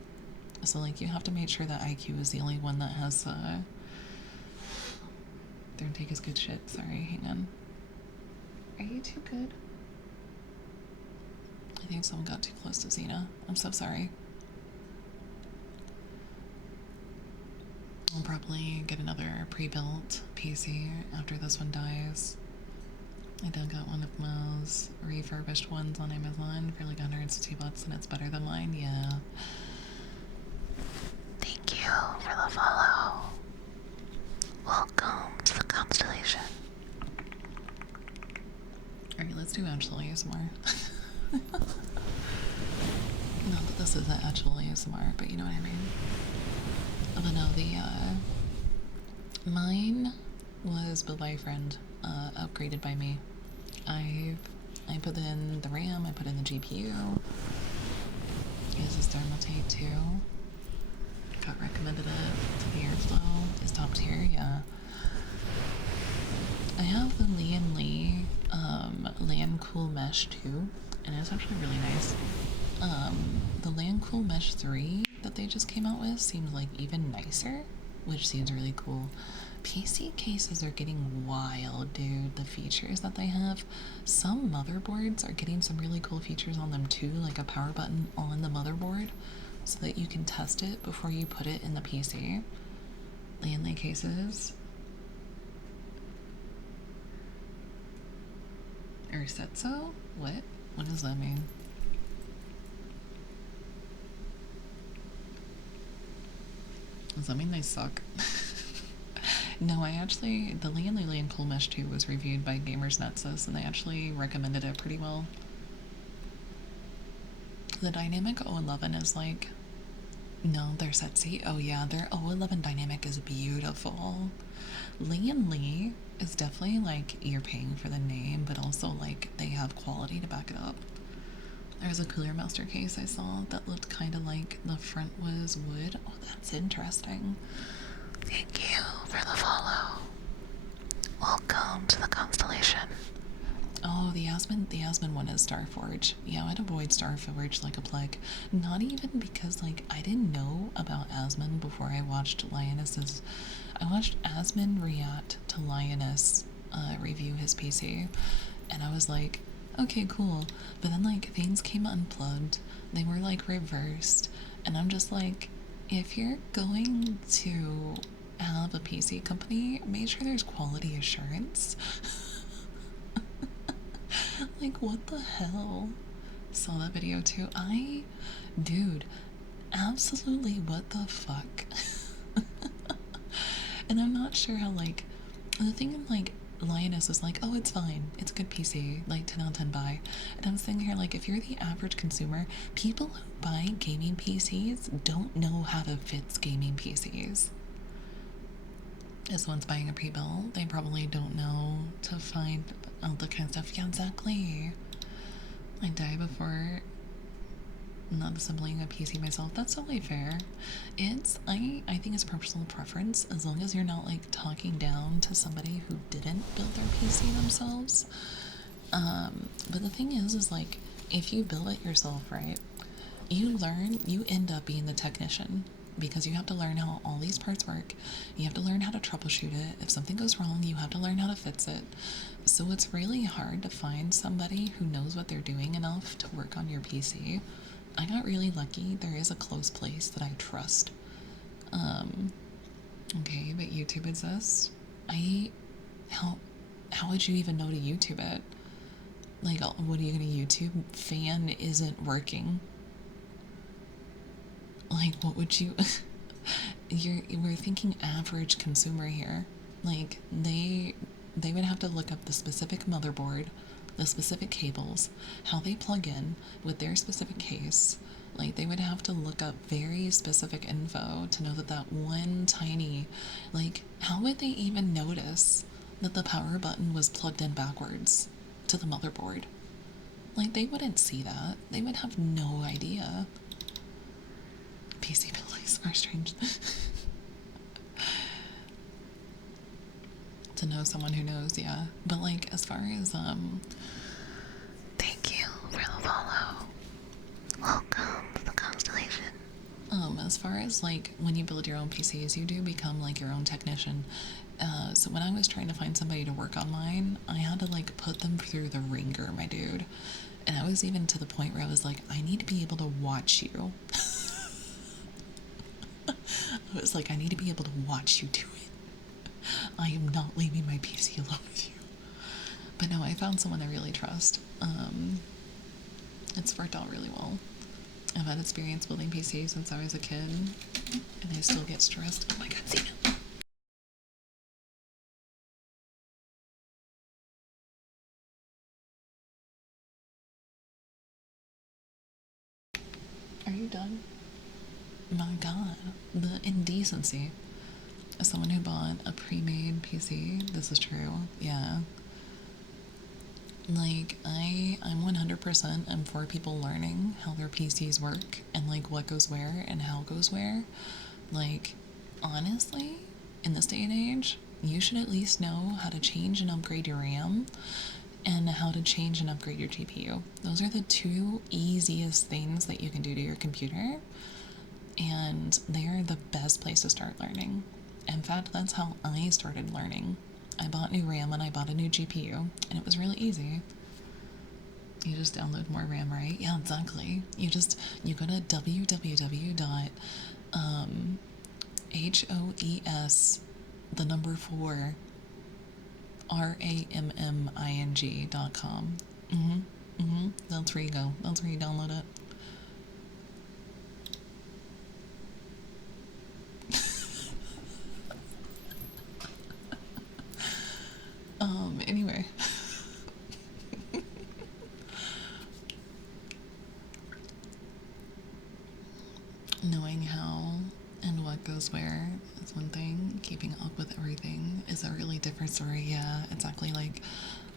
So like you have to make sure that IQ is the only one that has Thermatec is good shit. Sorry, hang on. Are you too good? I think someone got too close to Xena. I'm so sorry. I'll probably get another pre-built PC after this one dies. I did got one of those refurbished ones on Amazon for like $160 and it's better than mine, yeah. Thank you for the follow. Welcome to the constellation. let's do actual ASMR. Not that this is an actual ASMR, but you know what I mean. But no, mine was built by a friend, upgraded by me. I put in the RAM, I put in the GPU. Uses thermaltate too. Got recommended it to the airflow. Is top tier, yeah. I have the Lee Land Cool Mesh 2, and it's actually really nice. The Land Cool Mesh 3 that they just came out with seems like even nicer, which seems really cool. PC cases are getting wild, dude, the features that they have. Some motherboards are getting some really cool features on them too, like a power button on the motherboard so that you can test it before you put it in the PC. Landlay cases. Or said so? What? What does that mean? Does that mean they suck? No, the Land Cool Mesh 2 was reviewed by Gamers Nexus, and they actually recommended it pretty well. The Dynamic O11 is like... No, they're sexy. Oh yeah, their O11 Dynamic is beautiful. Landly is definitely like, you're paying for the name, but also like they have quality to back it up. There's a Cooler Master case I saw that looked kind of like the front was wood. Oh, that's interesting. Thank you for the follow. Welcome to the constellation. Oh, the Asmon one is Starforge. Yeah, I'd avoid Starforge like a plague. Not even because, like, I didn't know about Asmon before I watched Lioness's... I watched Asmon react to Lioness review his PC, and I was like, okay, cool. But then, like, things came unplugged. They were, like, reversed. And I'm just like, if you're going to have a PC company, make sure there's quality assurance. Like, what the hell? Saw that video too. Dude, absolutely what the fuck? And I'm not sure how, like, the thing in, like, Lioness is like, oh, it's fine. It's a good PC. Like, 10 out of 10 buy. And I'm sitting here like, if you're the average consumer, people who buy gaming PCs don't know how to fix gaming PCs. If someone's buying a pre-built, they probably don't know to find all the kind of stuff. Yeah, exactly. I die before not assembling a PC myself. That's totally fair. I think it's personal preference, as long as you're not like talking down to somebody who didn't build their PC themselves. But the thing is like, if you build it yourself, right, you end up being the technician, because you have to learn how all these parts work. You have to learn how to troubleshoot it. If something goes wrong, you have to learn how to fix it. So it's really hard to find somebody who knows what they're doing enough to work on your PC. I got really lucky. There is a close place that I trust. Okay, but YouTube exists. How would you even know to YouTube it? Like, what are you gonna YouTube? Fan isn't working. Like, what would you... we're thinking average consumer here. Like, they would have to look up the specific motherboard, the specific cables, how they plug in with their specific case. Like, they would have to look up very specific info to know that that one tiny... Like, how would they even notice that the power button was plugged in backwards to the motherboard? Like, they wouldn't see that. They would have no idea. PC buildings are strange. To know someone who knows, yeah. But like, as far as thank you for the follow. Welcome to the constellation. As far as like when you build your own PCs, you do become like your own technician. So when I was trying to find somebody to work on mine, I had to like put them through the ringer, my dude. And I was even to the point where I was like, I need to be able to watch you. I was like, I need to be able to watch you do it. I am not leaving my PC alone with you. But no, I found someone I really trust. It's worked out really well. I've had experience building PCs since I was a kid, and I still get stressed. Oh my god, Zena. Are you done? My god, the indecency. As someone who bought a pre-made PC, this is true. Yeah. Like, I'm 100% am for people learning how their PCs work and, like, what goes where and how goes where. Like, honestly, in this day and age, you should at least know how to change and upgrade your RAM and how to change and upgrade your GPU. Those are the two easiest things that you can do to your computer, and they are the best place to start learning. In fact, that's how I started learning. I bought new RAM and I bought a new GPU, and it was really easy. You just download more RAM, right? Yeah, exactly. You go to HOES, the number 4, RAMMING.com. That's where you go. That's where you download it. Anyway. Knowing how and what goes where is one thing. Keeping up with everything is a really different story. Yeah, exactly. Like,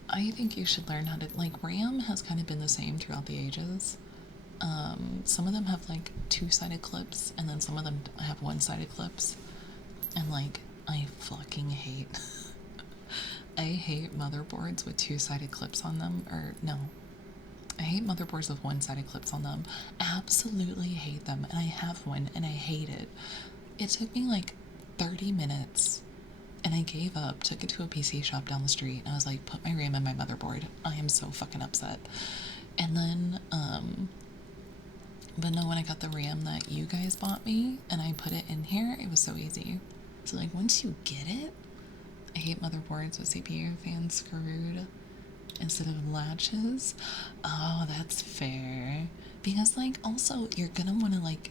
I think you should learn how to, like, RAM has kind of been the same throughout the ages. Some of them have, like, two-sided clips, and then some of them have one-sided clips. And, like, I fucking hate I hate motherboards with two-sided clips on them. Or, no, I hate motherboards with one-sided clips on them. Absolutely hate them. And I have one, and I hate it. It took me like 30 minutes, and I gave up, took it to a PC shop down the street, and I was like, put my RAM in my motherboard. I am so fucking upset. And then, but no, when I got the RAM that you guys bought me, and I put it in here, it was so easy. So, like, once you get it, I hate motherboards with CPU fans screwed instead of latches. Oh, that's fair. Because, like, also, you're gonna want to, like,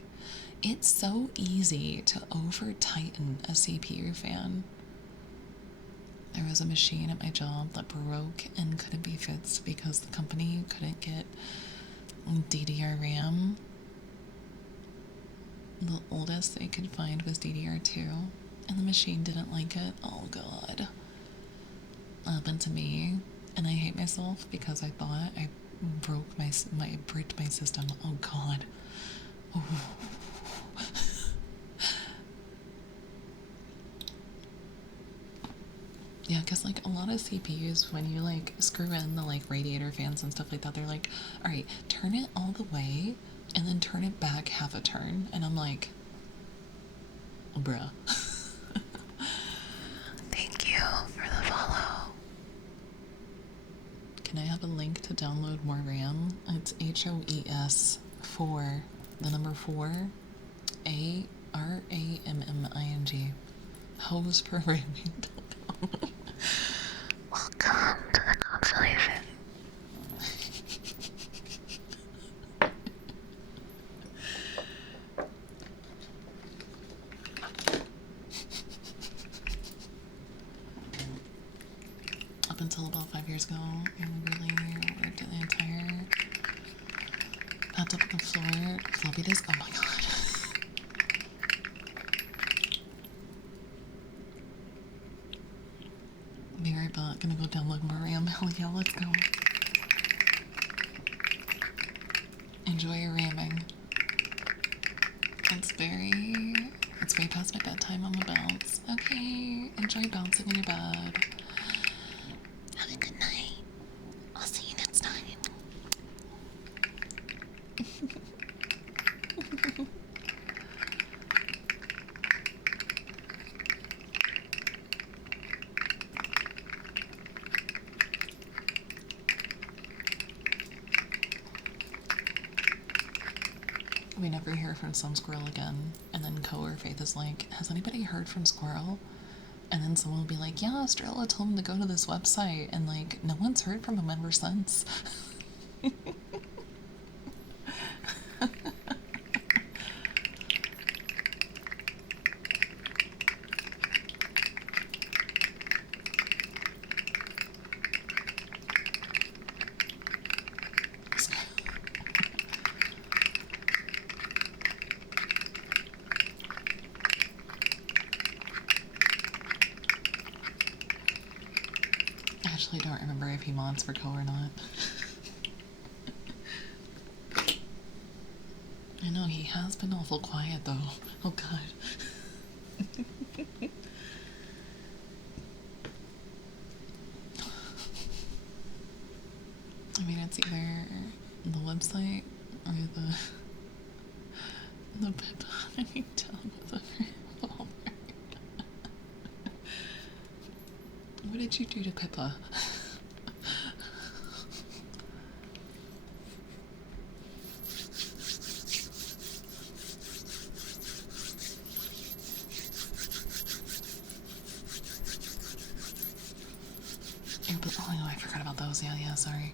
it's so easy to over tighten a CPU fan. There was a machine at my job that broke and couldn't be fixed because the company couldn't get DDR RAM. The oldest they could find was DDR2, and the machine didn't like it. Oh god. Happened to me, and I hate myself because I thought I bricked my system. Oh god. Oh. Yeah, because, like, a lot of CPUs, when you, like, screw in the, like, radiator fans and stuff like that, they're like, all right, turn it all the way and then turn it back half a turn. And I'm like, bruh. Thank you for the follow. Can I have a link to download more RAM? It's HOES 4, the number 4, ARAMMING. Hosprogramming.com. Welcome to the constellation. Up until about 5 years ago, I really worked at the entire laptop on the floor. Floppy disk. Oh my god. Be right back. Gonna go download more RAM. Hell yeah, let's go. Enjoy your ramming. It's way past my bedtime. I'm gonna bounce. Okay, enjoy bouncing in your bed. Have a good night. I'll see you next time. We never hear from some squirrel again. And then Co or Faith is like, has anybody heard from Squirrel? And then someone will be like, yeah, Estrella told him to go to this website. And, like, no one's heard from him ever since. actually don't remember if he mods for Co or not. I know, he has been awful quiet though. Oh god. I mean, it's either the website or the Pippa. I mean, tell with the revolver. What did you do to Pippa? Oh, I forgot about those. Yeah, sorry.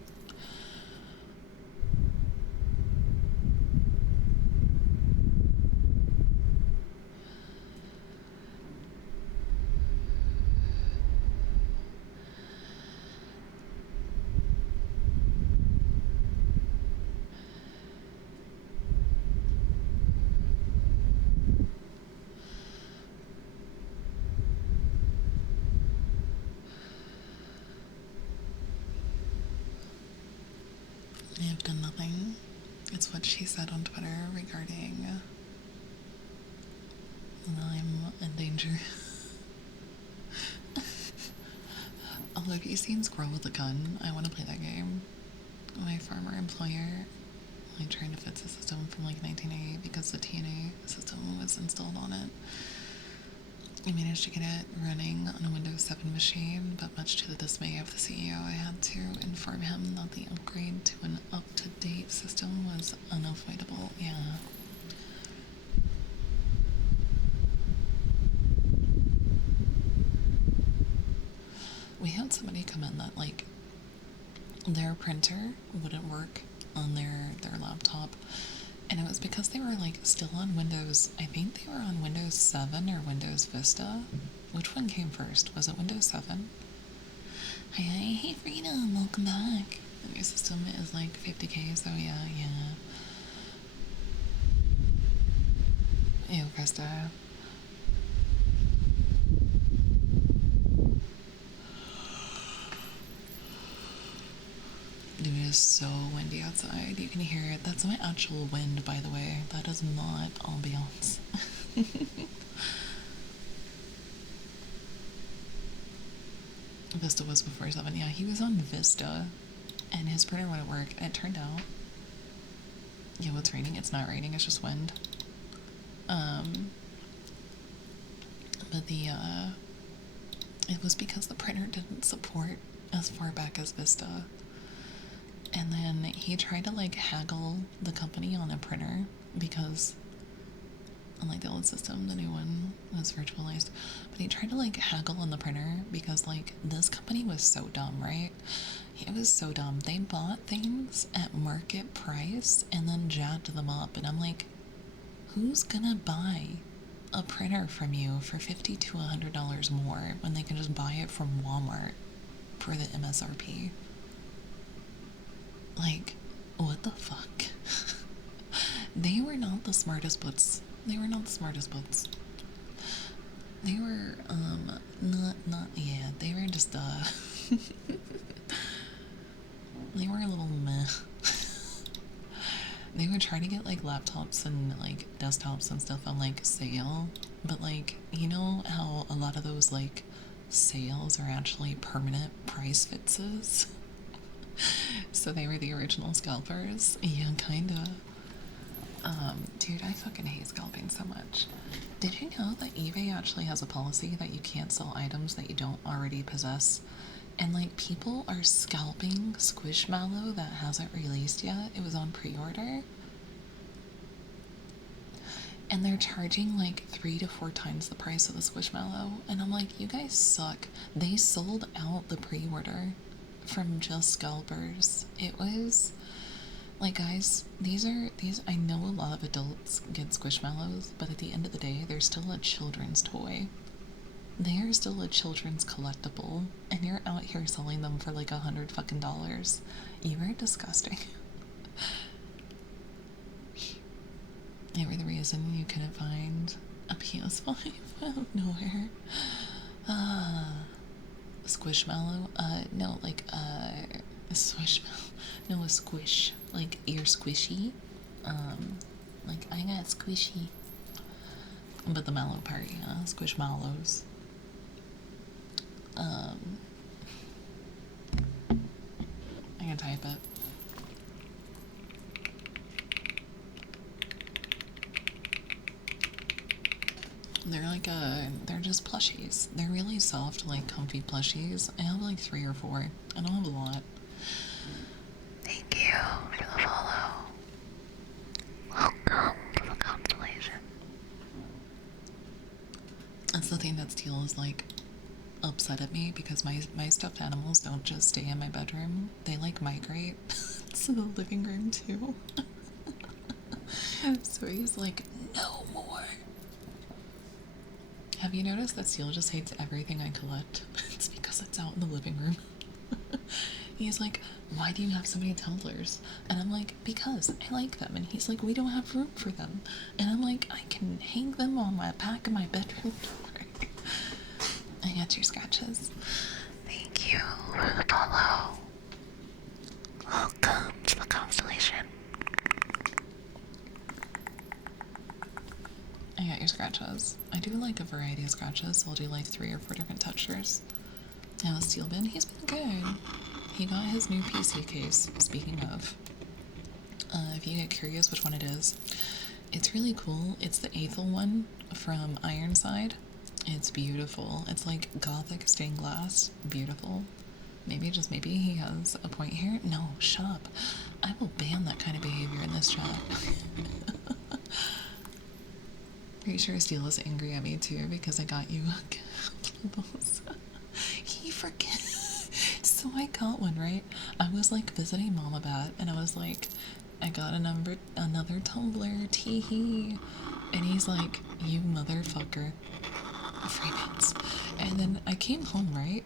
I have done nothing. It's what she said on Twitter regarding I'm in danger. Although have you seen Squirrel with a Gun? I want to play that game. My former employer like trying to fix the system from like 1980 because the TNA system was installed on it. I managed to get it running on a Windows 7 machine, but much to the dismay of the CEO, I had to inform him that the upgrade to an up-to-date system was unavoidable. Yeah. We had somebody come in that, like, their printer wouldn't work on their laptop, and it was because they were, like, still on Windows. I think they were on Windows 7 or Windows Vista. Which one came first? Was it Windows 7? Hi, hey Freedom, welcome back. The new system is like 50k, so yeah. Ew, Krista. Dude, it is so windy outside. You can hear it. That's my actual wind, by the way. That is not ambiance. Vista was before 7. Yeah, he was on Vista, and his printer wouldn't work. It turned out... Yeah, what's raining? It's not raining, it's just wind. But it was because the printer didn't support as far back as Vista. And then he tried to, like, haggle the company on a printer because, unlike the old system, the new one was virtualized. But he tried to, like, haggle on the printer because, like, this company was so dumb, right? It was so dumb. They bought things at market price and then jacked them up. And I'm like, who's gonna buy a printer from you for $50 to $100 more when they can just buy it from Walmart for the MSRP? Like, what the fuck? They were not the smartest butts. They were, yeah, they were just, they were a little meh. They would try to get, like, laptops and, like, desktops and stuff on, like, sale, but, like, you know how a lot of those, like, sales are actually permanent price fixes? So they were the original scalpers? Yeah, kinda. Dude, I fucking hate scalping so much. Did you know that eBay actually has a policy that you can't sell items that you don't already possess? And, like, people are scalping Squishmallow that hasn't released yet. It was on pre-order. And they're charging, like, 3 to 4 times the price of the Squishmallow. And I'm like, you guys suck. They sold out the pre-order from just scalpers. It was... Like, guys, I know a lot of adults get Squishmallows, but at the end of the day, they're still a children's toy. They are still a children's collectible, and you're out here selling them for like $100 fucking dollars. You are disgusting. They were the reason you couldn't find a PS5 out of nowhere. Squishmallow? No, like, a squishmallow. No, a squish. Like, you're squishy. Like, I got squishy. But the mallow part, yeah. Squishmallows. Um, I can type it. They're like they're just plushies. They're really soft, like comfy plushies. I have like 3 or 4. I don't have a lot. Thank you for the follow. Welcome to the constellation. That's the thing that Steele is like upset at me because my stuffed animals don't just stay in my bedroom. They like migrate to the living room too. So he's like, no more. Have you noticed that Steele just hates everything I collect? It's because it's out in the living room. He's like, why do you have so many tumblers? And I'm like, because I like them. And he's like, we don't have room for them. And I'm like, I can hang them on my back of my bedroom door. I got your scratches. Thank you for the follow. Welcome to the constellation. I got your scratches. I do like a variety of scratches, so I'll do like 3 or 4 different textures. Now, Steel Bin, he's been good. He got his new PC case, speaking of. If you get curious which one it is, it's really cool. It's the Aethel one from Ironside. It's beautiful. It's like gothic stained glass. Beautiful. Maybe, just maybe, he has a point here. No, shut up. I will ban that kind of behavior in this chat. Pretty sure Steel is angry at me too because I got you those. He forgets. So I got one, right? I was like visiting Mama Bat and I was like, I got another tumbler, teehee. And he's like, you motherfucker. Freebins. And then I came home, right?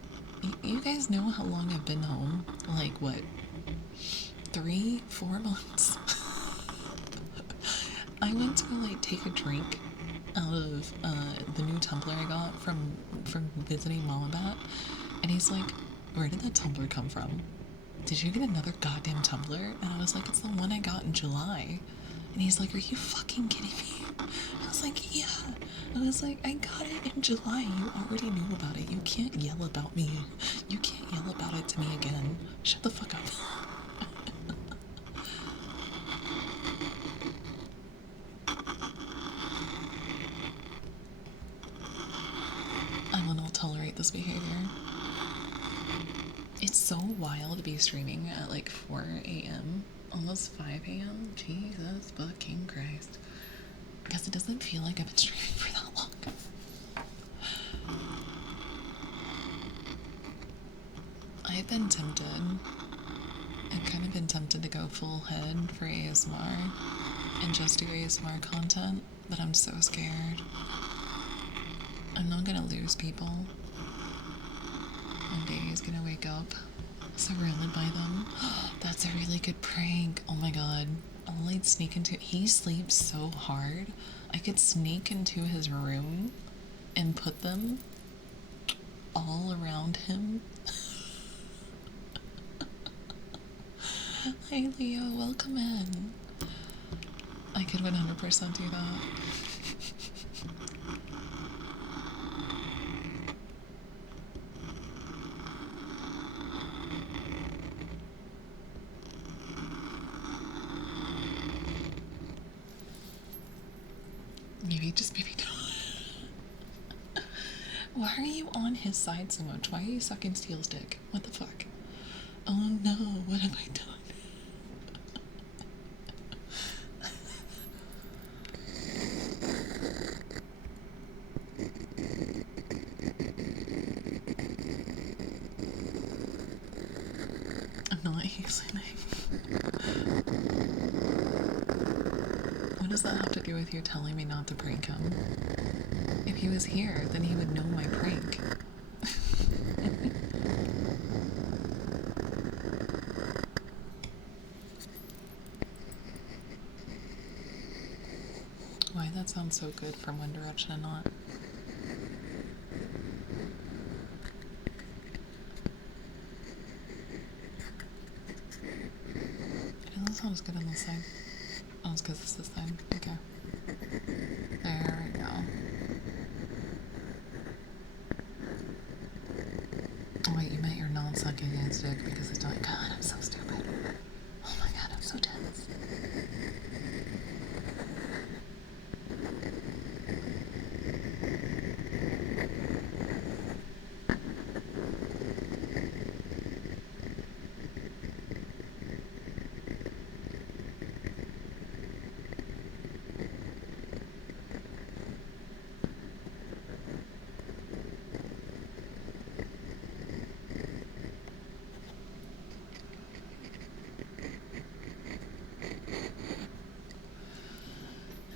You guys know how long I've been home? Like, what? 3, 4 months? I went to like take a drink out of the new tumbler I got from visiting Mama Bat, and he's like, where did that tumbler come from? Did you get another goddamn tumbler? And I was like, it's the one I got in July. And he's like, are you fucking kidding me? I was like, yeah. I was like, I got it in July. You already knew about it. You can't yell about me. You can't yell about it to me again. Shut the fuck up. I will not tolerate this behavior. It's so wild to be streaming at like 4 a.m. Almost 5 a.m. Jesus fucking Christ. Because it doesn't feel like I've been streaming for that long. I've been tempted. I've kind of been tempted to go full head for ASMR and just do ASMR content, but I'm so scared. I'm not gonna lose people. One day he's gonna wake up surrounded by them. That's a really good prank. Oh my god. I'd sneak into. He sleeps so hard. I could sneak into his room and put them all around him. Hi Leo, welcome in. I could 100% do that. Maybe don't. Why are you on his side so much? Why are you sucking Steel's dick? What the fuck? Oh no, what have I done? I'm not using What does that have to do with you telling me not to prank him? If he was here, then he would know my prank. Why that sounds so good from One Direction and not? It's not as good on this side. Oh, it's because it's this side. Okay. There we go. Oh, wait, you meant you're not sucking his dick because it's not. God, I'm so stupid. Oh my god, I'm so tense.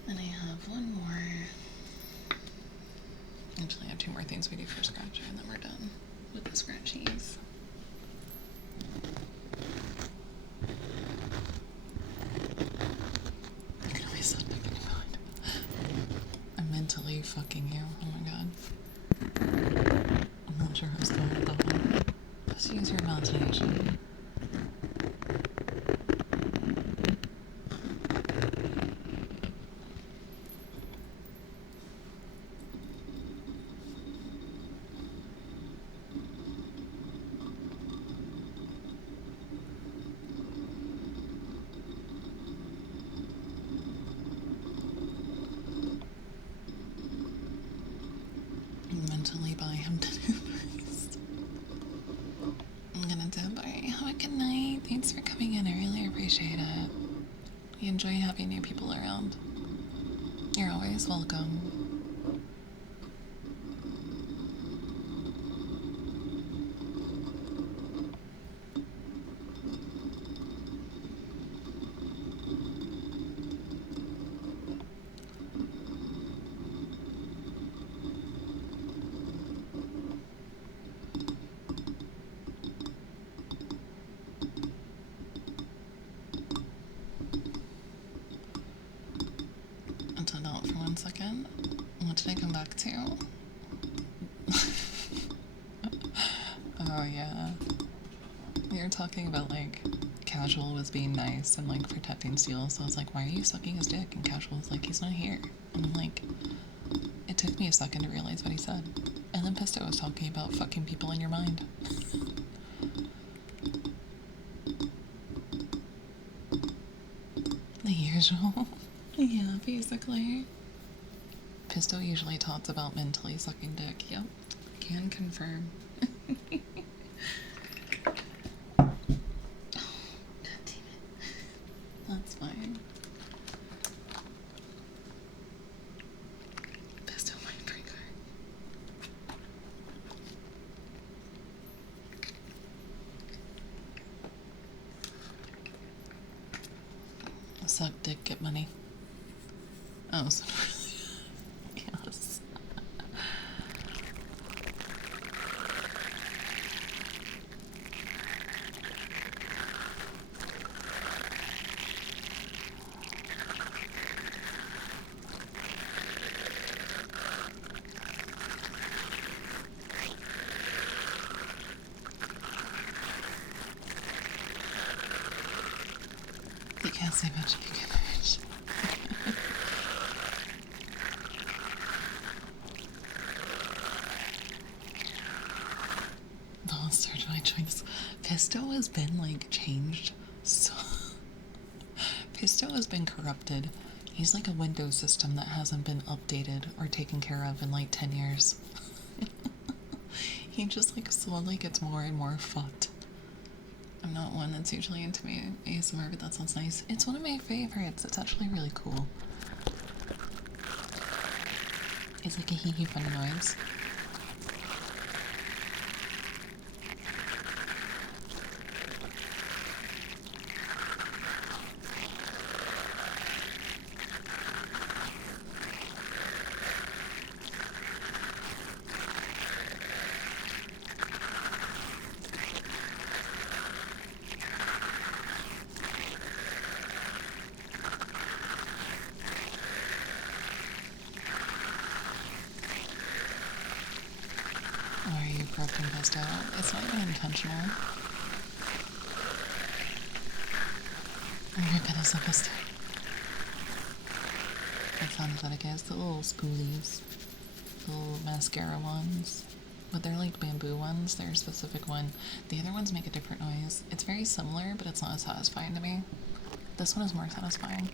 And I have one more. Actually, I have two more things we do for scratcher, and then we're done with the scratchies. You can always set back in your mind. I'm mentally fucking you. Oh my god. I'm not sure who's going with that one. Just use your imagination. Mentally buy him dinner first. I'm gonna dip. Alright, have a good night. Thanks for coming in. I really appreciate it. We enjoy having new people around. You're always welcome. Until out for 1 second. What did I come back to? Oh yeah. We were talking about like Casual was being nice and like protecting Steel, so I was like, why are you sucking his dick? And Casual was like, he's not here. And I'm like, it took me a second to realize what he said. And then Pisto was talking about fucking people in your mind. The usual. Yeah, basically. Pisto usually talks about mentally sucking dick. Yep. Can confirm. God damn it. That's fine. Pisto might break her. Suck dick, get money. Oh, so yes. You can't say much if you get rich. Monster my choice. Pisto has been like changed so Pisto has been corrupted. He's like a Windows system that hasn't been updated or taken care of in like 10 years. He just like slowly gets more and more fucked. I'm not one that's usually into me ASMR, but that sounds nice. It's one of my favorites. It's actually really cool. It's like a hee hee funny noise. Why are you broken pissed out? It's not even intentional. Oh my goodness, I missed it. That's not aesthetic is the little spoolies. The little mascara ones. But they're like bamboo ones. They're a specific one. The other ones make a different noise. It's very similar, but it's not as satisfying to me. This one is more satisfying.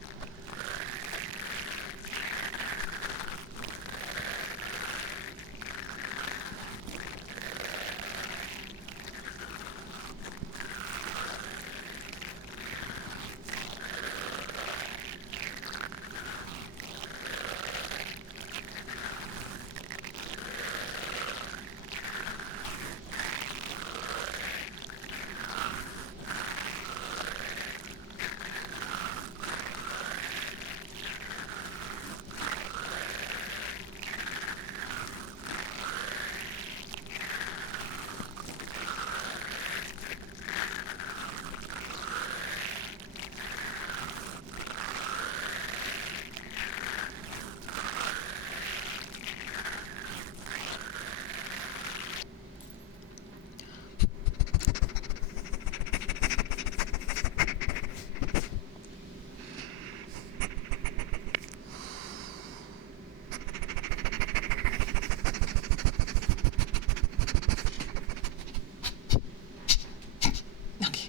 Okay.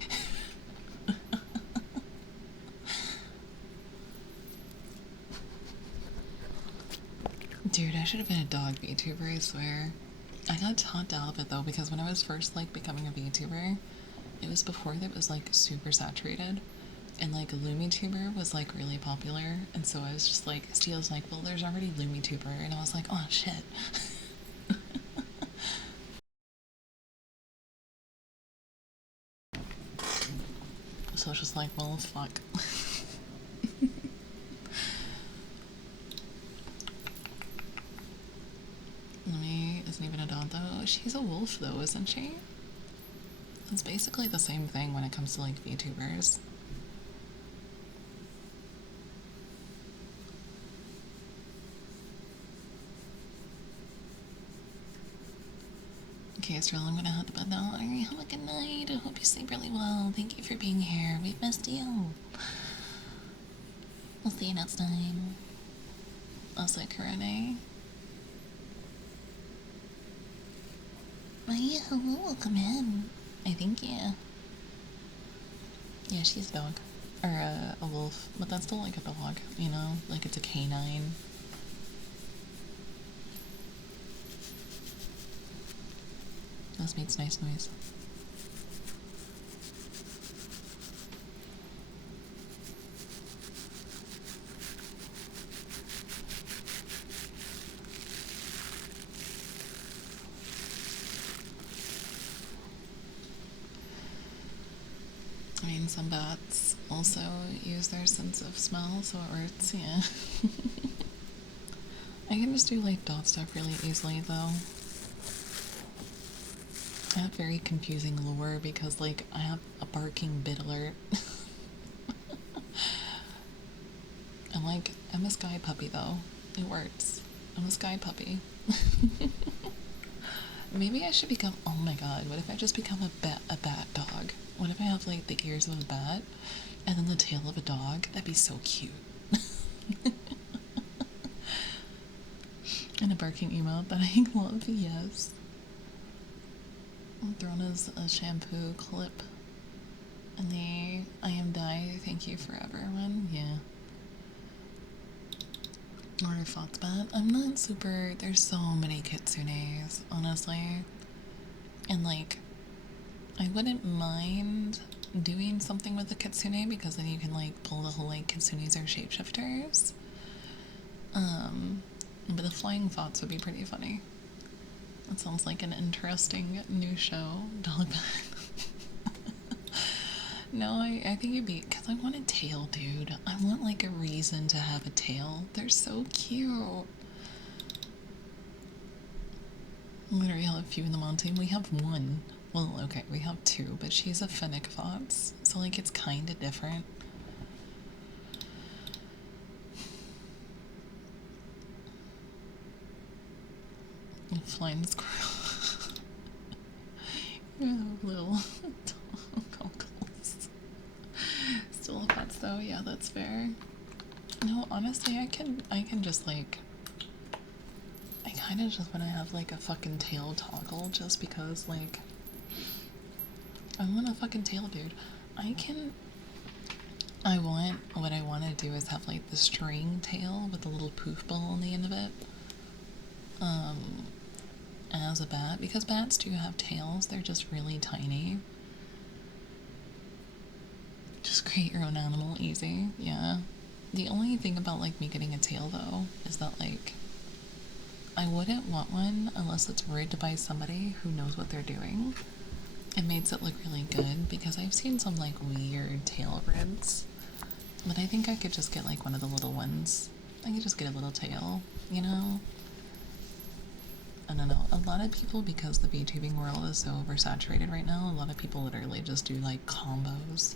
Dude, I should have been a dog VTuber, I swear. I got talked out of it though because when I was first like becoming a VTuber, it was before that was like super saturated. And like LumiTuber was like really popular, and so I was just like, Steve was like, well, there's already LumiTuber, and I was like, oh shit. So I was just like, well, fuck. Lumi isn't even a dog though. She's a wolf though, isn't she? It's basically the same thing when it comes to like VTubers. Okay, Estrella, I'm gonna head to bed now. Alright, have a good night. I hope you sleep really well. Thank you for being here. We've missed you. We'll see you next time. Also, Karene. Why, hello, welcome in. I think, yeah. Yeah, she's a dog. Or a wolf. But that's still like a dog, you know? Like it's a canine. This makes nice noise. I mean, some bats also use their sense of smell, so it works, yeah. I can just do like dot stuff really easily though. I have very confusing lore because like I have a barking bit alert. I'm a sky puppy though. It works. I'm a sky puppy. Maybe I should become, oh my god, what if I just become a bat dog? What if I have like the ears of a bat and then the tail of a dog? That'd be so cute. And a barking emote that I love, yes. Thrown as a shampoo clip. And the I am die, thank you forever one, yeah. Or a Foxbat. I'm not super, there's so many kitsunes, honestly. And like, I wouldn't mind doing something with the kitsune because then you can like pull the whole like kitsunes are shapeshifters. But the flying thoughts would be pretty funny. That sounds like an interesting new show. Dog. No, I think it'd be because I want a tail, dude. I want like a reason to have a tail. They're so cute. Literally have a few in the mountain. We have one. Well, okay, we have two, but she's a fennec fox, so like it's kind of different. Flying squirrel. Yeah, little goggles. Still a pets though. Yeah, that's fair. No, honestly, I can just like, I kind of just want to have like a fucking tail toggle just because like I want a fucking tail, dude. I can. What I want to do is have like the string tail with a little poof ball on the end of it. As a bat, because bats do have tails, they're just really tiny. Just create your own animal, easy, yeah. The only thing about like me getting a tail though is that like I wouldn't want one unless it's rigged by somebody who knows what they're doing. It makes it look really good because I've seen some like weird tail rigs. But I think I could just get like one of the little ones. I could just get a little tail, you know? I don't know. A lot of people, because the VTubing world is so oversaturated right now, a lot of people literally just do like combos.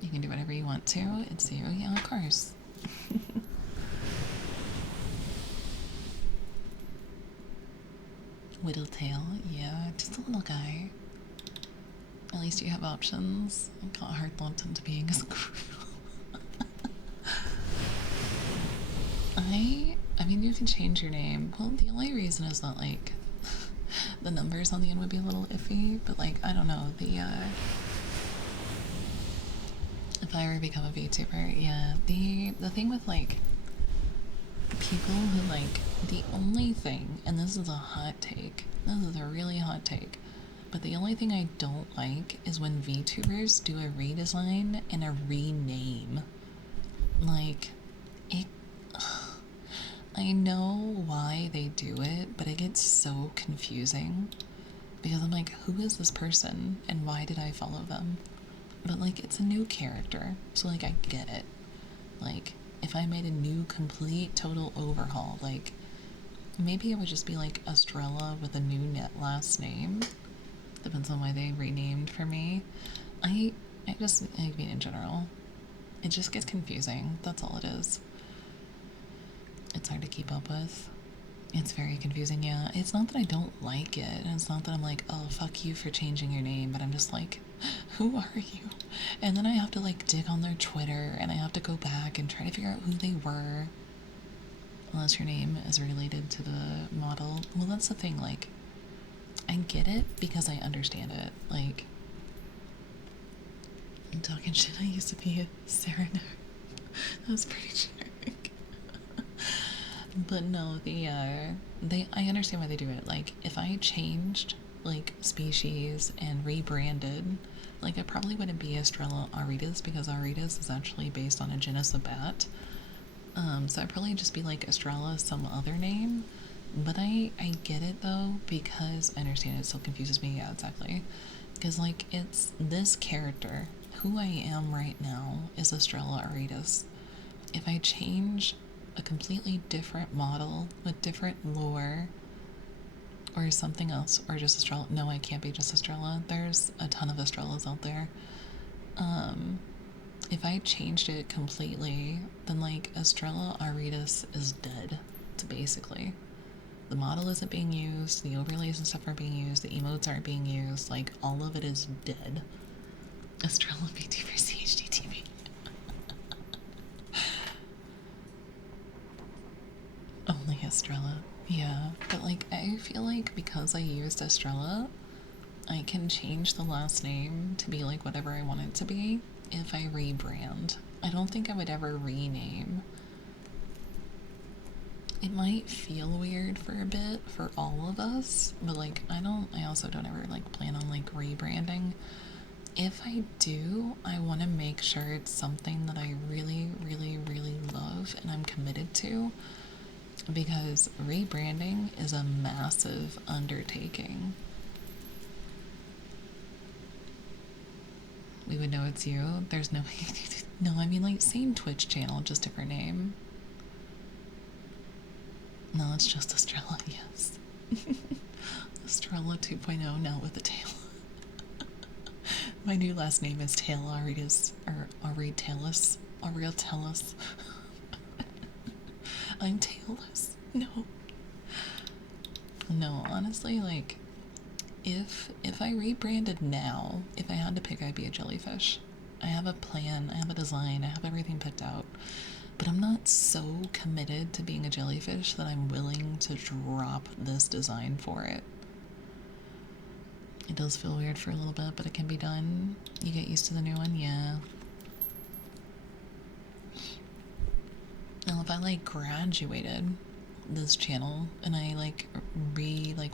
You can do whatever you want to. It's you. Yeah, of course. Whittletail. Yeah, just a little guy. At least you have options. I got hard lumped into being a squirrel. I mean, you can change your name. Well, the only reason is that, like, the numbers on the end would be a little iffy, but, like, I don't know, if I ever become a VTuber, yeah, the thing with, like, people who, like, the only thing, and this is a hot take, this is a really hot take, but the only thing I don't like is when VTubers do a redesign and a rename. Like, it I know why they do it, but it gets so confusing because I'm like, who is this person and why did I follow them? But like, it's a new character, so like, I get it. Like, if I made a new, complete, total overhaul, like, maybe it would just be like Estrella with a new net last name. Depends on why they renamed for me. I mean, in general, it just gets confusing. That's all it is. It's hard to keep up with. It's very confusing, yeah. It's not that I don't like it, and it's not that I'm like, oh, fuck you for changing your name, but I'm just like, who are you? And then I have to like dig on their Twitter, and I have to go back and try to figure out who they were. Unless your name is related to the model. Well, that's the thing, like, I get it because I understand it. Like, I'm talking shit, I used to be a Serenar. That was pretty generic. But no, I understand why they do it. Like, if I changed, like, species and rebranded, like, I probably wouldn't be Estrella auritus because auritus is actually based on a genus of bat. So I'd probably just be like Estrella some other name. But I get it though, because I understand it still confuses me. Yeah, exactly. Because, like, it's this character, who I am right now, is Estrella auritus. If I change a completely different model with different lore or something else, or just Estrella. No, I can't be just Estrella. There's a ton of Estrellas out there. If I changed it completely, then like Estrella auritus is dead. It's basically. The model isn't being used, the overlays and stuff aren't being used, the emotes aren't being used, like all of it is dead. Estrella VTuber CHDTV. Only Estrella. Yeah, but like I feel like because I used Estrella, I can change the last name to be like whatever I want it to be if I rebrand. I don't think I would ever rename. It might feel weird for a bit for all of us, but like I also don't ever like plan on like rebranding. If I do, I want to make sure it's something that I really, really, really love and I'm committed to, because rebranding is a massive undertaking. We would know it's you. There's no no, I mean like same Twitch channel, just different name. No, it's just Estrella, yes. Estrella 2.0 now with a tail. My new last name is Tail Auritus, or Auritalis. Auritalis. I'm tailless. No. No, honestly, like, if I rebranded now, if I had to pick, I'd be a jellyfish. I have a plan, I have a design, I have everything picked out. But I'm not so committed to being a jellyfish that I'm willing to drop this design for it. It does feel weird for a little bit, but it can be done. You get used to the new one, yeah. Now, if I like graduated this channel and I like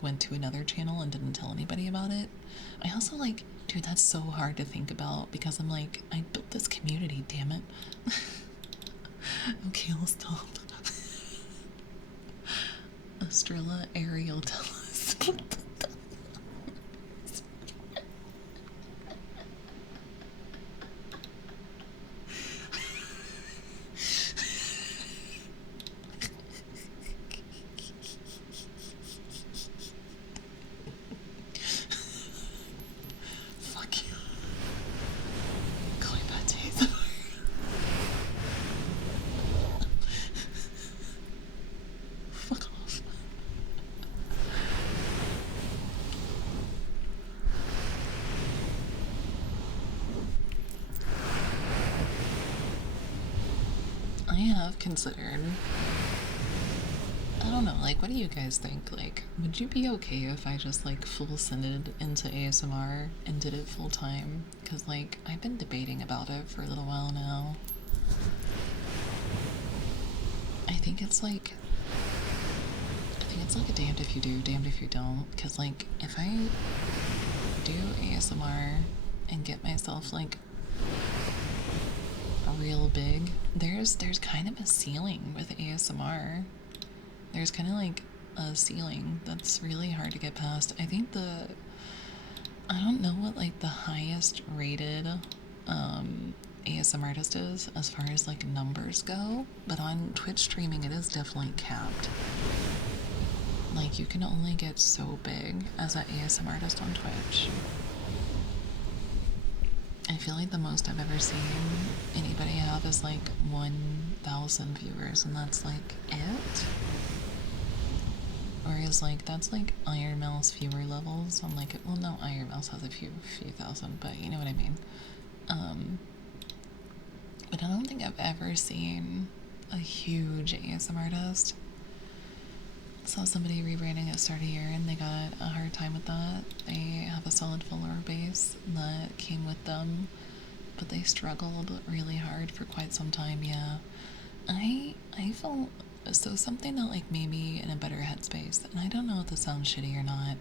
went to another channel and didn't tell anybody about it, I also like, dude, that's so hard to think about because I'm like, I built this community, damn it. Okay, I'll stop. Estrella Ariel, tell us. Fuck you. Going back to ASMR. Fuck off. I have considered, I don't know, like, what do you guys think? Like, would you be okay if I just, like, full sended into ASMR and did it full time? Because, like, I've been debating about it for a little while now. I think it's like, a damned if you do, damned if you don't. Because, like, if I do ASMR and get myself, like, real big, there's kind of a ceiling with ASMR. There's kind of like a ceiling that's really hard to get past. I think I don't know what like the highest rated ASMR artist is as far as like numbers go, but on Twitch streaming it is definitely capped. Like you can only get so big as an ASMR artist on Twitch. I feel like the most I've ever seen anybody have is like 1,000 viewers, and that's like it. Whereas like that's like Iron Mouse viewer levels. I'm like, well, no, Iron Mouse has a few thousand, but you know what I mean. But I don't think I've ever seen a huge ASMR artist. Saw somebody rebranding at start of year and they got a hard time with that. They have a solid follower base that came with them, but they struggled really hard for quite some time. Yeah, I felt so something that like made me in a better headspace, and I don't know if this sounds shitty or not,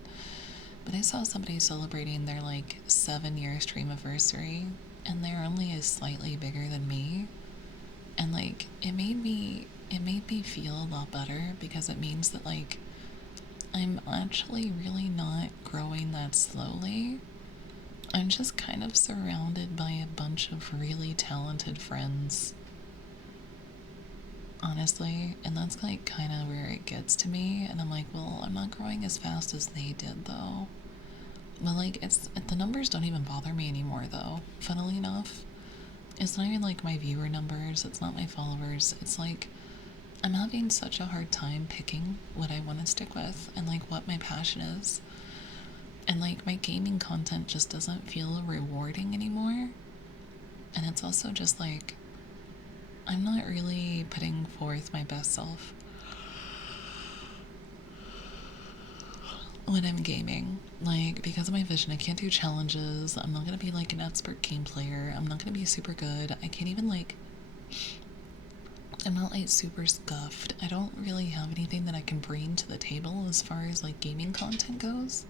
but I saw somebody celebrating their like 7-year stream anniversary, and they're only slightly bigger than me, and like it made me feel a lot better because it means that like I'm actually really not growing that slowly. I'm just kind of surrounded by a bunch of really talented friends, honestly, and that's like kind of where it gets to me, and I'm like, well, I'm not growing as fast as they did though. But like the numbers don't even bother me anymore though, funnily enough. It's not even like my viewer numbers, it's not my followers, it's like I'm having such a hard time picking what I want to stick with and like what my passion is. And like my gaming content just doesn't feel rewarding anymore. And it's also just like I'm not really putting forth my best self when I'm gaming. Like, because of my vision, I can't do challenges. I'm not gonna be like an expert game player. I'm not gonna be super good. I can't even like I'm not like super scuffed. I don't really have anything that I can bring to the table as far as like gaming content goes.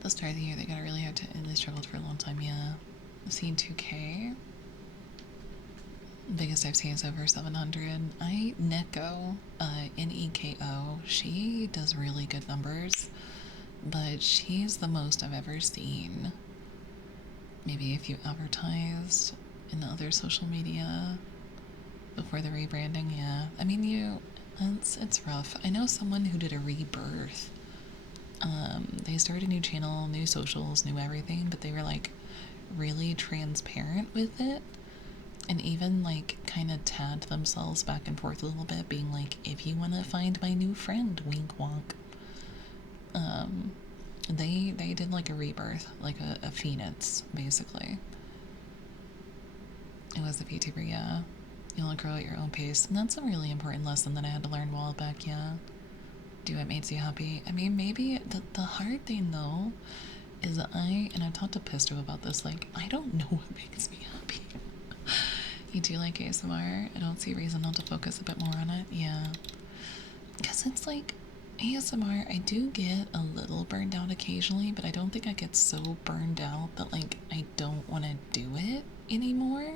The start of the year they got really hard to, and they struggled for a long time. Yeah, I've seen 2K. Biggest I've seen is over 700. Neko, Neko, she does really good numbers, but she's the most I've ever seen. Maybe if you advertised in other social media before the rebranding, yeah. I mean, it's rough. I know someone who did a rebirth. They started a new channel, new socials, new everything, but they were like really transparent with it, and even like kind of tagged themselves back and forth a little bit, being like, if you want to find my new friend, wink wonk. They did like a rebirth, like a phoenix, basically. It was a VTuber, yeah. You'll grow at your own pace. And that's a really important lesson that I had to learn a while back, yeah. Do what makes you happy. I mean, maybe the hard thing, though, is that and I've talked to Pisto about this, like, I don't know what makes me happy. You do like ASMR? I don't see a reason not to focus a bit more on it, yeah. Because it's like, ASMR, I do get a little burned out occasionally, but I don't think I get so burned out that, like, I don't want to do it anymore.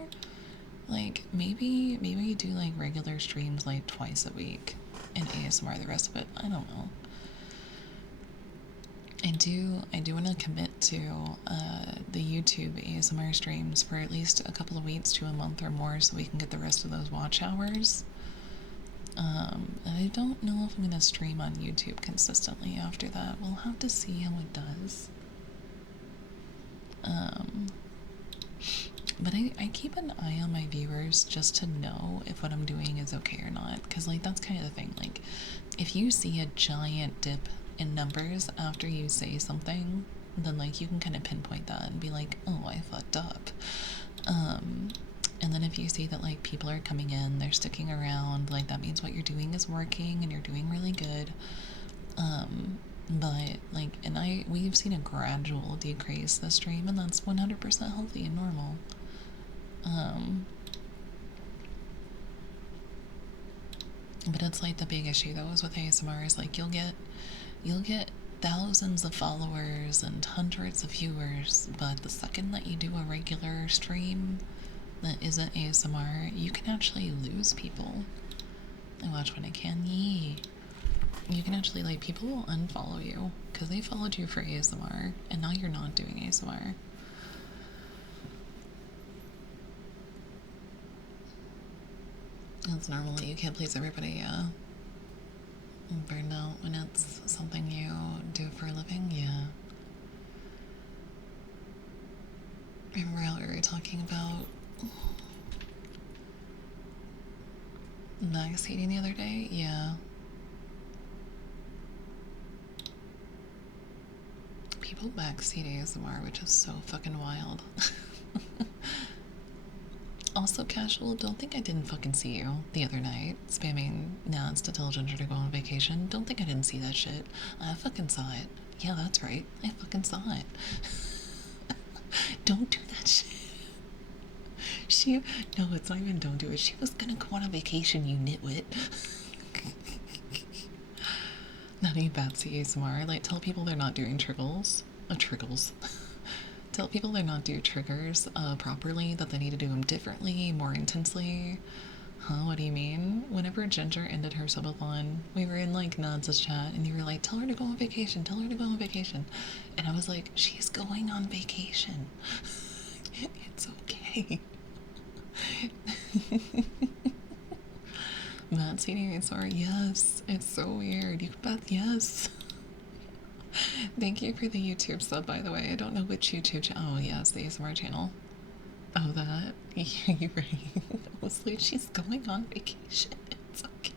Like, maybe you do, like, regular streams, like, twice a week, and ASMR the rest of it. I don't know. I do want to commit to the YouTube ASMR streams for at least a couple of weeks to a month or more so we can get the rest of those watch hours. And I don't know if I'm going to stream on YouTube consistently after that. We'll have to see how it does. But I keep an eye on my viewers just to know if what I'm doing is okay or not. Because, like, that's kind of the thing. Like, if you see a giant dip in numbers after you say something, then, like, you can kind of pinpoint that and be like, oh, I fucked up. And then if you see that, like, people are coming in, they're sticking around, like, that means what you're doing is working and you're doing really good. But, like, we've seen a gradual decrease this stream, and that's 100% healthy and normal. But it's like the big issue though is with ASMR is like you'll get thousands of followers and hundreds of viewers, but the second that you do a regular stream that isn't ASMR, you can actually lose people. I watch when I can. Yee. You can actually, like, people will unfollow you because they followed you for ASMR, and now you're not doing ASMR. It's normal that you can't please everybody, yeah. Burned out when it's something you do for a living, yeah. Remember how we were talking about backseating the other day? Yeah. People backseat ASMR, which is so fucking wild. Also, Casual, don't think I didn't fucking see you the other night spamming Nats to tell Ginger to go on vacation. Don't think I didn't see that shit. I fucking saw it. Yeah, that's right. I fucking saw it. Don't do that shit. No, it's not even don't do it. She was gonna go on a vacation, you nitwit. Not any Batsy ASMR. Like, tell people they're not doing triggles. Triggles. Tell people they're not doing triggers properly, that they need to do them differently, more intensely. Huh, what do you mean? Whenever Ginger ended her subathon, we were in, like, Nads' chat, and you were like, tell her to go on vacation, tell her to go on vacation. And I was like, she's going on vacation. It's okay. Not seeing it, sorry. Yes, it's so weird. You can bet, yes. Thank you for the YouTube sub, by the way. I don't know which YouTube channel. Oh, yes, the ASMR channel. Oh, that? Yeah, you're right. I was like, she's going on vacation. It's okay.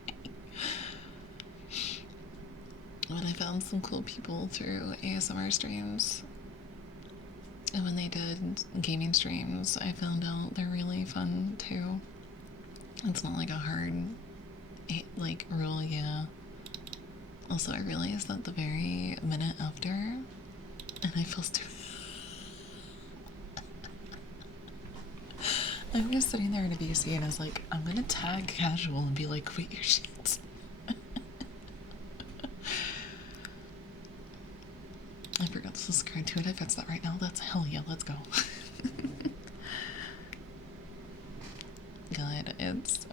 But I found some cool people through ASMR streams. And when they did gaming streams, I found out they're really fun, too. It's not like a hard, like, rule, yeah. Also, I realized that the very minute after, and I feel stupid. I was sitting there in a BC and I was like, I'm gonna tag Casual and be like, quit your shit. I forgot to subscribe to it. I fixed that right now. That's hell yeah, let's go. God,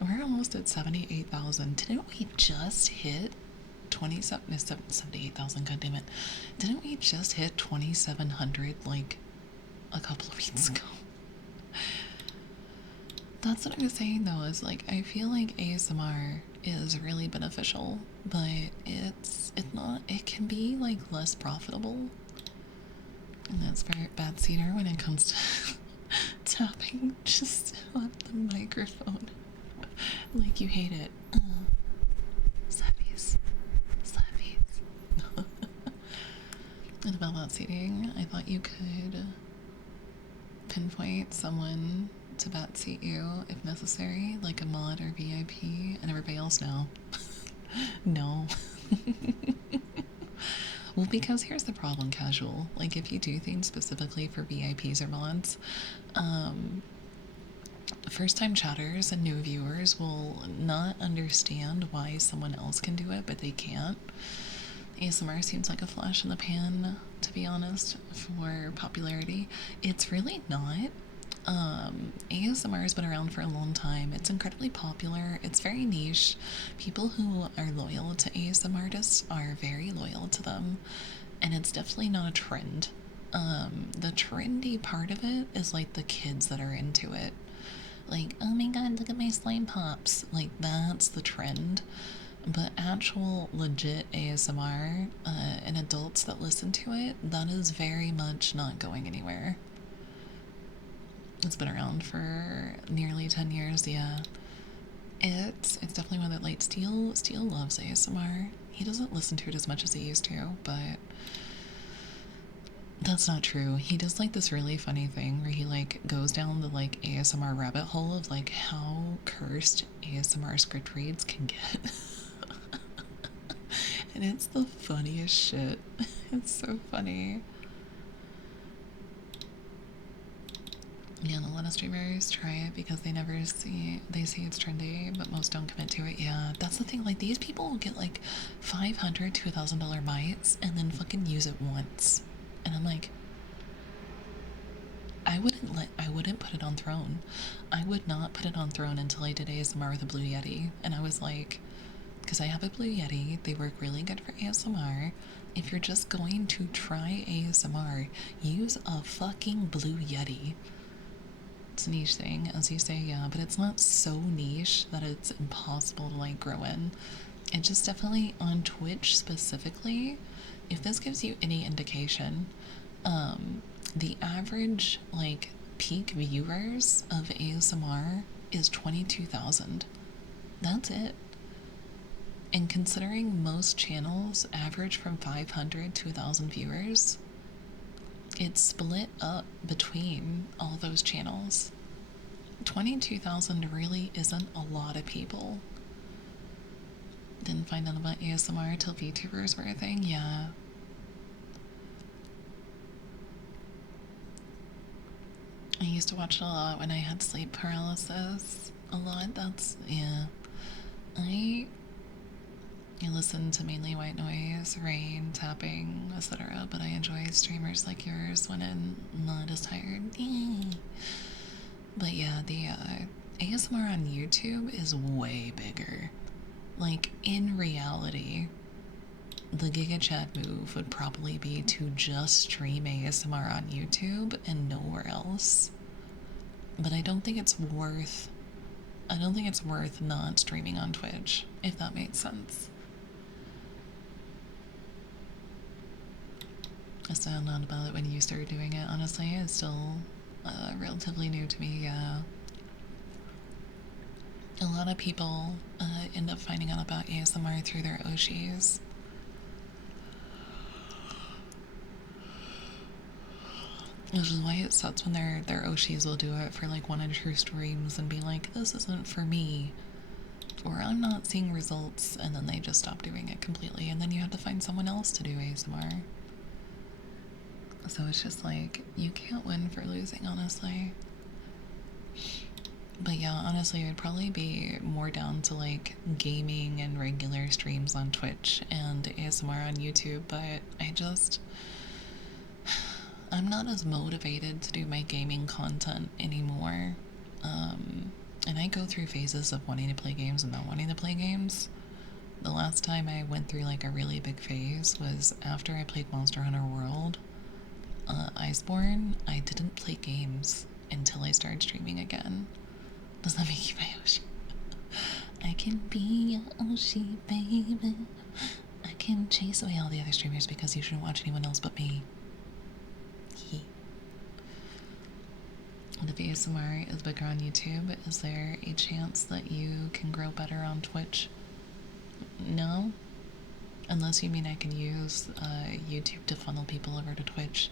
we're almost at 78,000. Didn't we just hit 78,000, goddammit. Didn't we just hit 2,700 like a couple of weeks ago? That's what I was saying though, is like I feel like ASMR is really beneficial, but it's not, it can be like less profitable. And that's very bad cedar when it comes to tapping just on the microphone. Like you hate it. Slappies. And about that seating, I thought you could pinpoint someone to bat seat you if necessary, like a mod or VIP, and everybody else no. No. Well, because here's the problem, casual. Like, if you do things specifically for VIPs or mods, first time chatters and new viewers will not understand why someone else can do it, but they can't. ASMR seems like a flash in the pan, to be honest, for popularity. It's really not. ASMR has been around for a long time. It's incredibly popular. It's very niche. People who are loyal to ASMR artists are very loyal to them, and it's definitely not a trend. The trendy part of it is like the kids that are into it. Like, oh my god, look at my slime pops. Like, that's the trend. But actual legit ASMR and adults that listen to it, that is very much not going anywhere. It's been around for nearly 10 years, yeah. It's definitely one that, like, Steel loves ASMR. He doesn't listen to it as much as he used to, but that's not true. He does, like, this really funny thing where he, like, goes down the, like, ASMR rabbit hole of, like, how cursed ASMR script reads can get. And it's the funniest shit. It's so funny. Yeah, and a lot of streamers try it because they say it's trendy, but most don't commit to it. Yeah, that's the thing. Like, these people will get like $500 to $1,000 bites and then fucking use it once. And I'm like, I wouldn't put it on Throne. I would not put it on Throne until I did ASMR with a Blue Yeti. And I was like, because I have a Blue Yeti, they work really good for ASMR. If you're just going to try ASMR, use a fucking Blue Yeti. It's a niche thing, as you say, yeah, but it's not so niche that it's impossible to, like, grow in. It just definitely, on Twitch specifically, if this gives you any indication, the average, like, peak viewers of ASMR is 22,000. That's it. And considering most channels average from 500 to 1,000 viewers, it's split up between all those channels. 22,000 really isn't a lot of people. Didn't find out about ASMR till VTubers were a thing, yeah. I used to watch it a lot when I had sleep paralysis. A lot, that's, yeah. I listen to mainly white noise, rain, tapping, etc. But I enjoy streamers like yours when I'm not as tired. But yeah, the ASMR on YouTube is way bigger. Like, in reality, the Giga Chat move would probably be to just stream ASMR on YouTube and nowhere else. But I don't think it's worth not streaming on Twitch, if that makes sense. I still found out about it when you started doing it, honestly. It's still relatively new to me, yeah. A lot of people end up finding out about ASMR through their Oshis. Which is why it sucks when their Oshis will do it for like one or two streams and be like, this isn't for me. Or I'm not seeing results, and then they just stop doing it completely, and then you have to find someone else to do ASMR. So it's just like, you can't win for losing, honestly. But yeah, honestly, it would probably be more down to like gaming and regular streams on Twitch and ASMR on YouTube, but I'm not as motivated to do my gaming content anymore. And I go through phases of wanting to play games and not wanting to play games. The last time I went through like a really big phase was after I played Monster Hunter World. Iceborne, I didn't play games until I started streaming again. Does that make you my Oshi? I can be your Oshi, baby. I can chase away all the other streamers because you shouldn't watch anyone else but me. And if ASMR is bigger on YouTube, is there a chance that you can grow better on Twitch? No? Unless you mean I can use YouTube to funnel people over to Twitch,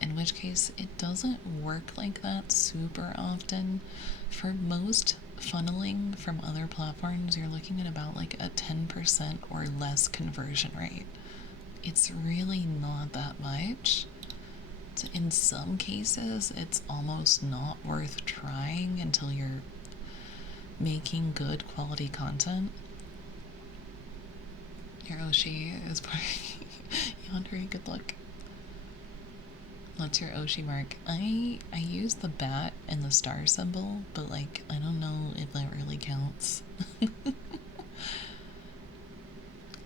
in which case it doesn't work like that super often. For most funneling from other platforms, you're looking at about like a 10% or less conversion rate. It's really not that much. In some cases, it's almost not worth trying until you're making good quality content. Your Oshi is probably Yandere, good luck. What's your Oshi mark? I use the bat and the star symbol, but like I don't know if that really counts.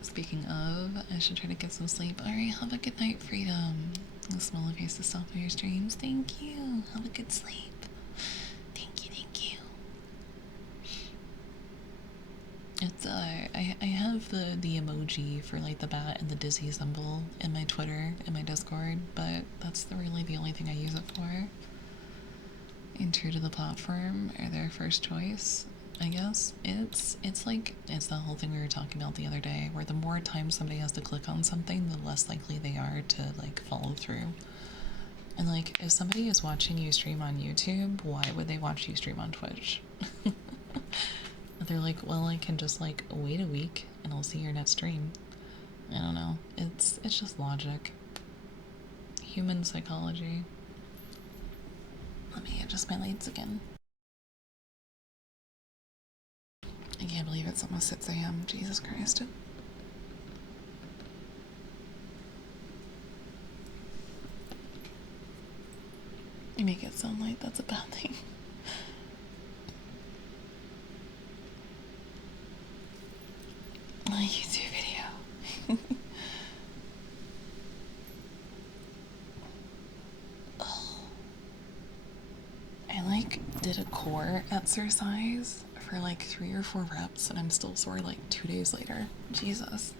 Speaking of, I should try to get some sleep. Alright, have a good night, Freedom. The smell of face to stop for your streams. Thank you. Have a good sleep. Thank you, thank you. It's I have the emoji for like the bat and the dizzy symbol in my Twitter and my Discord, but that's really the only thing I use it for. And true to the platform are their first choice, I guess. It's the whole thing we were talking about the other day, where the more times somebody has to click on something, the less likely they are to like follow through. And like if somebody is watching you stream on YouTube, why would they watch you stream on Twitch? They're like, well, I can just like wait a week and I'll see your next stream. I don't know. It's just logic. Human psychology. Let me adjust my lights again. I can't believe it's almost 6 a.m. Jesus Christ. You make it sound like that's a bad thing. My YouTube video. Oh. I like did a core exercise for like 3 or 4 reps and I'm still sore like 2 days later. Jesus.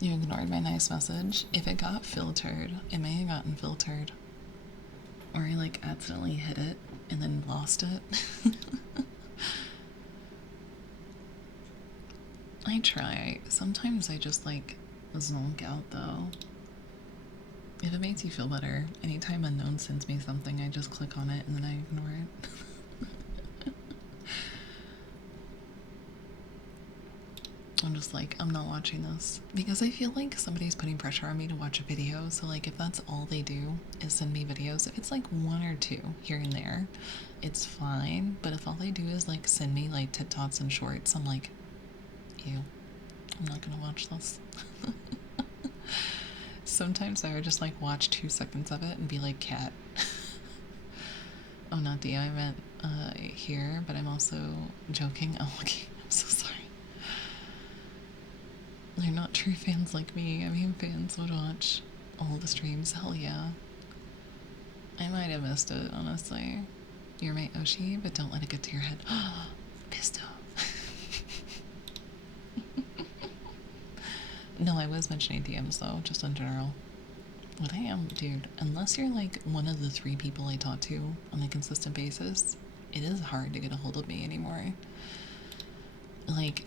You ignored my nice message. If it got filtered, it may have gotten filtered. Or I like accidentally hit it and then lost it. I try. Sometimes I just like zonk out though. If it makes you feel better, anytime Unknown sends me something, I just click on it and then I ignore it. I'm just like, I'm not watching this. Because I feel like somebody's putting pressure on me to watch a video, so like if that's all they do is send me videos, if it's like 1 or 2 here and there, it's fine. But if all they do is like send me like TikToks and shorts, I'm like, ew, I'm not gonna watch this. Sometimes I would just like watch 2 seconds of it and be like, cat. Oh, not D, I meant here, but I'm also joking. Oh, okay, I'm so sorry. They're not true fans like me. I mean, fans would watch all the streams. Hell yeah. I might have missed it, honestly. You're my Oshi, but don't let it get to your head. Pissed off. No, I was mentioning DMs though, just in general. What I am, dude, unless you're like one of the 3 people I talk to on a consistent basis, it is hard to get a hold of me anymore. Like,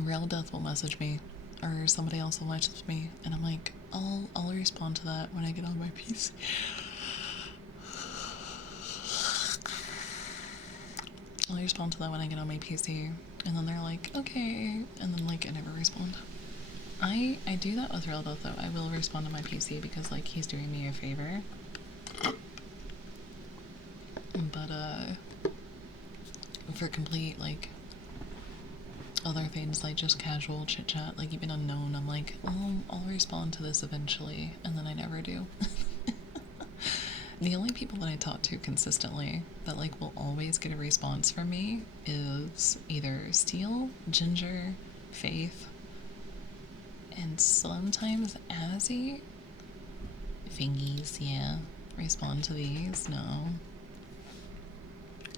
Real Death will message me, or somebody else will message me, and I'm like, I'll respond to that when I get on my PC. I'll respond to that when I get on my PC, and then they're like, okay, and then like I never respond. I do that with Real Death though. I will respond to my PC because like he's doing me a favor. But for complete like other things like just casual chit chat, like even Unknown, I'm like, oh, I'll respond to this eventually, and then I never do. The only people that I talk to consistently that like will always get a response from me is either Steel, Ginger, Faith, and sometimes Azzy. Fingies, yeah. Respond to these? No.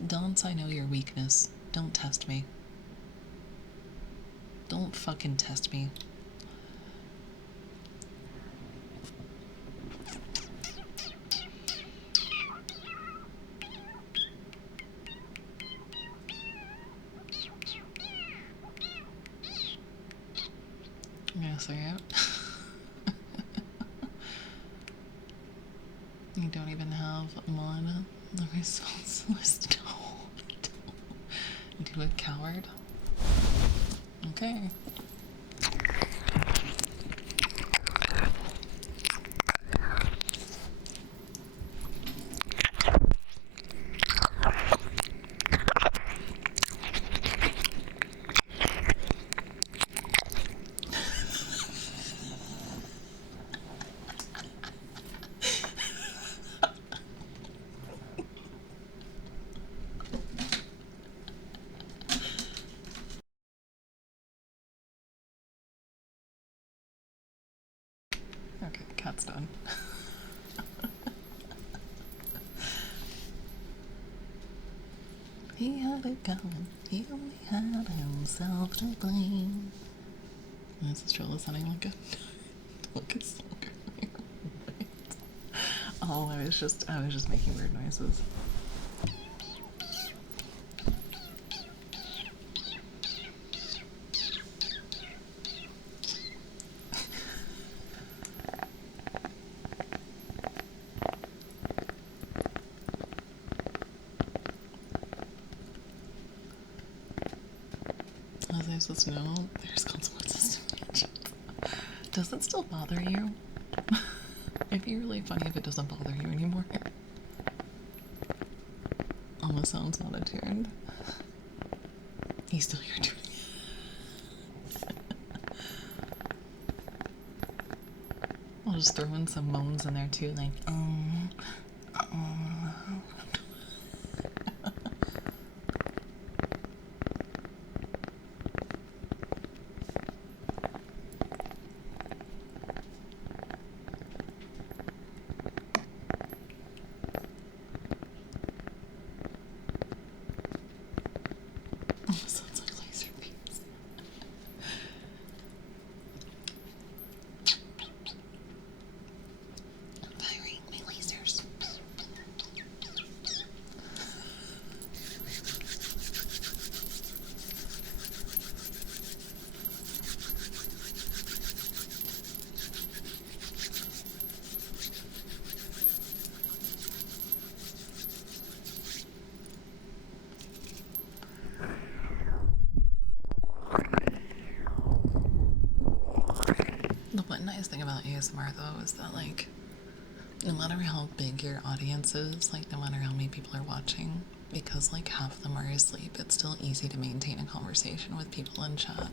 Dance, I know your weakness. Don't test me. Don't fucking test me. sucks, right? You don't even have him on the response list. Do a coward. Okay. Okay, cat's done. He had it coming. He only had himself to blame. This is Trilla sounding like a song. Oh, I was just making weird noises. Was I supposed to know? There's consequences to mention. Does it still bother you? It'd be really funny if it doesn't bother you anymore. Almost sounds monotone. He's still here doing it. I'll just throw in some moans in there too, like, sounds like laser beams. I'm firing my lasers. The one nice thing about ASMR though is that, like, no matter how big your audience is, like no matter how many people are watching, because like half of them are asleep, it's still easy to maintain a conversation with people in chat.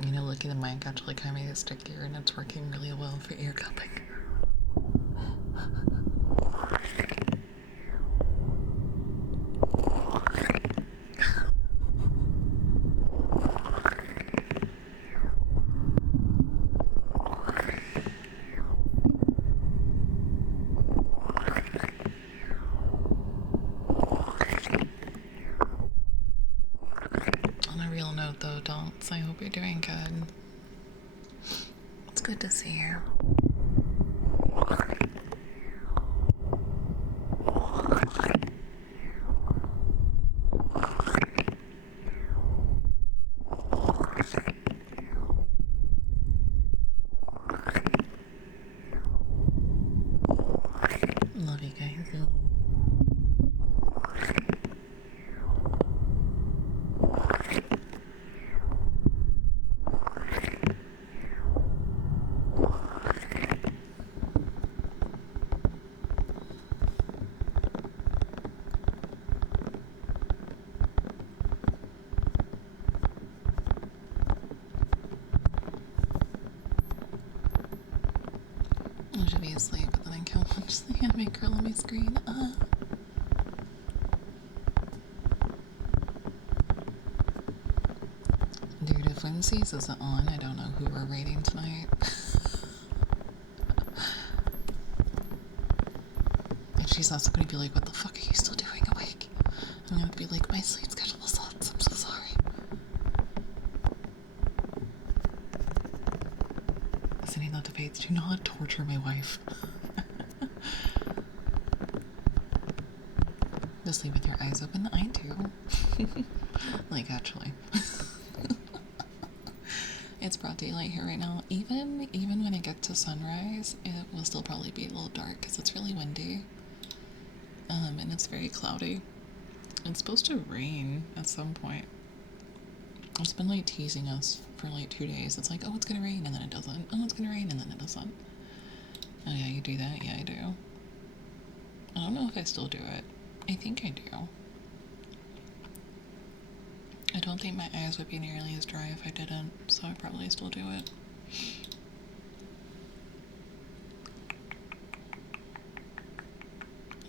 You know, looking at the mic actually kind of made it stickier, and it's working really well for ear cupping. On a real note though, Don'ts, I hope you're doing good. It's good to see you. Love you guys. asleep, but then I can't watch the anime girl on my screen. Dude, if Wincy's isn't on, I don't know who we're rating tonight. And she's also gonna be like, what the fuck are you still doing awake? I'm gonna be like, my sleep schedule sucks, I'm so sorry. Sending that to Faith, do not torture my wife. Just sleep with your eyes open? I do. Like, actually. It's broad daylight here right now. Even when it gets to sunrise, it will still probably be a little dark because it's really windy. And it's very cloudy. It's supposed to rain at some point. It's been like teasing us for like 2 days. It's like, oh, it's gonna rain, and then it doesn't. Oh, it's gonna rain, and then it doesn't. Oh yeah, you do that? Yeah, I do. I don't know if I still do it. I think I do. I don't think my eyes would be nearly as dry if I didn't, so I probably still do it.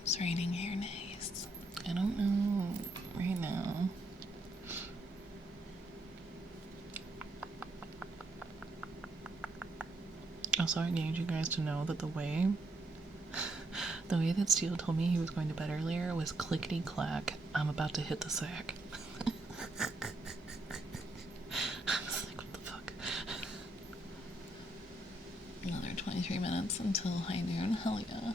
It's raining here, nice. I don't know right now. Also, I need you guys to know that the way that Steele told me he was going to bed earlier was clickety clack. I'm about to hit the sack. I was like, what the fuck? Another 23 minutes until high noon. Hell yeah.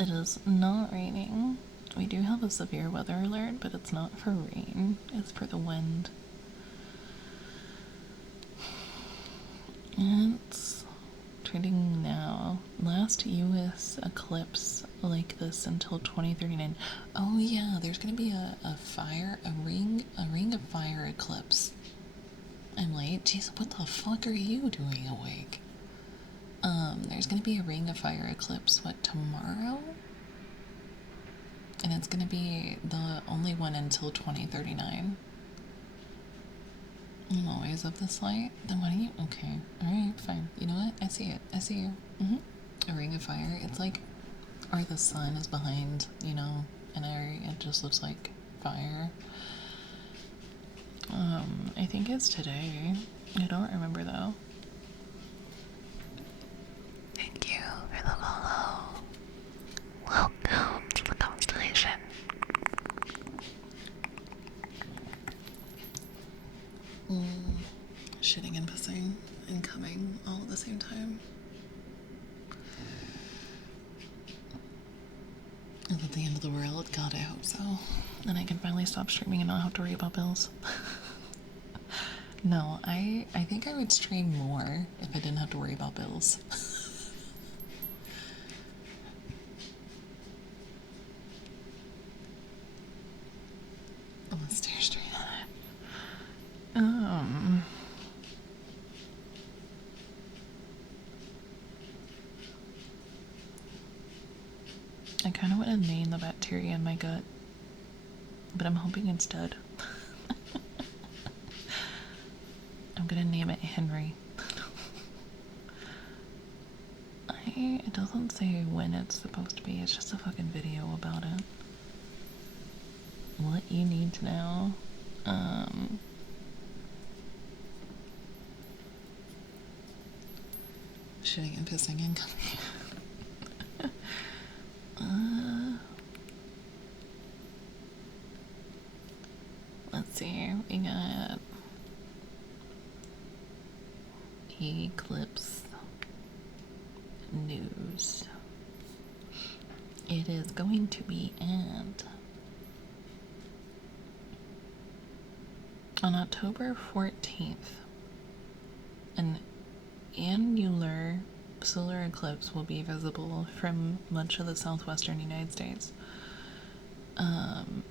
It is not raining. We do have a severe weather alert, but it's not for rain. It's for the wind. It's trending now. Last US eclipse like this until 2039. Oh yeah, there's gonna be a ring of fire eclipse. I'm late. Jeez, what the fuck are you doing awake? There's gonna be a ring of fire eclipse, what, tomorrow? And it's gonna be the only one until 2039. I'm always of this light. Then why don't you? Okay, alright, fine. You know what? I see it. I see you. A ring of fire. It's like, or the sun is behind, you know, an area. It just looks like fire. I think it's today. I don't remember though. Thank you for the follow. Welcome to the constellation. Shitting and pissing and coming all at the same time. Is it the end of the world? God, I hope so. Then I can finally stop streaming and not have to worry about bills. No, I think I would stream more if I didn't have to worry about bills. I'm gonna stare straight at it. I kind of want to name the bacteria in my gut, but I'm hoping it's dead. I'm gonna name it Henry. It doesn't say when it's supposed to be, it's just a fucking video about it. What you need to know. Shitting and pissing and coming. Let's see, we got Eclipse news. It is going to be on October 14th. An annular solar eclipse will be visible from much of the southwestern United States.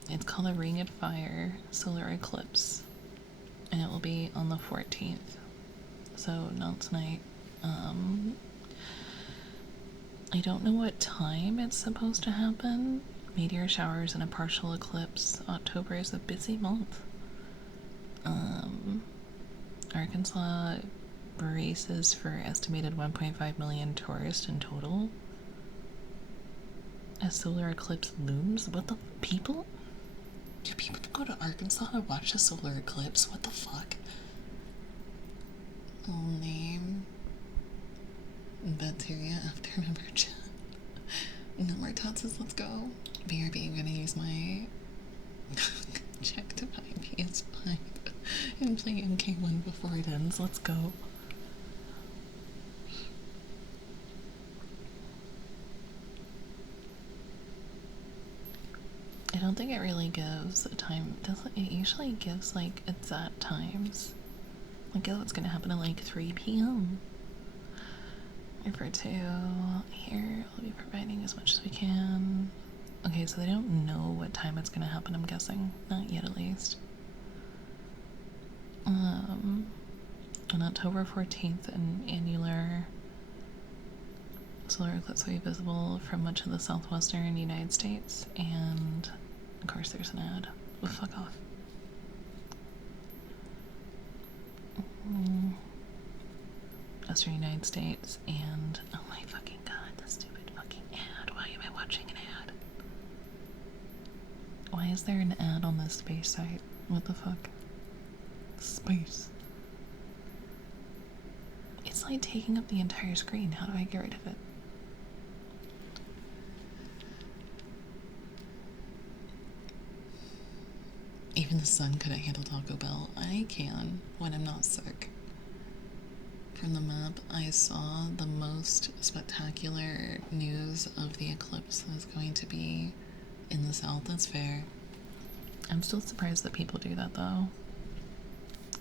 It's called a Ring of Fire solar eclipse, and it will be on the 14th. So not tonight. I don't know what time it's supposed to happen. Meteor showers and a partial eclipse. October is a busy month. Arkansas braces for estimated 1.5 million tourists in total. A solar eclipse looms? What the people? Do people go to Arkansas to watch a solar eclipse? What the fuck? Name bacteria after membership. No more Tatsis, let's go. BRB, I'm gonna use my check to buy PS5 and play MK1 before it ends. Let's go. I don't think it really gives a time. It usually gives like exact times. Like, oh, it's gonna happen at like 3 p.m. Refer to here, we'll be providing as much as we can. Okay, so they don't know what time it's gonna happen, I'm guessing. Not yet, at least. On October 14th, an annular solar eclipse will be visible from much of the southwestern United States, and of course there's an ad. Oh, fuck off. Western United States, and oh my fucking god, the stupid fucking ad. Why am I watching an ad? Why is there an ad on this space site? What the fuck? Space. It's like taking up the entire screen. How do I get rid of it? Even the sun couldn't handle Taco Bell. I can when I'm not sick. From the map, I saw the most spectacular news of the eclipse is going to be in the south. That's fair. I'm still surprised that people do that though.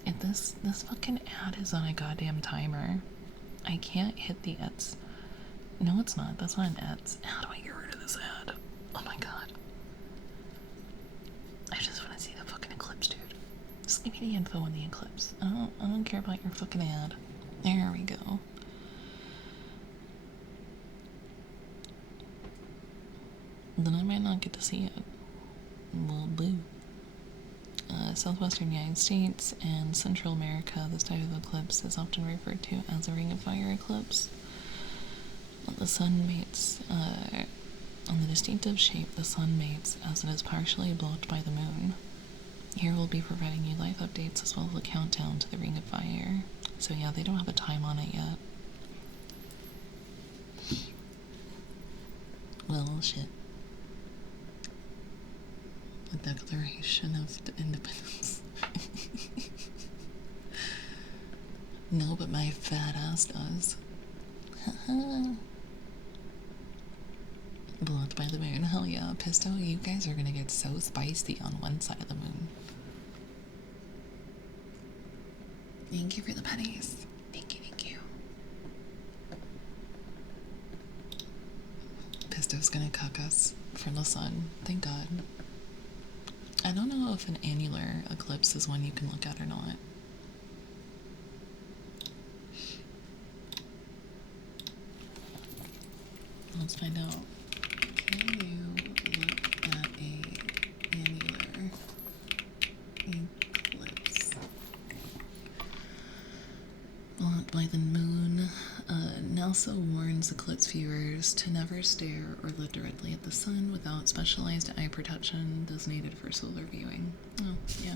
And this fucking ad is on a goddamn timer. I can't hit the ads. No, it's not. That's not an ads. How do I get rid of this ad? Oh my god. I just want to see the fucking eclipse, dude. Just give me the info on the eclipse. I don't care about your fucking ad. There we go. Then I might not get to see it. Well, boo. Southwestern United States and Central America, this type of eclipse is often referred to as a ring of fire eclipse. The sun mates, on the distinctive shape the sun mates as it is partially blocked by the moon. Here we'll be providing you live updates as well as a countdown to the ring of fire. So yeah, they don't have a time on it yet. Well, shit. The Declaration of Independence. No, but my fat ass does. Blocked by the moon. Hell yeah, Pisto, you guys are gonna get so spicy on one side of the moon. Thank you for the pennies. Thank you, thank you. Pisto's gonna cuck us from the sun. Thank God. I don't know if an annular eclipse is one you can look at or not. Let's find out. Can you look at a annular eclipse? Blocked by the moon. NASA warns eclipse viewers to never stare or look directly at the sun without specialized eye protection designated for solar viewing. Oh, yeah.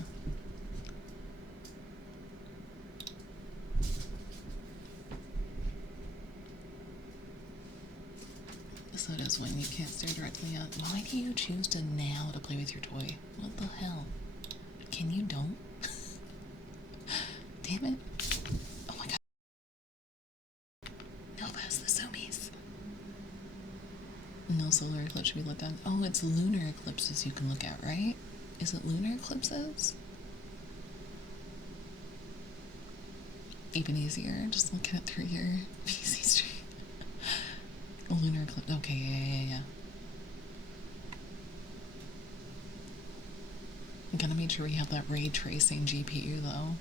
So it is one you can't stare directly at. Why do you choose to now to play with your toy? What the hell? Can you don't? Damn it. Oh my god. No, that's the zoomies. No solar eclipse should be looked at. Oh, it's lunar eclipses you can look at, right? Is it lunar eclipses? Even easier. Just look at it through your PC stream. Lunar eclipse. Okay, yeah. I'm gonna make sure we have that ray tracing GPU though.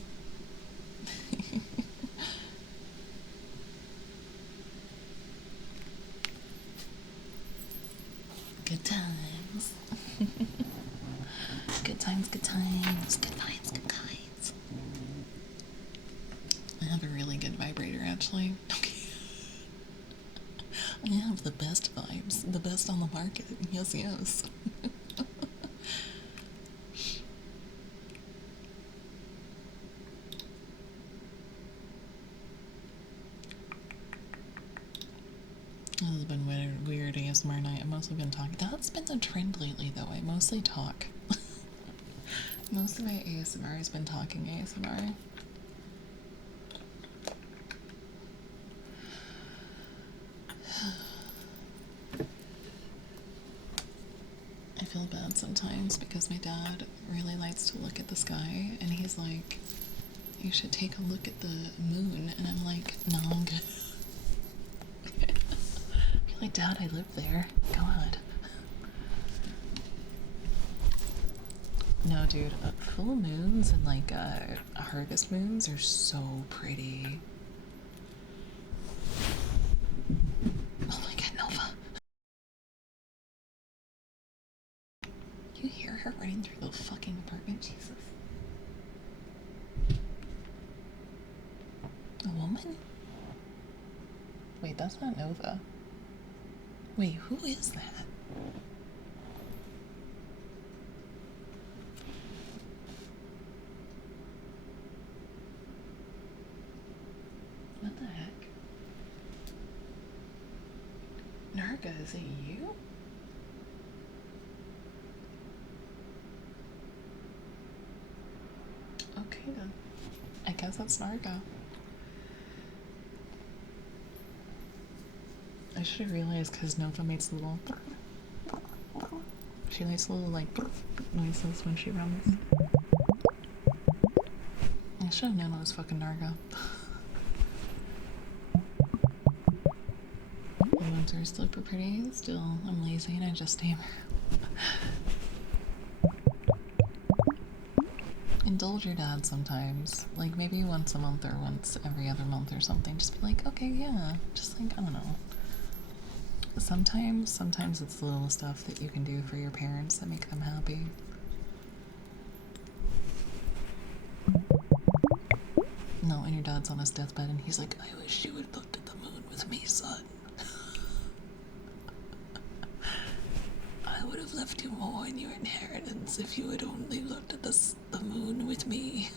Good times. Good times, good times. Good times, good times. I have a really good vibrator, actually. I have the best vibes, the best on the market. Yes, yes. This has been weird ASMR night. I've mostly been talking. That's been the trend lately, though. I mostly talk. Most of my ASMR has been talking ASMR. I feel bad sometimes because my dad really likes to look at the sky, and he's like, you should take a look at the moon, and I'm like, no, I'm good. You're like, Dad, I live there. God. No, dude, full moons and like harvest moons are so pretty. Oh my god, Nova. You hear her running through the fucking apartment? Jesus. A woman? Wait, that's not Nova. Wait, who is that? What the heck? Narga, is it you? Okay then. I guess that's Narga. I should have realized because Nova makes little. She makes little like noises when she runs. I should have known it was fucking Narga. The ones are super pretty. Still, I'm lazy and I just aim. Indulge your dad sometimes. Like maybe once a month or once every other month or something. Just be like, okay, yeah. Just like, I don't know. Sometimes it's the little stuff that you can do for your parents that make them happy. No, and your dad's on his deathbed and he's like, I wish you would looked at the moon with me, son. I would have left you more in your inheritance if you had only looked at the moon with me.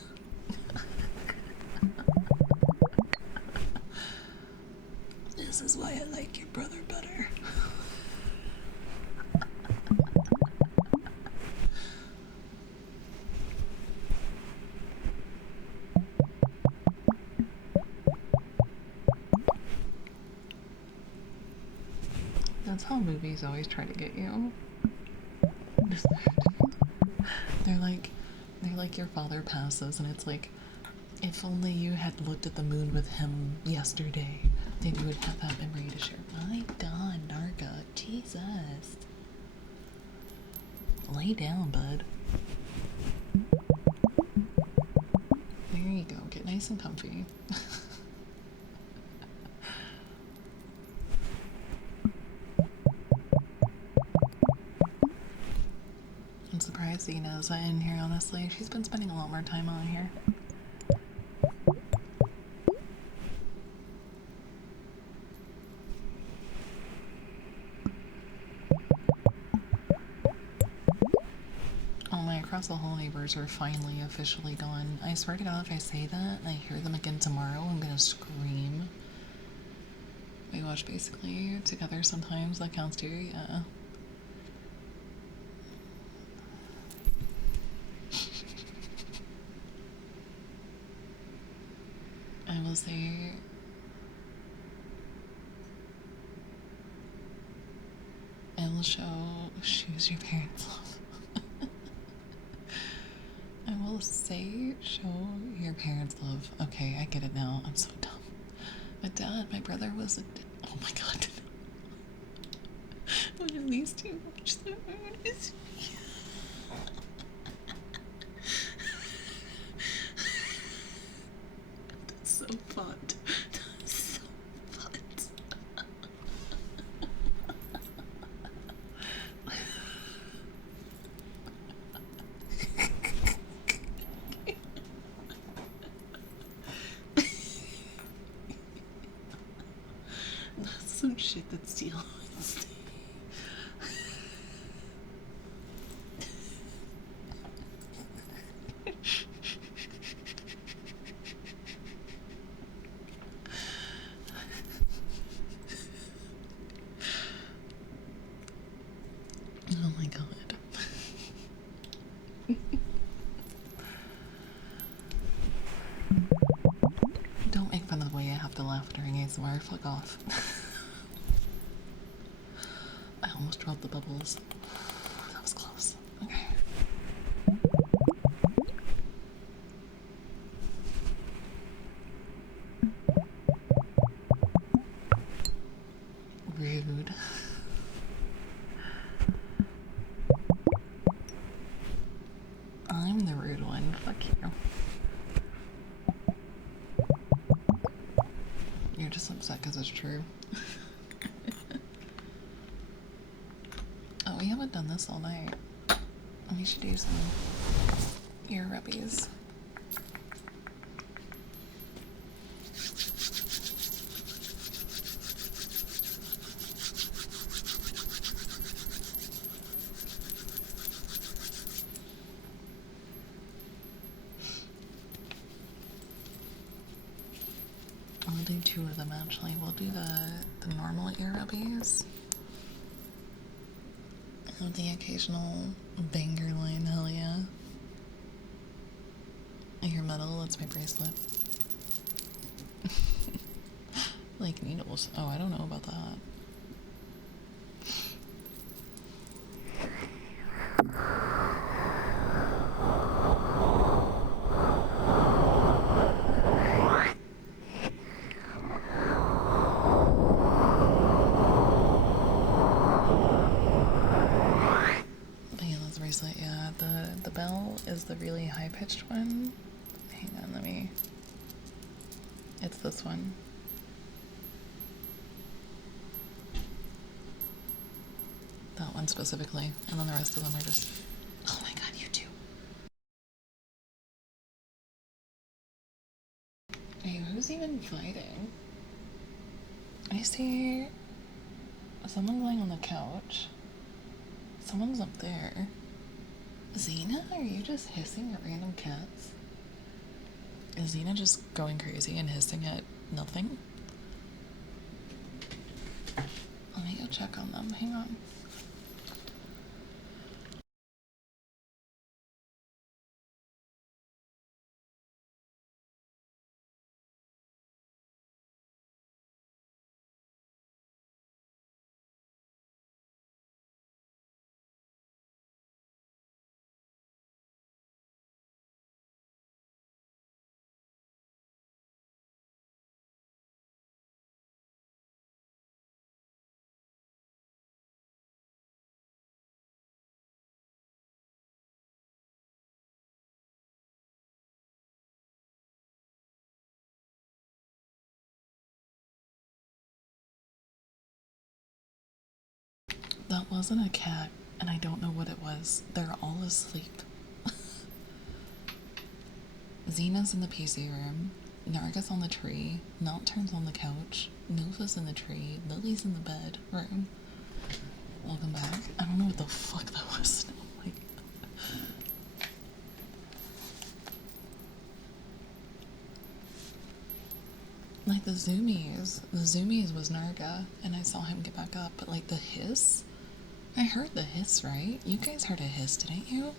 This is why I like your brother better. That's how movies always try to get you. They're like your father passes and it's like, if only you had looked at the moon with him yesterday, then you would have that memory to share. My god, Narga, Jesus. Lay down, bud. There you go, get nice and comfy. I'm surprised Ina's in here, honestly. She's been spending a lot more time on here. Oh my, across the whole neighbors are finally officially gone. I swear to God, if I say that and I hear them again tomorrow, I'm gonna scream. We watch basically together sometimes, that counts too, yeah. I will say I will shows your parents love. I will say show your parents love. Okay, I get it now. I'm so dumb. But Dad, my brother was a. Oh my god. When at least you watch the moon is. That's so fun. That's so fun. shit, that's steel. Oh my god. Don't make fun of the way I have to laugh during ASMR. Fuck off. I almost dropped the bubbles. That was close. Okay. Rude. I'm the rude one. Fuck you. You're just upset because it's true. Oh, we haven't done this all night. We should do some ear rubbies. We'll do two of them actually. We'll do the normal ear rubbies. And the occasional banger line, hell yeah. Ear metal, that's my bracelet. Like needles. Oh, I don't know about that. Bracelet, yeah. The bell is the really high pitched one. Hang on, let me. It's this one. That one specifically, and then the rest of them are just. Oh my god, you too. Hey, who's even fighting? I see someone lying on the couch. Someone's up there. Xena, are you just hissing at random cats? Is Xena just going crazy and hissing at nothing? Let me go check on them. Hang on. That wasn't a cat, and I don't know what it was. They're all asleep. Xena's in the PC room. Narga's on the tree. Nocturne's on the couch. Nova's in the tree. Lily's in the bed room. Welcome back. I don't know what the fuck that was. Like, like the zoomies was Narga, and I saw him get back up, but like the hiss, I heard the hiss, right? You guys heard a hiss, didn't you?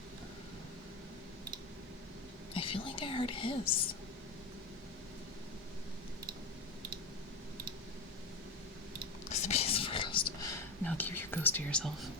I feel like I heard hiss. Space for ghost. Now keep your ghost to yourself.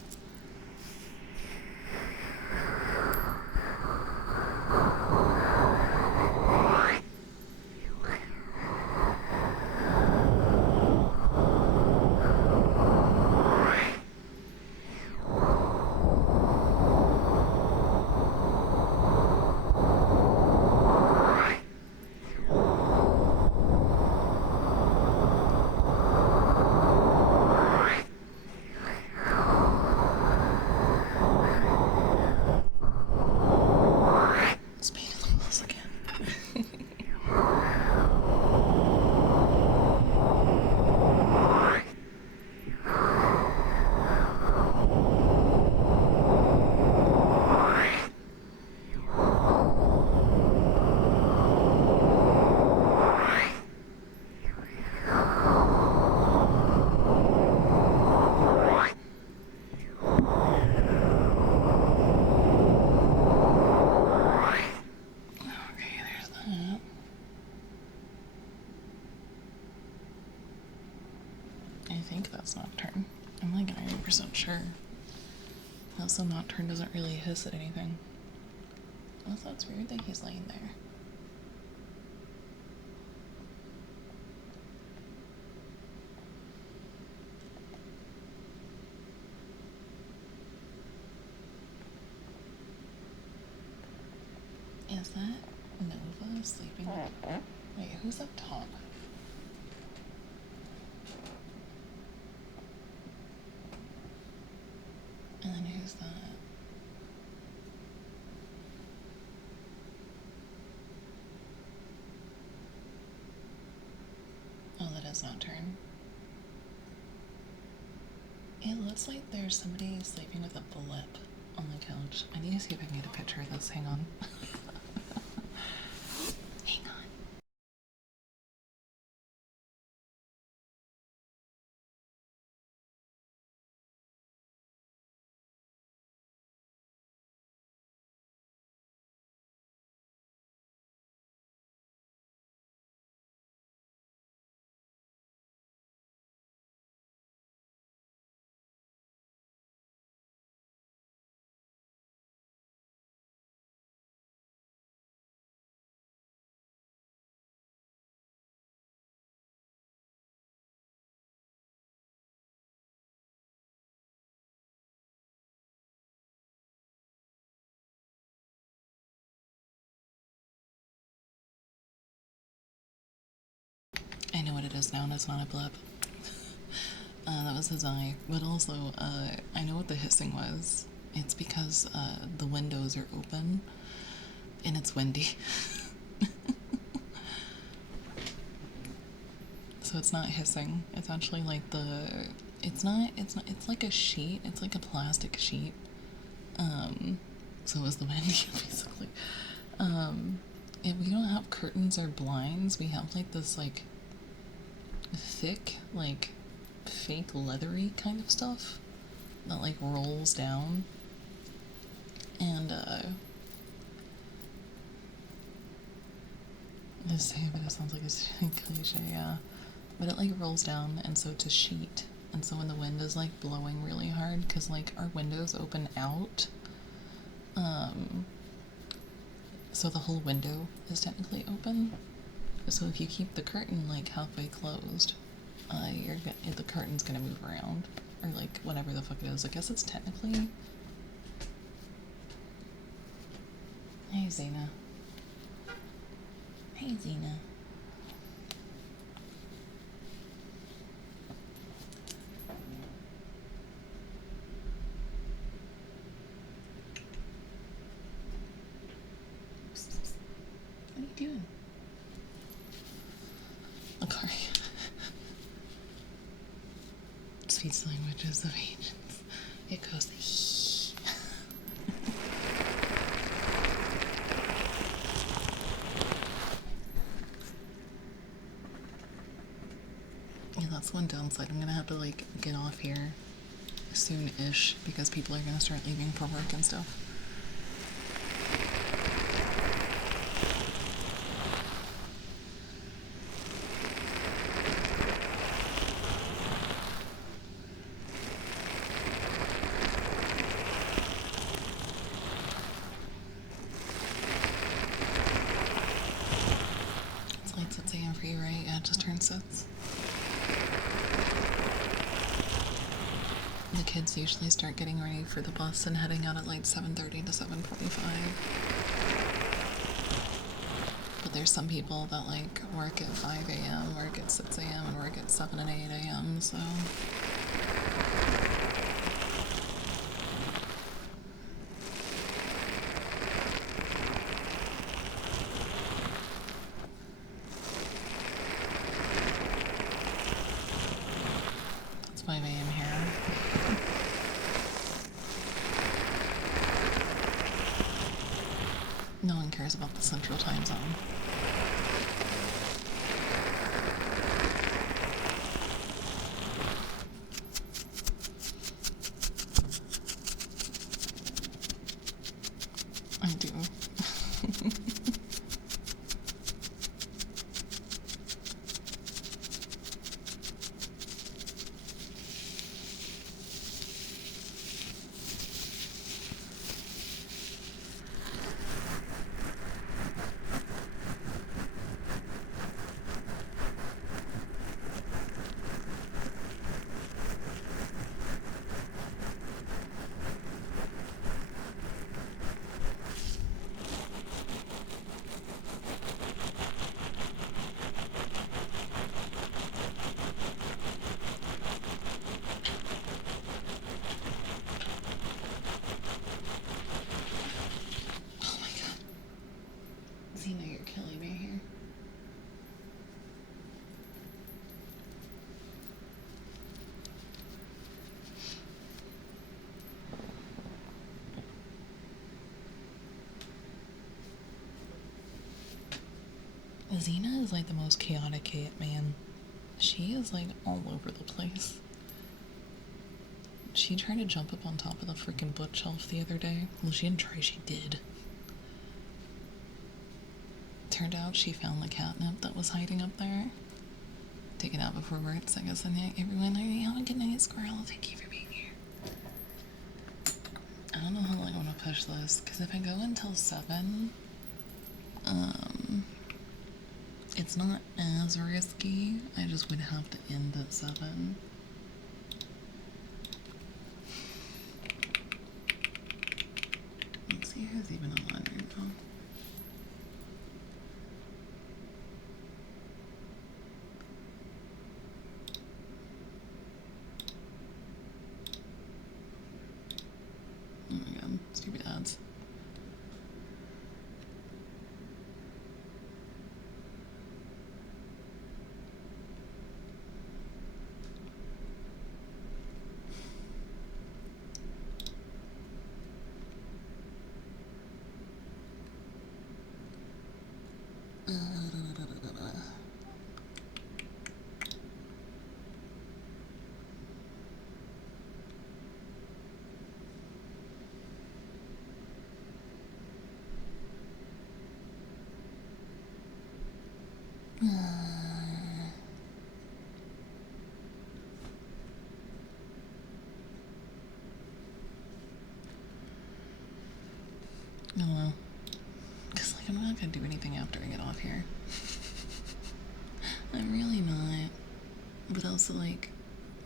think that's Nocturne. I'm like 90% sure. Also, Nocturne doesn't really hiss at anything. Also, it's weird that he's laying there. Is that Nova sleeping? Wait, who's up top? And then who's that? Oh, that is Nocturne. It looks like there's somebody sleeping with a blip on the couch. I need to see if I can get a picture of this. Hang on. Hang on. I know what it is now, and it's not a blip. That was his eye. But also, I know what the hissing was. It's because the windows are open and it's windy. So it's not hissing. It's actually like it's like a sheet. It's like a plastic sheet. So is the windy, basically. If we don't have curtains or blinds, we have like this like thick, like fake leathery kind of stuff that like rolls down. And the same, but it sounds like a cliche, yeah. But it like rolls down, and so it's a sheet. And so when the wind is like blowing really hard, because like our windows open out, so the whole window is technically open. So if you keep the curtain like halfway closed, the curtain's gonna move around, or like whatever the fuck it is. I guess it's technically. Hey Zena. Hey Zena. What are you doing? Okay. Speech languages of agents. It goes yeah, that's one downside. I'm gonna have to like get off here soon-ish because people are gonna start leaving for work and stuff. It's late 6 a.m. for you, right? Yeah, it just turned 6. The kids usually start getting ready for the bus and heading out at like 7:30 to 7:45. But there's some people that like work at 5 a.m., work at 6 a.m., and work at 7 and 8 a.m., so. It's 5 a.m. here. No one cares about the central time zone. I do. Xena is like the most chaotic cat, man. She is like all over the place. She tried to jump up on top of the freaking bookshelf the other day. Well, she didn't try, she did. Turned out she found the catnip that was hiding up there. Take it out before work, so I guess good night, everyone. Have a good night, squirrel. Thank you for being here. I don't know how long I want to push this, because if I go until 7, it's not as risky. I just would have to end at 7. Let's see who's even online right now. Oh my god, stupid ads. Oh well. Because, like, I'm not gonna do anything after I get off here. I'm really not. But also, like,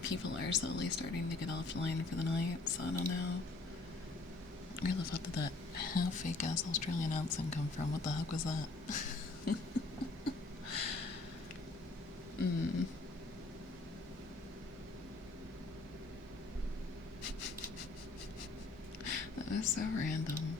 people are slowly starting to get offline for the night, so I don't know. Where the fuck did that half-fake ass Australian accent come from? What the heck was that? That was so random.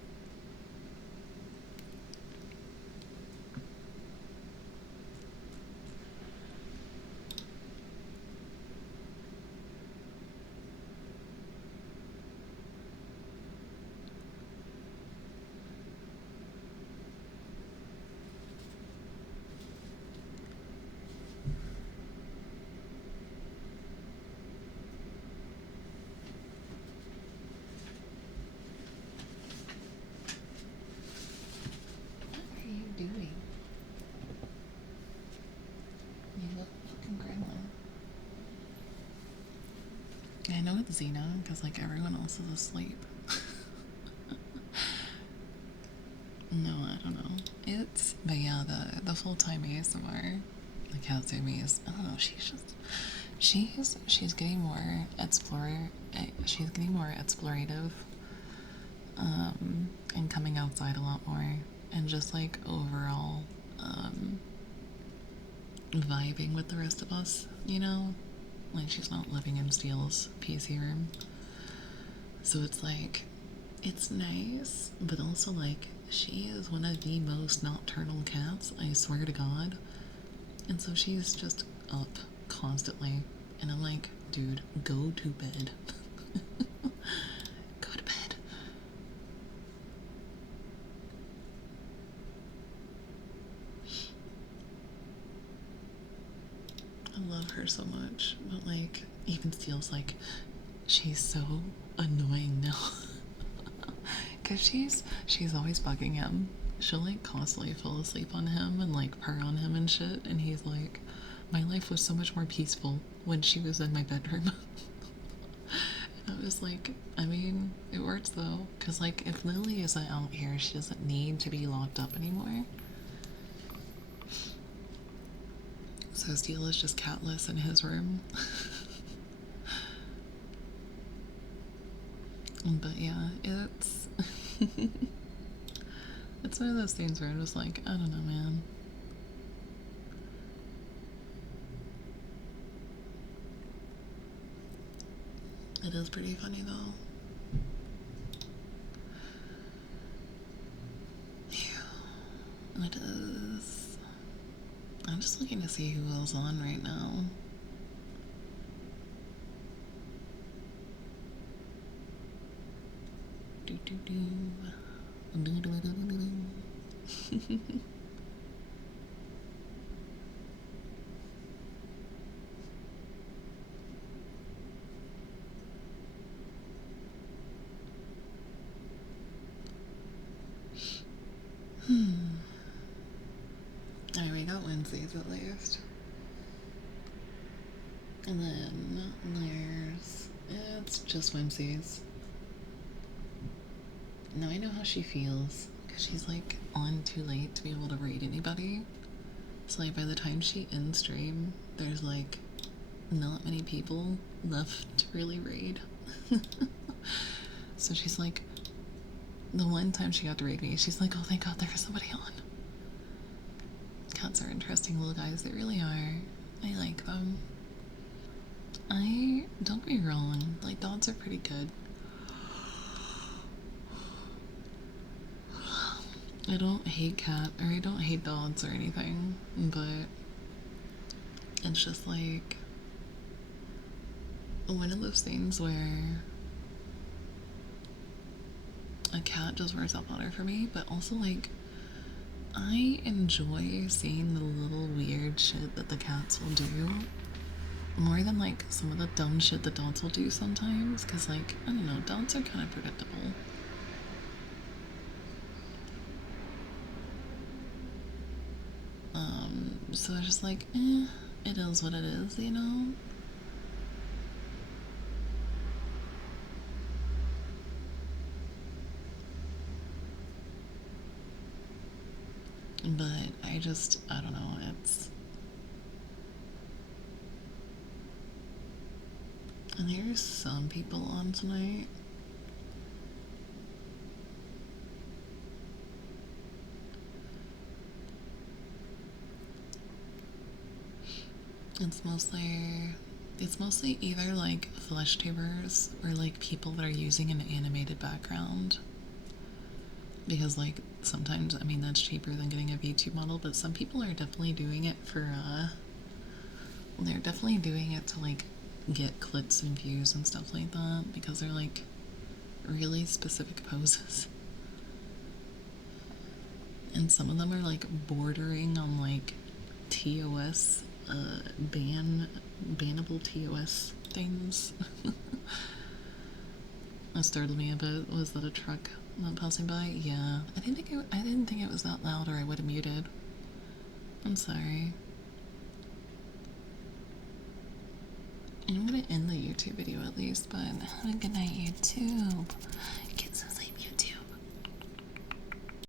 Doing? You look fucking gremlin. I know it's Xena, because, like, everyone else is asleep. No, I don't know. But yeah, the full-time ASMR, the Katsumi I don't know, she's getting more she's getting more explorative, and coming outside a lot more, and just, like, overall, vibing with the rest of us, you know? Like, she's not living in Steele's PC room. So it's like, it's nice, but also, like, she is one of the most nocturnal cats, I swear to God. And so she's just up constantly. And I'm like, dude, go to bed. Go to bed. I love her so much, but, like, even Steele's like, she's so annoying now. Cause she's always bugging him. She'll, like, constantly fall asleep on him and, like, purr on him and shit, and he's like, my life was so much more peaceful when she was in my bedroom. And I was like, I mean, it works though, cause, like, if Lily isn't out here, she doesn't need to be locked up anymore. So Steele is just catless in his room. But yeah, it's it's one of those things where I'm just like, I don't know, man. It is pretty funny though. Yeah, it is. I'm just looking to see who else on right now. Do do do. Do do do do do. Wednesdays at least. And then there's, it's just Wednesdays. Now I know how she feels, because she's like on too late to be able to raid anybody. So like by the time she ends stream, there's like not many people left to really raid. So she's like, the one time she got to raid me, she's like, oh thank god there was somebody on. Cats are interesting little guys, they really are. I like them. Don't get me wrong, like dogs are pretty good. I don't hate I don't hate dogs or anything, but it's just like one of those things where a cat just works out better for me, but also like I enjoy seeing the little weird shit that the cats will do more than like some of the dumb shit the dogs will do sometimes, because like, I don't know, dogs are kind of predictable. So it's just like, it is what it is, you know? But I don't know, and there's some people on tonight. It's mostly either like flesh tubers or like people that are using an animated background. Because like sometimes, I mean, that's cheaper than getting a VTube model, but some people are definitely doing it for they're definitely doing it to like get clicks and views and stuff like that, because they're like really specific poses. And some of them are like bordering on like TOS, bannable TOS things. That startled me a bit. Was that a truck not passing by? Yeah. I didn't think it was that loud, or I would have muted. I'm sorry. I'm gonna end the YouTube video at least, but have a good night, YouTube.